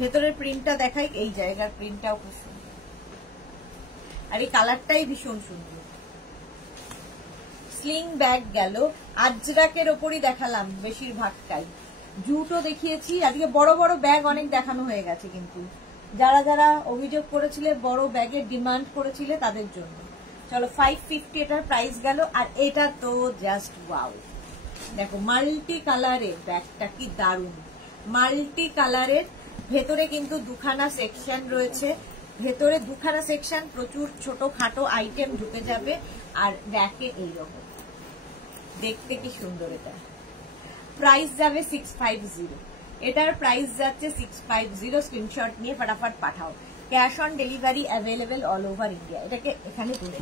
ভেতরের প্রিন্টটা দেখাই, এই জায়গার প্রিন্টটাও খুব সুন্দর, আর এই কালারটাই ভীষণ সুন্দর। স্লিং ব্যাগ গেল, আজরাকের ওপরই দেখালাম বেশিরভাগটাই। জুটও দেখিয়েছি, আজকে বড় বড় ব্যাগ অনেক দেখানো হয়ে গেছে, কিন্তু যারা যারা অভিযোগ করেছিলে বড় ব্যাগের ডিমান্ড করেছিলে তাদের জন্য। চলো 550 এটার প্রাইস গেল। আর এটা তো জাস্ট ওয়াও, দেখো মাল্টি কালারের ব্যাগটা কি দারুণ, মাল্টি কালারের। ভেতরে কিন্তু দুখানা সেকশন রয়েছে, ভেতরে দুখানা সেকশন, প্রচুর ছোটখাটো আইটেম ঢুকে যাবে। আর ব্যাগে এইরকম দেখতে কি সুন্দর। এটা প্রাইস যাবে 650, এটার প্রাইস যাচ্ছে 650। স্ক্রিনশট নিয়ে ফটাফট পাঠাও। Cash on delivery available all over India. এটাকে এখানে তুলে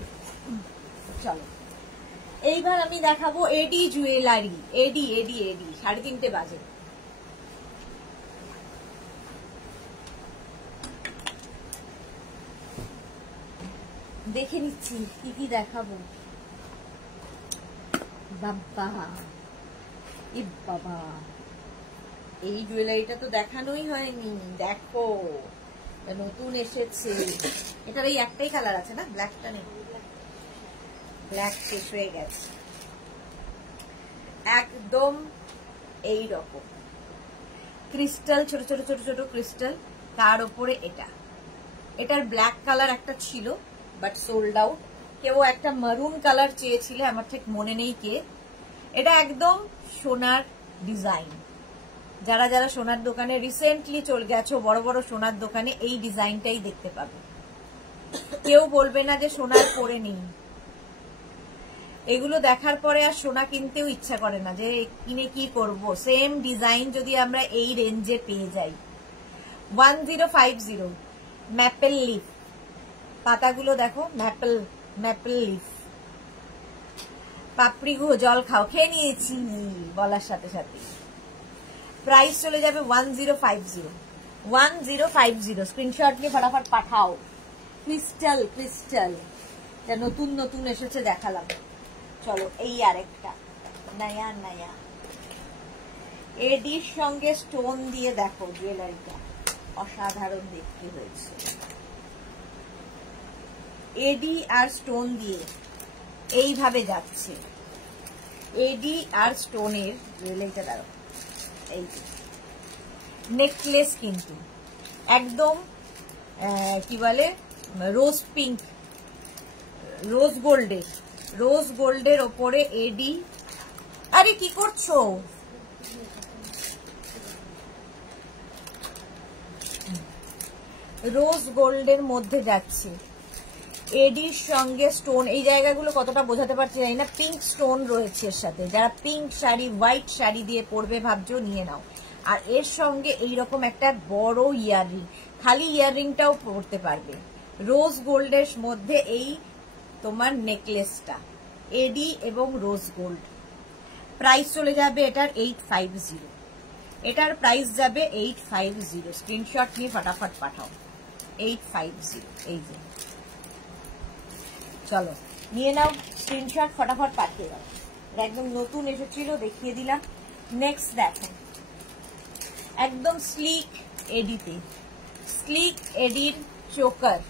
চলো। এইবার আমি দেখাবো এডি জুয়েলারি। এডি এডি এডি 3:30 বাজে। দেখে নিচ্ছি কি কি দেখাবো। বাবা এ বাবা, এই জুয়েলারিটা তো দেখানোই হয়নি। দেখো নতুন এসেছে। এটার এই একটাই কালার আছে না, ব্ল্যাকটা নেই, ব্ল্যাক শেষ হয়ে গেছে। একদম এই রকম ক্রিস্টাল, ছোট ছোট ছোট ছোট ক্রিস্টাল, তার উপরে এটা। এটার ব্ল্যাক কালার একটা ছিল বাট সোল্ড আউট। কেউ একটা মারুন কালার চেয়েছিল, আমার ঠিক মনে নেই কে। এটা একদম সোনার ডিজাইন। যারা যারা সোনার দোকানে রিসেন্টলি চলে গেছো, বড় বড় সোনার দোকানে এই ডিজাইনটাই দেখতে পাবে। কেউ বলবে না যে সোনার পরে নেই। এগুলো দেখার পরে আর সোনা কিনতেও ইচ্ছা করে না, যে কিনে কি করব। সেম ডিজাইন যদি আমরা এই রেঞ্জে পেয়ে যাই। 1050 ম্যাপেল লিফ। পাতাগুলো দেখো, ম্যাপেল লিফ। পাপড়ি গুহ জল খাও, খেয়ে নিয়েছি বলার সাথে সাথে। প্রাইস চলে যাবে 1050। 1050 স্ক্রিনশট নিয়ে ফটাফট পাঠাও। ক্রিস্টাল ক্রিস্টাল যা নতুন নতুন এসেছে দেখালাম। চলো এই আরেকটা নয়া নয়া এডির সঙ্গে স্টোন দিয়ে দেখো জুয়েলারিটা অসাধারণ দেখতে হয়েছে। এডি আর স্টোন দিয়ে এইভাবে যাচ্ছে। এডি আর স্টোনের জুয়েলারিটা দেখো, এই নেকলেস কিন্তু একদম কি বলে রোজ পিঙ্ক, রোজ গোল্ডের ওপরে এডি। আরে কি করছো? রোজ গোল্ডের মধ্যে যাচ্ছে, এডির সঙ্গে স্টোন। এই জায়গাগুলো কতটা বোঝাতে পারছি জানি না। পিঙ্ক স্টোন রয়েছে এর সাথে। যারা পিঙ্ক শাড়ি, হোয়াইট শাড়ি দিয়ে পরবে ভাবছো, নিয়ে নাও। আর এর সঙ্গে এইরকম একটা বড় ইয়াররিং, খালি ইয়াররিংটাও পরতে পারবে। রোজ গোল্ডের মধ্যে এই তোমার নেকলেসটা, এডি এবং রোজ গোল্ড। প্রাইস চলে যাবে এটার 850। এটার প্রাইস যাবে 850। স্ক্রিনশট নিয়ে ফটাফট পাঠাও। 850 এই যে। চলো নিয়ে নাও স্ক্রিনশট, ফটাফট পাঠিয়ে দাও। একদম নতুন এসেছিল, দেখিয়ে দিলাম। নেক্সট দেখো একদম স্লিক এডিতে, স্লিক এডির চোকার।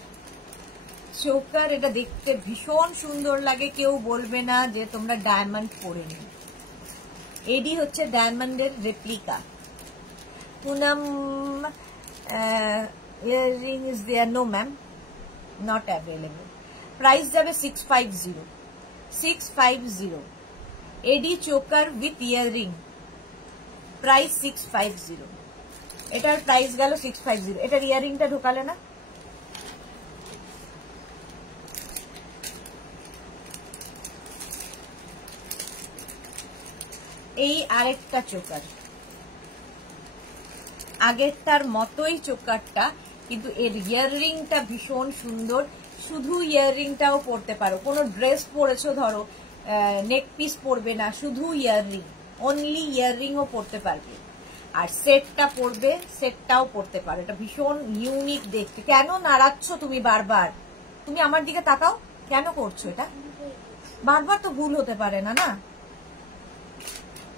এটা দেখতে ভীষণ সুন্দর লাগে, কেউ বলবে না যে তোমরা ডায়মন্ড পরে নি। এডি হচ্ছে ডায়মন্ডের replica. Punam earring is there? No ma'am, not available. Price যাবে 650। 650 AD choker with earring. Price 650। এটার প্রাইস গেল 650। এটার ইয়াররিংটা ঢোকালে না? এই আরেকটা চোকার, আগেরটার মতোই চোকারটা, কিন্তু এর ইয়াররিংটা ভীষণ সুন্দর। শুধু ইয়াররিংটাও পরতে পারো, কোনো ড্রেস পরেছো ধরো, নেক পিস পরবে না, শুধু ইয়াররিং, অনলি ইয়াররিংও পরতে পারবে। আর সেটটা পরবে, সেটটাও পরতে পারো। এটা ভীষণ ইউনিক দেখতে। কেন নাড়াচ্ছ তুমি বারবার? তুমি আমার দিকে তাকাও, কেন করছো এটা? বারবার তো ভুল হতে পারে না, না?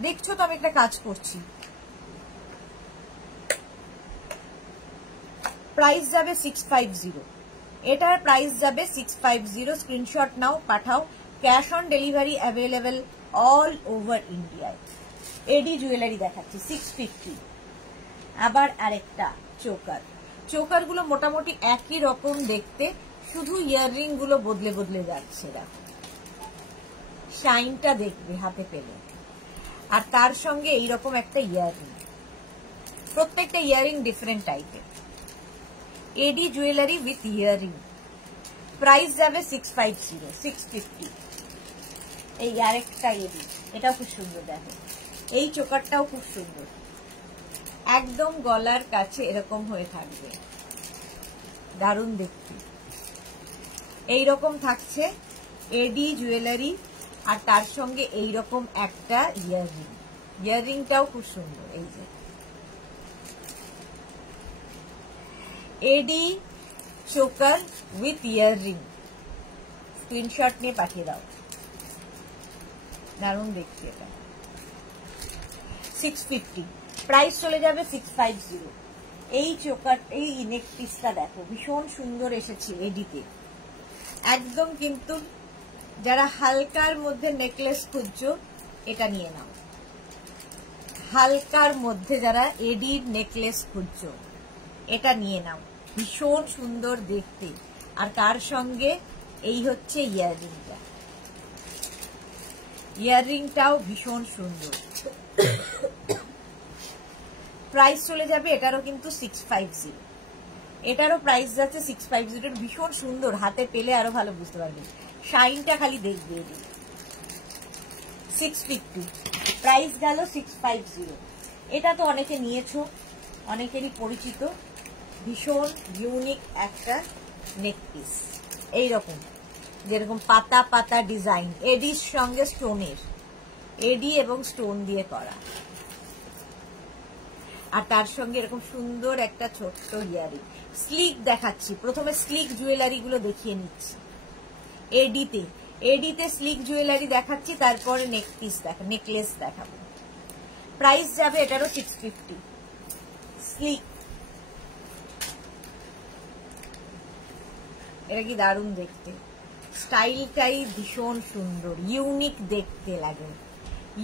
দেখছো তো আমি একটা কাজ করছি। প্রাইস যাবে 650। এটার প্রাইস যাবে 650। স্ক্রিনশট নাও, পাঠাও। Cash on delivery available all over ইন্ডিয়ায়। এডি জুয়েলারি দেখাচ্ছি 650। আবার আরেকটা চোকার। চোকার গুলো মোটামুটি একই রকম দেখতে, শুধু ইয়াররিং গুলো বদলে বদলে যাচ্ছে। দেখো শাইনটা দেখবে হাতে পেলে। আর তার সঙ্গে এইরকম একটা ইয়াররিং, প্রত্যেকটা ইয়াররিং ডিফারেন্ট টাইপের। এডি জুয়েলারি উইথ ইয়াররিং, প্রাইস যাবে 650 650। এই আরেকটা এডি, এটাও খুব সুন্দর। দেখো এই চোকারটাও খুব সুন্দর, একদম গলার কাছে এরকম হয়ে থাকবে, দারুণ দেখতে। এইরকম থাকছে এডি জুয়েলারি, আর তার সঙ্গে এইরকম একটা ইয়াররিং। ইয়াররিংটাও খুব সুন্দর। এই যে এডি চোকার উইথ ইয়াররিং, স্ক্রিনশট নিয়ে পাঠিয়ে দাও, দারুণ দেখছি এটা। 650, প্রাইস চলে যাবে 650। এই চোকার, এই নেক পিসটা দেখো ভীষণ সুন্দর এসেছে এডিতে, একদম। কিন্তু যারা হালকার মধ্যে নেকলেস খুঁজছো এটা নিয়ে নাও। হালকার মধ্যে যারা এডির নেকলেস খুঁজছো এটা নিয়ে নাও, ভীষণ সুন্দর দেখতে। আর তার সঙ্গে এই হচ্ছে ইয়াররিংটা, ইয়াররিংটাও ভীষণ সুন্দর। প্রাইস চলে যাবে এটারও কিন্তু 650। এটারও প্রাইস যাচ্ছে 650। ভীষণ সুন্দর, হাতে পেলে আরো ভালো বুঝতে পারবে। শাইনটা খালি দেখবে। 650, প্রাইস গেল 650। এটা তো অনেকে নিয়েছো, অনেকেরই পরিচিত, ভীষণ ইউনিক একটা নেক পিস। এইরকম যেরকম পাতা পাতা ডিজাইন, এডির সঙ্গে স্টোনের, এডি এবং স্টোন দিয়ে করা। আর তার সঙ্গে এরকম সুন্দর একটা ছোট্ট ইয়ারিং। স্লিক দেখাচ্ছি, প্রথমে স্লিক জুয়েলারি গুলো দেখিয়ে নিচ্ছি। এডিতে স্লিক জুয়েলারি দেখাচ্ছি, তারপরে নেক পিস নেকলেস দেখাবো। প্রাইস যাবে এটারও 650। স্লিক, এটা কি দারুণ দেখতে, স্টাইলটাই ভীষণ সুন্দর, ইউনিক দেখতে লাগে,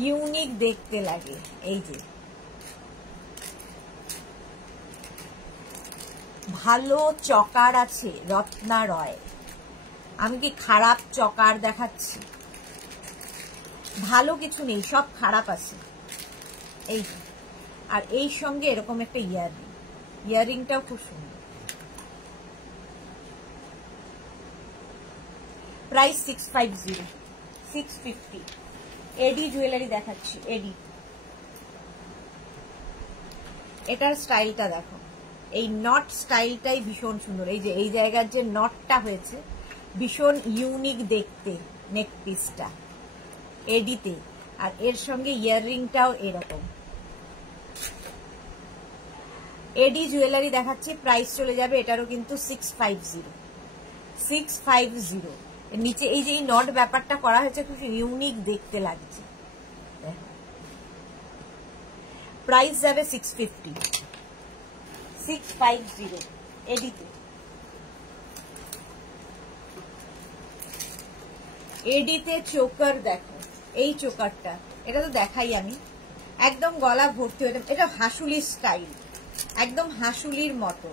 ইউনিক দেখতে লাগে। এই যে ভালো চকার আছে রত্না রয়। আমি কি খারাপ চকার দেখাচ্ছি? ভালো কিছু নেই, সব খারাপ আছে। এই যে, আর এই সঙ্গে এরকম একটা ইয়াররিং, ইয়াররিংটাও খুব সুন্দর। প্রাইস 650 650। এডি জুয়েলারি দেখাচ্ছি, এডি। এটার স্টাইলটা দেখো, এই নট স্টাইলটাই ভীষণ সুন্দর। এই যে এই জায়গার যে নটটা হয়েছে ভীষণ ইউনিক দেখতে নেক পিসটা এডিতে। আর এর সঙ্গে ইয়াররিংটাও এরকম। এডি জুয়েলারি দেখাচ্ছি, প্রাইস চলে যাবে এটারও কিন্তু 650 650। নিচে এই যে এই নট ব্যাপারটা করা হয়েছে খুব ইউনিক দেখতে লাগছে। প্রাইস যাবে 650 650 এডিতে। এডিতে চোকার দেখো, এই চোকারটা, এটা তো দেখাই আমি, একদম গলা ভর্তি হয়ে, এটা হাসুলির স্টাইল, একদম হাসুলির মতো।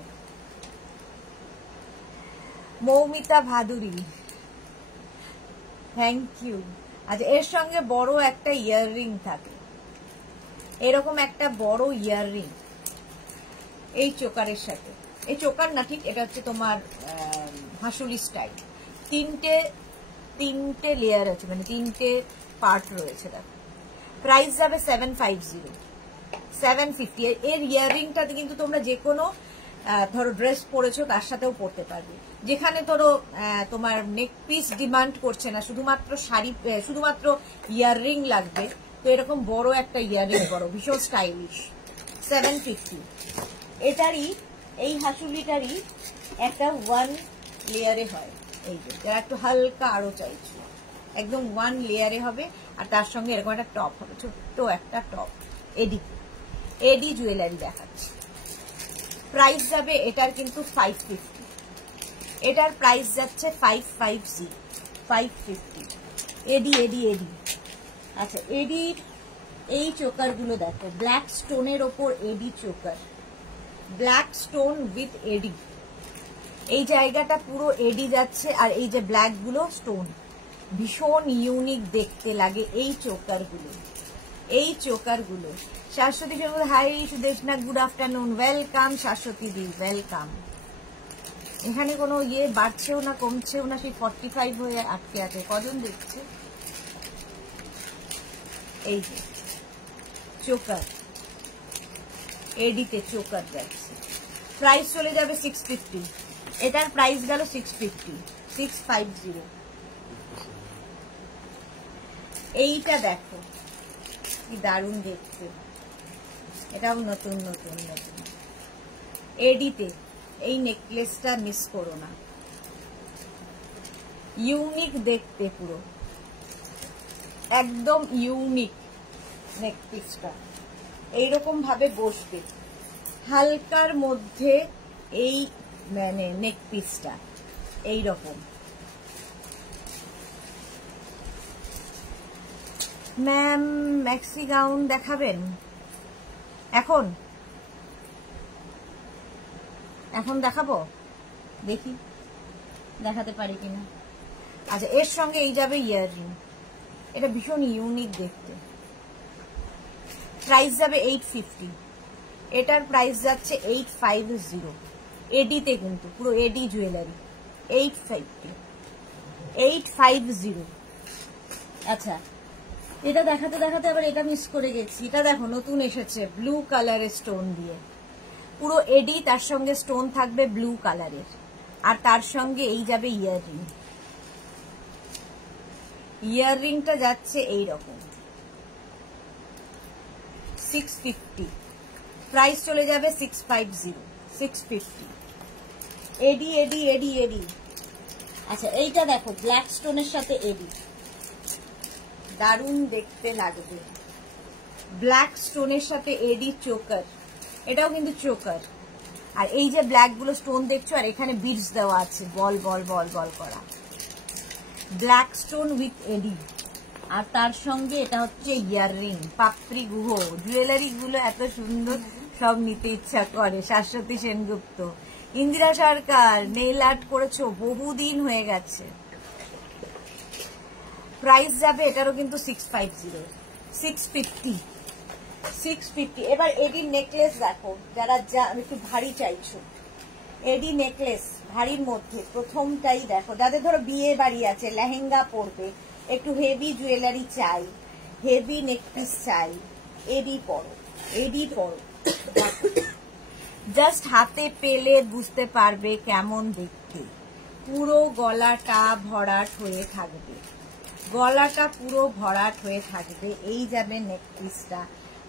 Moumita Bhaduri, thank you. আচ্ছা, এর সঙ্গে বড় একটা ইয়াররিং থাকে, এরকম একটা বড় ইয়াররিং এই চোকারের সাথে। এই চোকার না, ঠিক এটা হচ্ছে তোমার হাসুলি স্টাইল। তিনটে লেয়ার আছে, মানে তিনটে পার্ট রয়েছে। দেখো প্রাইস যাবে 750 750। এর ইয়াররিংটাতে কিন্তু তোমরা যে কোনো ধরো ড্রেস পরেছো তার সাথেও পরতে পারবে। যেখানে ধরো তোমার নেক পিস ডিমান্ড করছে না, শুধুমাত্র শাড়ি, শুধুমাত্র ইয়াররিং লাগবে, তো এরকম বড় একটা ইয়াররিং করো, ভীষণ স্টাইলিশ। 750। এটারই, এই হাসুলিটারই একটা 1 লেয়ারে হয়। এই যে যারা একটু হালকা আরো চাইছো, একদম 1 লেয়ারে হবে। আর তার সঙ্গে এরকম একটা টপ হবে, ছোট্ট একটা টপ। এডি জুয়েলারি দেখাচ্ছি। প্রাইস যাবে এটার কিন্তু 550। এটার প্রাইস যাচ্ছে 550 550। এডি। আচ্ছা, এডির এই চোকার গুলো দেখো, ব্ল্যাক স্টোনের ওপর এডি চোকার, ব্ল্যাক স্টোন উইথ এডি। এই জায়গাটা পুরো এডি যাচ্ছে, আর এই যে ব্ল্যাক গুলো স্টোন, ভীষণ ইউনিক দেখতে লাগে এই চোকার গুলো। এই চোকার গুলো শাশ্বতী সঙ্গে hi Sudeshna, good afternoon, welcome Shashwati দি, ওয়েলকাম। এখানে কোনো ইয়ে বাড়ছেও না কমছেও না, সেই 45 হয়ে আটকে আছে। কজন দেখছে? এই যে চোকার, এডিতে চোকার যাচ্ছে, প্রাইস চলে যাবে 650। এটার প্রাইস গেল 650, 650। এইটা দেখো কি দারুণ দেখতে, এটাও নতুন নতুন নতুন এডিতে। এই নেকলেসটা মিস করো না, ইউনিক দেখতে, পুরো একদম ইউনিক নেকপিসটা। এইরকম ভাবে বসবে হালকার মধ্যে, এই মানে নেকপিসটা এইরকম। ম্যাম ম্যাক্সি গাউন দেখাবেন এখন? এখন দেখাবো, দেখি দেখাতে পারি কিনা। আচ্ছা, এর সঙ্গে এই যাবে ইয়াররিং, এটা ভীষণ ইউনিক দেখতে। প্রাইস যাবে 850, এটার প্রাইস যাচ্ছে 850। এডিতে কিন্তু পুরো এডি জুয়েলারি, 850। আচ্ছা, এটা দেখাতে দেখাতে আবার এটা মিস করে গেছি। এটা দেখো নতুন এসেছে, ব্লু কালারের স্টোন দিয়ে, পুরো এডি, তার সঙ্গে স্টোন থাকবে ব্লু কালারের, আর তার সঙ্গে এই যাবে ইয়াররিং। ইয়াররিংটা যাচ্ছে এইরকম, 650। প্রাইস চলে যাবে 650, 650। এডি এডি এডি এডি। আচ্ছা, এইটা দেখো ব্ল্যাক স্টোনের সাথে এডি, দারুণ দেখতে লাগবে। ব্ল্যাক স্টোনের সাথে এডি চোকার, এটাও কিন্তু চোকার। আর এই যে ব্ল্যাক গুলো স্টোন দেখছো, আর এখানে বিডস দেওয়া আছে, বল বল বল বল করা, ব্ল্যাক স্টোন উইথ এডি। আর তার সঙ্গে এটা হচ্ছে ইয়াররিং, পাপড়ি গুহ। জুয়েলারি গুলো এত সুন্দর, সব নিতে ইচ্ছা করে। শাশ্বতী সেনগুপ্ত, ইন্দিরা সরকার, নেইল আর্ট করেছো, বহুদিন হয়ে গেছে। প্রাইস যাবে এটারও কিন্তু 650, 650। এবার এডি নেকলেস দেখো, যারা একটু ভারী চাইছো, এডি নেকলেস ভারীর মধ্যে প্রথমটাই দেখো, যাদের ধরো বিয়ে বাড়ি আছে, লেহেঙ্গা পরবে, একটু হেভি জুয়েলারি চাই, হেভি নেকপিস চাই, এডি পরো, এডি পরো। জাস্ট হাতে পেলে বুঝতে পারবে কেমন দেখতে। পুরো গলাটা ভরাট হয়ে থাকবে, গলাটা পুরো ভরাট হয়ে থাকবে। এই যাবে নেকপিসটা,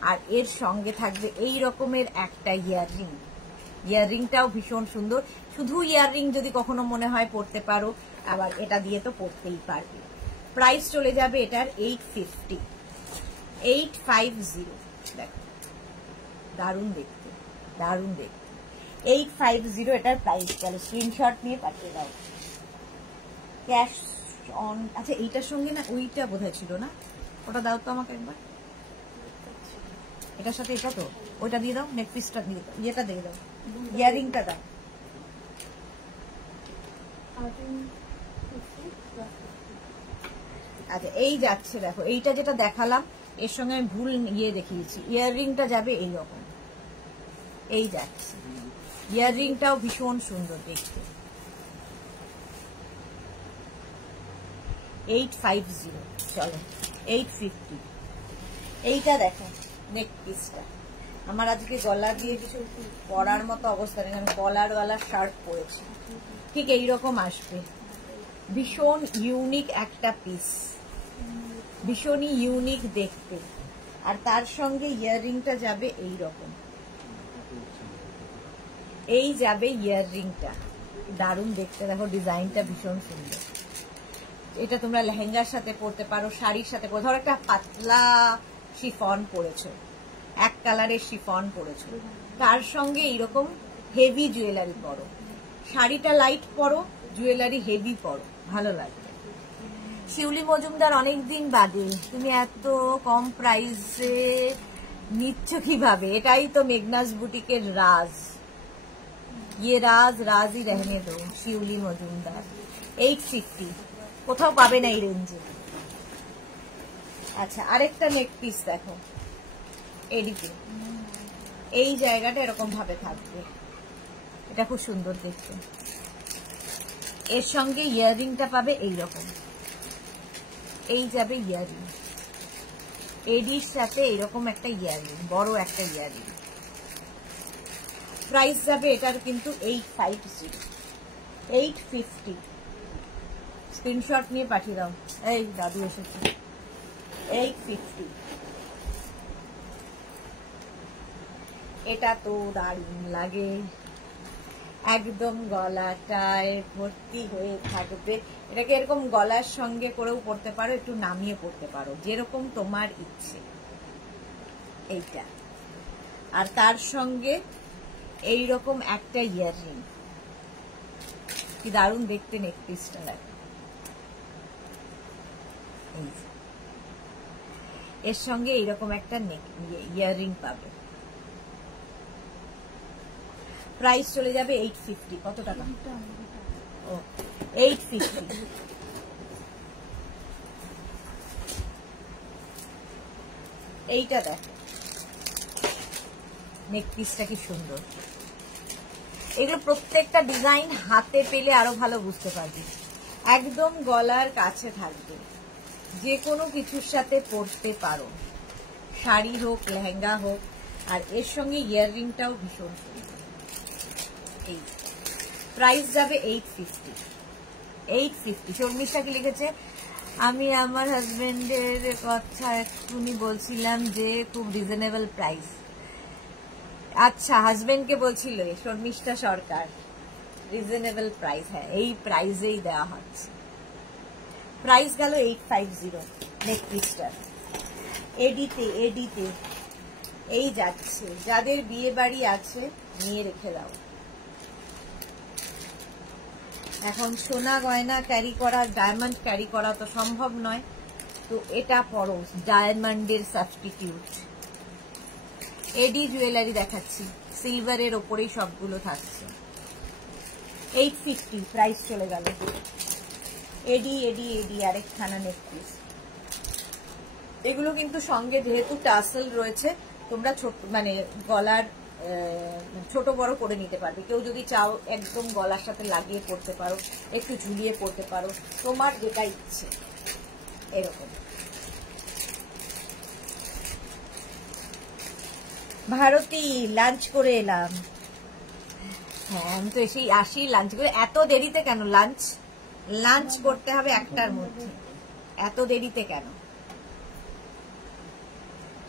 আর এর সঙ্গে থাকবে এই রকমের একটা ইয়াররিং। ইয়াররিংটাও ভীষণ সুন্দর। শুধু ইয়াররিং যদি কখনো মনে হয় পরতে পারো, আবার এটা দিয়ে তো পরতেই পারবে। প্রাইস চলে যাবে এটার 850, 850। দেখো দারুণ দেখতে, দারুণ দেখতে, 850 এটার প্রাইস। চলো স্ক্রিনশট নিয়ে পাঠিয়ে দাও। Cash on. আচ্ছা, এইটার সঙ্গে না ওইটা বোধহয় ছিল না, ওটা দাও তো আমাকে একবার। এটার সাথে এটা তো, ওইটা দিয়ে দাও, নেকপিসটা দিয়ে দাও, ইয়েটা দিয়ে দাও, ইয়ারিংটা দাও। আচ্ছা, এই যাচ্ছে দেখো, এইটা যেটা দেখালাম এর সঙ্গে আমি ভুল ইয়ে দেখিয়েছি। ইয়াররিংটা যাবে এইরকম, এই যাচ্ছে। ইয়াররিংটাও ভীষণ সুন্দর দেখতে। 850, চলো 850। এইটা দেখো নেকপিসটা, আমার আজকে গলা দিয়ে কিছু পরার মতো অবস্থা নেই, আমি কলার গলার শার্ট পরেছি, ঠিক এইরকম আসবে। ভীষণ ইউনিক একটা পিস, ভীষণই ইউনিক দেখতে। আর তার সঙ্গে ইয়াররিংটা যাবে এইরকম, এই যাবে ইয়াররিংটা, দারুণ দেখতে। দেখো ডিজাইনটা ভীষণ সুন্দর। এটা তোমরা লেহেঙ্গার সাথে পরতে পারো, শাড়ির সাথে পরো। ধরো একটা পাতলা শিফন পরেছো, এক কালারের শিফন পরেছো, তার সঙ্গে এইরকম হেভি জুয়েলারি পরো। শাড়িটা লাইট পরো, জুয়েলারি হেভি পরো, ভালো লাগবে। শিউলি মজুমদার অনেকদিন বাদে, তুমি এত কম প্রাইসে নিচ্ছ কিভাবে? এটাই তো মেঘনাস বুটিকের রাজ। ये राज राज ही रहने दो। শিউলি মজুমদার 850, কোথাও পাবে না এই রেঞ্জে। আচ্ছা, আরেকটা নেক পিস দেখো, এদিকে এই জায়গাটা এরকম ভাবে থাকবে, এটা খুব সুন্দর দেখতে। এর সঙ্গে ইয়াররিংটা পাবে এইরকম, এই যাবে ইয়াররিং, এডির সাথে এইরকম একটা ইয়াররিং, বড় একটা ইয়াররিং। প্রাইস যাবে এটার কিন্তু 850, 850। স্ক্রিনশট নিয়ে পাঠিয়ে দাও। এই দাদু এসেছে। 850। এটা তো দারুণ লাগে, একদম গলাটায় ভর্তি হয়ে থাকবে। এটাকে এরকম গলার সঙ্গে করেও পড়তে পারো, একটু নামিয়ে পড়তে পারো, যেরকম তোমার ইচ্ছে। এইটা আর তার সঙ্গে এইরকম একটা ইয়াররিং, কি দারুণ দেখতে নেক পিসটা। এর সঙ্গে এইরকম একটা ইয়াররিং পাবে। প্রাইস চলে যাবে 850। কত টাকা? ও 850। এইটা দেখো, নেক পিসটা কি সুন্দর। এগুলো প্রত্যেকটা ডিজাইন হাতে পেলে আরো ভালো বুঝতে পারবে। একদম গলার কাছে থাকবে, যে কোনো কিছুর সাথে পরতে পারো, শাড়ি হোক লেহেঙ্গা হোক। আর এর সঙ্গে ইয়াররিংটাও ভীষণ সুন্দর। এই প্রাইস যাবে 850। 850। শর্মিষ্ঠা কি লিখেছে? আমি আমার হাজবেন্ডের কথা এক্ষুনি বলছিলাম যে খুব রিজনেবল প্রাইস। আচ্ছা, হাজবেন্ডকে বলছিল শর্মিষ্ঠা সরকার। রিজনেবল প্রাইস, হ্যাঁ এই প্রাইসেই দেওয়া হচ্ছে। প্রাইস গেল 850 নেক পিসটার। এডিতে এই যাচ্ছে, যাদের বিয়ে বাড়ি আছে নিয়ে রেখে দাও। এখন সোনা গয়না ক্যারি করা, ডায়মন্ড ক্যারি করা তো সম্ভব নয়, তো এটা পরো, ডায়মন্ডের সাবস্টিটিউট। এডি জুয়েলারি দেখাচ্ছি, সিলভারের ওপরেই সবগুলো থাকছে। 850 প্রাইস চলে গেল। এডি আরেকখানা নেক পিস। এগুলো কিন্তু সঙ্গে যেহেতু টাসেল রয়েছে, তোমরা ছোট মানে গলার ছোট বড় করে নিতে পারবে। কেউ যদি চাও একদম গলার সাথে লাগিয়ে পড়তে পারো, একটু ঝুলিয়ে পড়তে পারো, তোমার যেটা ইচ্ছে। এরকম ভারতী লাঞ্চ করে এলাম। হ্যাঁ, আমি তো এসেই আসি লাঞ্চ করে। এত দেরিতে কেন লাঞ্চ করতে হবে 1টার মধ্যে, এত দেরিতে কেন?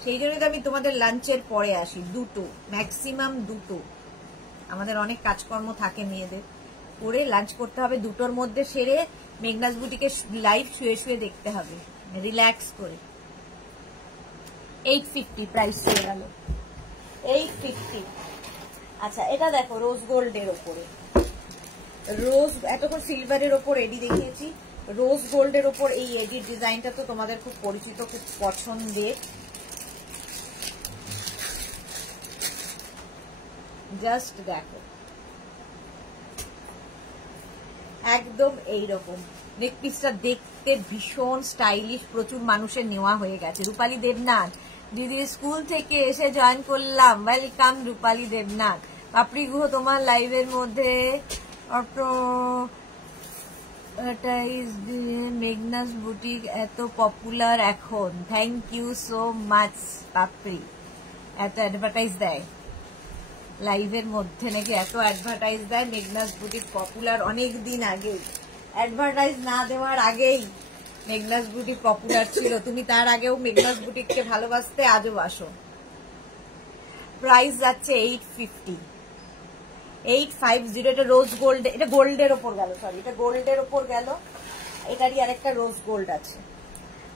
সেই জন্য তো আমি তোমাদের লাঞ্চের পরে আসি, 2টো ম্যাক্সিমাম 2টো। আমাদের অনেক কাজকর্ম থাকে মেয়েদের, করে লাঞ্চ করতে হবে 2টোর মধ্যে সেরে মেঘনাস বুটিকে লাইভ শুয়ে শুয়ে দেখতে হবে, রিল্যাক্স করে। 850 প্রাইস হয়ে গেল। 850। আচ্ছা, এটা দেখো রোজ গোল্ডের ওপরে, রোজ এতক্ষণ সিলভারের ওপর এডি দেখিয়েছি, রোজ গোল্ডের ওপর এই এডির ডিজাইনটা তো তোমাদের খুব পরিচিত, খুব পছন্দের। জাস্ট দেখো, একদম এইরকম নেক পিসটা দেখতে ভীষণ স্টাইলিশ, প্রচুর মানুষের নেওয়া হয়ে গেছে। রূপালী দেবনাথ দিদি স্কুল থেকে এসে জয়েন করলাম, ওয়েলকাম রূপালী দেবনাথ। পাপড়ি গুহ তোমার লাইভের মধ্যে অটো মেঘনাস বুটিক এত পপুলার এখন, থ্যাংক ইউ সো মাচ পাপড়ি। এত অ্যাডভার্টাইজ দেয় লাইভের মধ্যে, নাকি এত অ্যাডভার্টাইজ দেয়? মেঘনাস বুটিক পপুলার অনেক দিন আগে, অ্যাডভার্টাইজ না দেওয়ার আগেই মেঘনাস বুটিক পপুলার ছিল। তুমি তার আগেও মেঘনাস বুটিককে ভালোবাসতে, আজও বাসো। প্রাইস যাচ্ছে 850। 850। এটা রোজ গোল্ড, এটা গোল্ডের ওপর গেল, সরি এটা গোল্ডের ওপর গেল। এটারই আরেকটা রোজ গোল্ড আছে।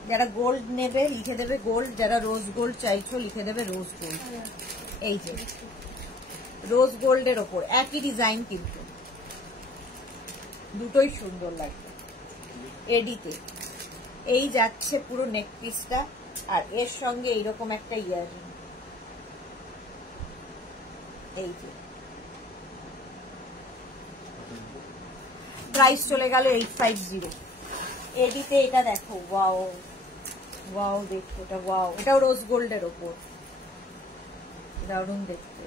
যারা গোল্ড নেবে লিখে দেবে গোল্ড, যারা রোজ গোল্ড চাইছো লিখে দেবে রোজ গোল্ড। এই যে রোজ গোল্ডের ওপর একই ডিজাইন, কিন্তু দুটোই সুন্দর লাগবে। এডিতে এই যাচ্ছে পুরো নেক পিসটা, আর এর সঙ্গে এইরকম একটা ইয়াররিং। এই যে প্রাইস চলে গেল 850। এডিতে এটা দেখো, ওয়াও ওয়াও, দেখো এটা, ওয়াও, এটাও রোজ গোল্ডের ওপর, দারুণ দেখতে।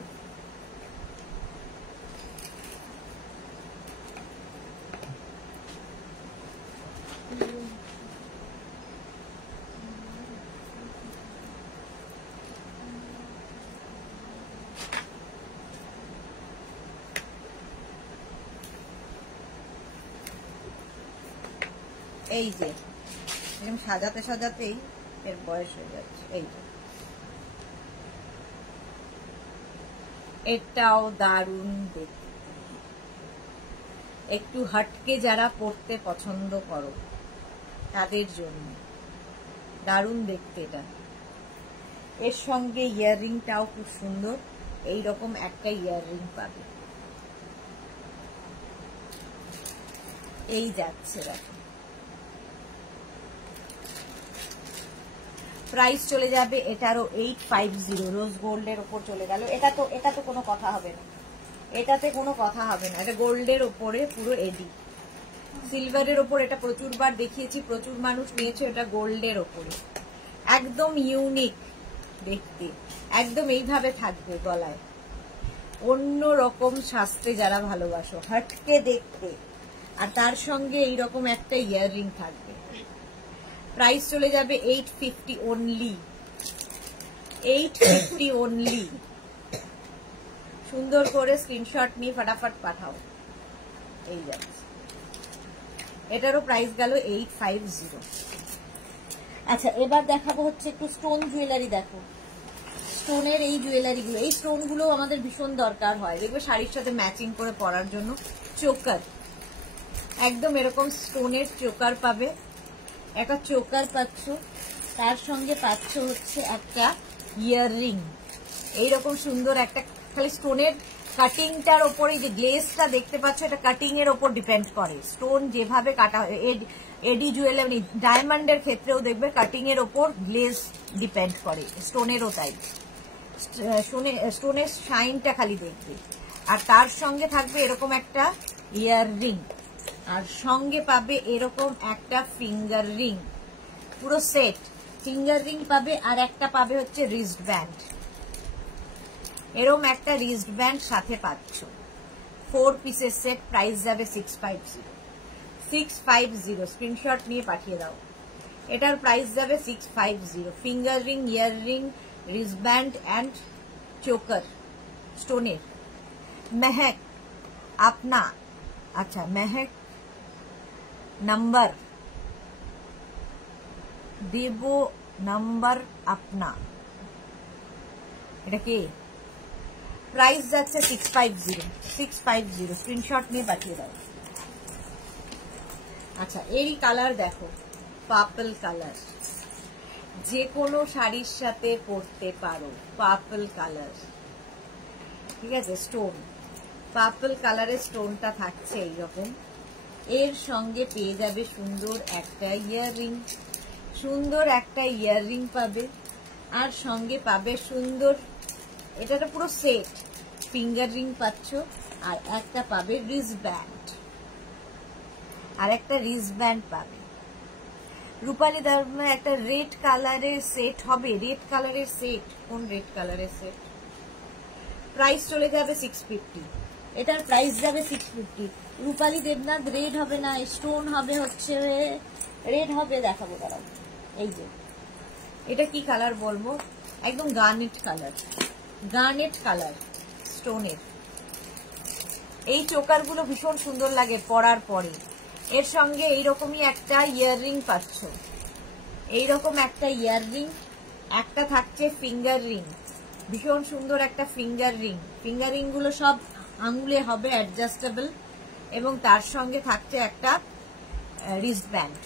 এই যে এরকম সাজাতে সাজাতেই এর বয়স হয়ে যাচ্ছে। এই যে এটাও দারুণ দেখতে, একটু হটকে যারা পড়তে পছন্দ করো তাদের জন্য দারুণ দেখতে এটা। এর সঙ্গে ইয়াররিংটাও খুব সুন্দর, এইরকম একটা ইয়াররিং পাবে। এই যাচ্ছে, দেখো প্রাইস চলে যাবে এটারও 850, রোজ গোল্ডের ওপর চলে গেল। এটা তো কোনো কথা হবে না, এটাতে কোনো কথা হবে না। এটা গোল্ডের ওপরে পুরো এডি, সিলভারের ওপর এটা প্রচুরবার দেখিয়েছি, প্রচুর মানুষ নিয়েছে। এটা গোল্ডের ওপরে একদম ইউনিক দেখতে, একদম এইভাবে থাকবে গলায়, অন্য রকম সাজতে যারা ভালোবাসো, হটকে দেখতে, আর তার সঙ্গে এইরকম একটা ইয়াররিং থাকবে। প্রাইস চলে যাবে 850 অনলি, 850 অনলি। সুন্দর করে স্ক্রিনশট নিয়ে ফটাফট পাঠাও। এই যাচ্ছে, এটারও প্রাইস গেল 850। আচ্ছা, এবার দেখাবো হচ্ছে একটু স্টোন জুয়েলারি। দেখো স্টোনের এই জুয়েলারিগুলো, এই স্টোনগুলো আমাদের ভীষণ দরকার হয়, দেখবে শাড়ির সাথে ম্যাচিং করে পরার জন্য। চোকার, একদম এরকম স্টোনের চোকার পাবে, একটা চোকার পাচ্ছ, তার সঙ্গে পাচ্ছ হচ্ছে একটা ইয়াররিং, এইরকম সুন্দর একটা। খালি স্টোনের কাটিংটার ওপরে যে গ্লেজটা দেখতে পাচ্ছ, এটা কাটিং এর ওপর ডিপেন্ড করে, স্টোন যেভাবে কাটা হয়। এডি জুয়েলারি, ডায়মন্ডের ক্ষেত্রেও দেখবে কাটিং এর ওপর গ্লেজ ডিপেন্ড করে, স্টোনেরও তাই। স্টোনের শাইনটা খালি দেখবে। আর তার সঙ্গে থাকবে এরকম একটা ইয়াররিং, আর সঙ্গে পাবে এরকম একটা ফিঙ্গার রিং, পুরো সেট ফিঙ্গার রিং পাবে। আর একটা পাবে হচ্ছে রিস্ট ব্যান্ড, এরকম একটা রিস্ট ব্যান্ড সাথে পাচ্ছ। 4 পিসের সেট, প্রাইস যাবে 650। 650 স্ক্রিনশট নিয়ে পাঠিয়ে দাও। এটার প্রাইস যাবে 650। Finger ring, earring, wrist band and choker স্টোনের। মেহেক আপনা, আচ্ছা মেহেক নাম্বার দেব, নাম্বার আপনা, এটা কি? প্রাইস যাচ্ছে 650। 650 স্ক্রিনশট নিয়ে পাঠিয়ে দাও। আচ্ছা, এরই কালার দেখো, পার্পল কালার, যে কোনো শাড়ির সাথে পরতে পারো। পার্পল কালার, ঠিক আছে, স্টোন পার্পল কালারের স্টোনটা থাকছে এইরকম। এর সঙ্গে পেয়ে যাবে সুন্দর একটা ইয়াররিং, সুন্দর একটা ইয়াররিং পাবে, আর সঙ্গে পাবে সুন্দর, এটা পুরো সেট ফিঙ্গার রিং পাচ্ছ, আর একটা পাবে রিস্ট ব্যান্ড, আর একটা রিস্ট ব্যান্ড পাবে। রূপালী দামে একটা রেড কালারের সেট হবে, রেড কালারের সেট, কোন রেড কালারের সেট? প্রাইস চলে যাবে 650। এটার প্রাইস যাবে 650। রূপালী দেবনাথ রেড হবে না, স্টোন হবে হচ্ছে রেড হবে, দেখাবো দাঁড়াও। এই যে এটা কি কালার বলবো, একদম গার্নেট কালার, গার্নেট কালার স্টোনের। এই চোকারগুলো ভীষণ সুন্দর লাগে পরার পরে। এর সঙ্গে এইরকমই একটা ইয়াররিং পাচ্ছ, এইরকম একটা ইয়াররিং, একটা থাকছে ফিঙ্গার রিং, ভীষণ সুন্দর একটা ফিঙ্গার রিং। ফিঙ্গার রিং গুলো সব আঙুলে হবে, অ্যাডজাস্টেবল, এবং তার সঙ্গে থাকছে একটা রিস্ট ব্যান্ড,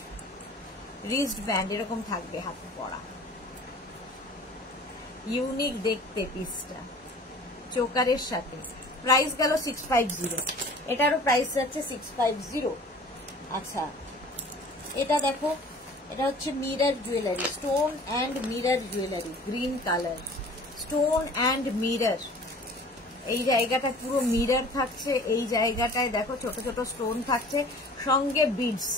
রিস্ট ব্যান্ড এরকম থাকবে হাতে পরা। ইউনিক দেখতে পিসটা চোকারের সাথে। প্রাইস গেল 650, এটারও প্রাইস যাচ্ছে 650। আচ্ছা, এটা দেখো এটা হচ্ছে mirror jewellery, stone and mirror jewellery, green colour, stone and mirror. এই জায়গাটা পুরো মিরর থাকছে, এই জায়গাটায় দেখো ছোট ছোট স্টোন থাকছে, সঙ্গে বিডস,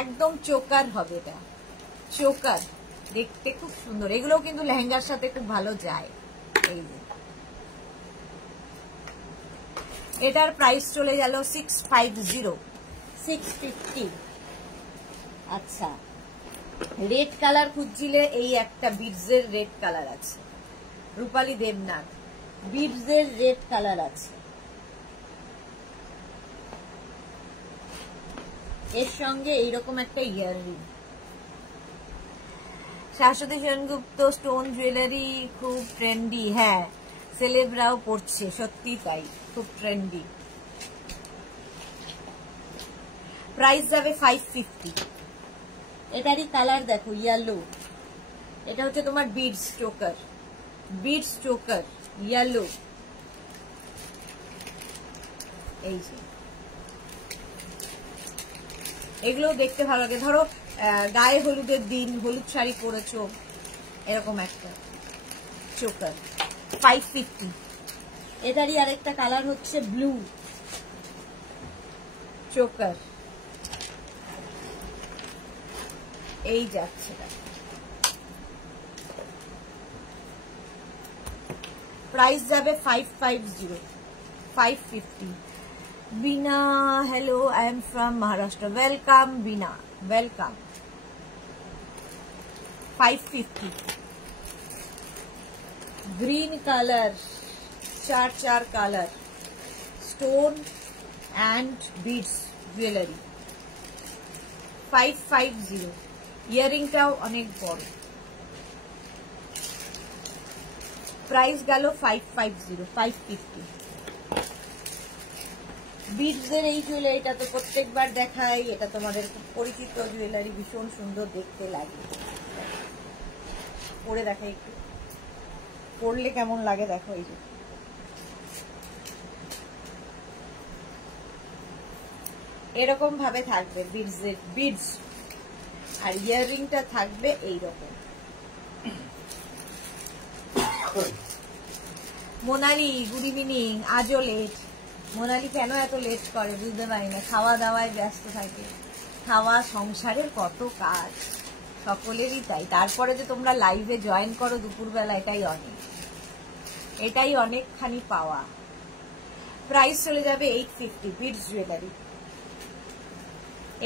একদম চোকার হবে এটা, চোকার, দেখতে খুব সুন্দর। এগুলোও কিন্তু লেহেঙ্গার সাথে খুব ভালো যায়। এই যে এটার প্রাইস চলে গেল 650, 650। আচ্ছা, রেড কালার খুঁজছিলে, এই একটা বিডসের রেড কালার আছে, রূপালী দেবনাথ, বিডসের রেড কালার আছে, এর সঙ্গে এইরকম একটা earring. Shashwati Sengupta stone jewellery খুব ট্রেন্ডি, হ্যাঁ সেলেবরাও পড়ছে, সত্যি তাই, খুব ট্রেন্ডি। প্রাইস যাবে 550। এটারই কালার দেখো ইয়েলো, এটা হচ্ছে তোমার beads choker, beads choker yellow. এই যে এগুলো দেখতে ভালো লাগে, ধরো গায়ে হলুদের দিন হলুদ শাড়ি পরেছো, এরকম একটা চোকার, 550। এটারই আরেকটা কালার হচ্ছে ব্লু চোকার, এই যাচ্ছে, প্রাইস যাবে 550, 550। বিনা, hello, I am from Maharashtra. Welcome, Bina. Welcome. 550. Green color, char color, stone and beads jewelry. 550. Earring টাও অনেক বড়। প্রাইস গেল 550, 550। বিডসের এই জুয়েলারিটা তো প্রত্যেকবার দেখাই, এটা তোমাদের খুব পরিচিত জুয়েলারি, ভীষণ সুন্দর দেখতে লাগে। পরে দেখাই একটু, পরলে কেমন লাগে দেখো। এই যে এরকম ভাবে থাকবে বিডসের, বিডস, আর ইয়াররিংটা থাকবে এইরকম। মোনালি গুড ইভিনিং, আজও লেট। মোনালি কেন এত লেট করে বুঝতে পারি না, খাওয়া দাওয়ায় ব্যস্ত থাকে, খাওয়া সংসারের কত কাজ, সকলেরই তাই। তারপরে যে তোমরা লাইভে জয়েন করো দুপুরবেলা, এটাই অনেক, এটাই অনেকখানি পাওয়া। প্রাইস চলে যাবে 850, বিডস জুয়েলারি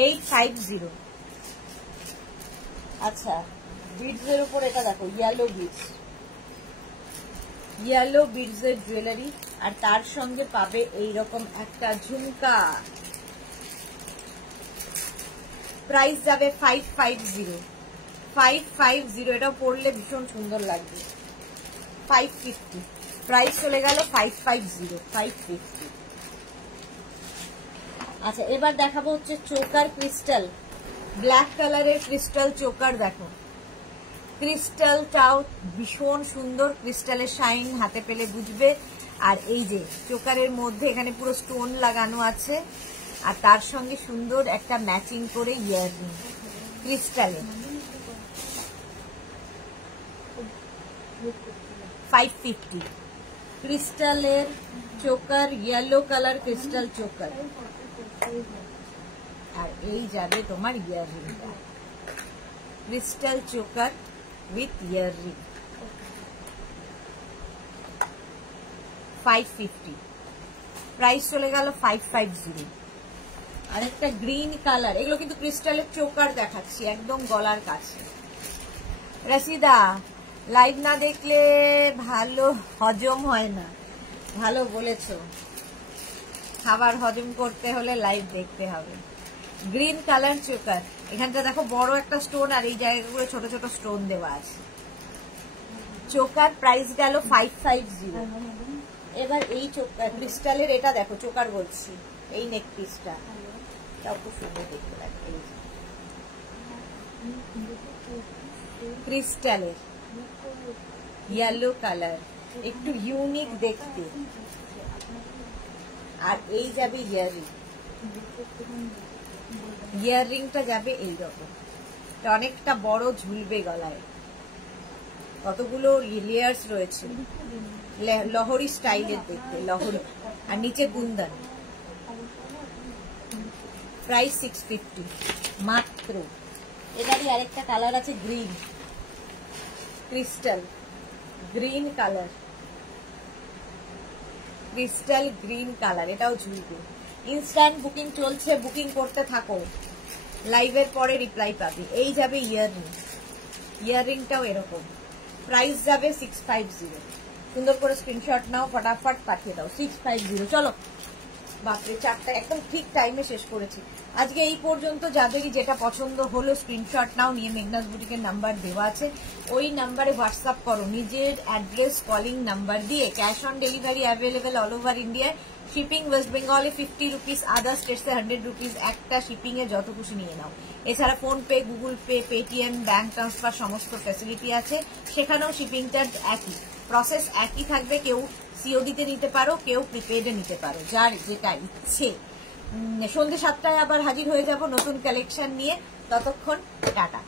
850। আচ্ছা, বিডসের উপর এটা দেখো ইয়েলো বিডস, ইয়েলো বিডসের জুয়েলারি, আর তার সঙ্গে পাবে এইরকম একটা ঝুমকা। প্রাইস যাবে 550, 550। এটা পরলে ভীষণ সুন্দর লাগবে। 550, প্রাইস চলে গেল 550, 550। আচ্ছা, এবার দেখাবো হচ্ছে চোকার ক্রিস্টাল, ব্ল্যাক কালারের ক্রিস্টাল চোকার। দেখো ক্রিস্টালটাও ভীষণ সুন্দর, ক্রিস্টালের শাইন হাতে পেলে বুঝবে। আর এই যে চোকারের মধ্যে এখানে পুরো স্টোন লাগানো আছে, আর তার সঙ্গে সুন্দর একটা ম্যাচিং করে ইয়াররিং ক্রিস্টালের। 550 ক্রিস্টালের choker, yellow colour crystal choker, আর এই যাবে তোমার ইয়াররিংটা, crystal choker with earring. 550, price চলে গেল 550। আরেকটা গ্রিন কালার, এগুলো কিন্তু ক্রিস্টালের চোকার দেখাচ্ছি, একদম গলার কাছে। রাশিদা, লাইভ না দেখলে ভালো হজম হয় না, ভালো বলেছো, খাবার হজম করতে হলে লাইভ দেখতে হবে। গ্রিন কালার চোকার, এখানটা দেখো বড় একটা স্টোন, আর এই জায়গাগুলো ছোট ছোট স্টোন দেওয়া আছে। চোকার প্রাইস গেল 550। এবার এই চোকার ক্রিস্টালের, এটা দেখো চোকার বলছি, এই নেক পিসটা খুব সুন্দর দেখতে লাগে। ক্রিস্টালের ইয়েলো কালার, একটু ইউনিক দেখতে। আর এই যাবে ইয়াররিং, ইয়াররিংটা যাবে এইরকম অনেকটা বড় ঝুলবে গলায়, কতগুলো লেয়ার্স রয়েছে, লহরি স্টাইলের দেখতে, লহরি, আর নিচে কুন্দন। প্রাইস 650 মাত্র। এবারে আরেকটা কালার আছে green, crystal green colour, crystal green colour, এটাও ঝুলবে। ইনস্ট্যান্ট বুকিং চলছে, বুকিং করতে থাকো, লাইভের পরে রিপ্লাই পাবে। এই যাবে ইয়াররিং, ইয়াররিংটাও এরকম, প্রাইস যাবে 650। সুন্দর করে স্ক্রিনশট নাও, ফটাফট পাঠিয়ে দাও 650। চলো বাপরে, 4টা একদম ঠিক টাইমে শেষ করেছি আজকে। এই পর্যন্ত যাদেরই যেটা পছন্দ হলো স্ক্রিনশট নাও, নিয়ে মেঘনাস বুটিকের নাম্বার দেওয়া আছে, ওই নাম্বারে হোয়াটসঅ্যাপ করো নিজের অ্যাড্রেস, কলিং নাম্বার দিয়ে। Cash on delivery available all over ইন্ডিয়ায়। শিপিং ওয়েস্ট বেঙ্গলে 50 রুপিস, আদার স্টেটসে 100 রুপিস। একটা শিপিং এ যত খুশি নিয়ে নাও। এছাড়া phone pay, Google pay, Paytm, bank transfer সমস্ত ফ্যাসিলিটি আছে, সেখানেও শিপিং চার্জ একই, প্রসেস একই থাকবে। কেউ সিওডিতে নিতে পারো, কেউ প্রিপেডে নিতে পারো, যার যেটা ইচ্ছে। সন্ধ্যে 7টায় আবার হাজির হয়ে যাব নতুন কালেকশন নিয়ে। ততক্ষণ টাটা।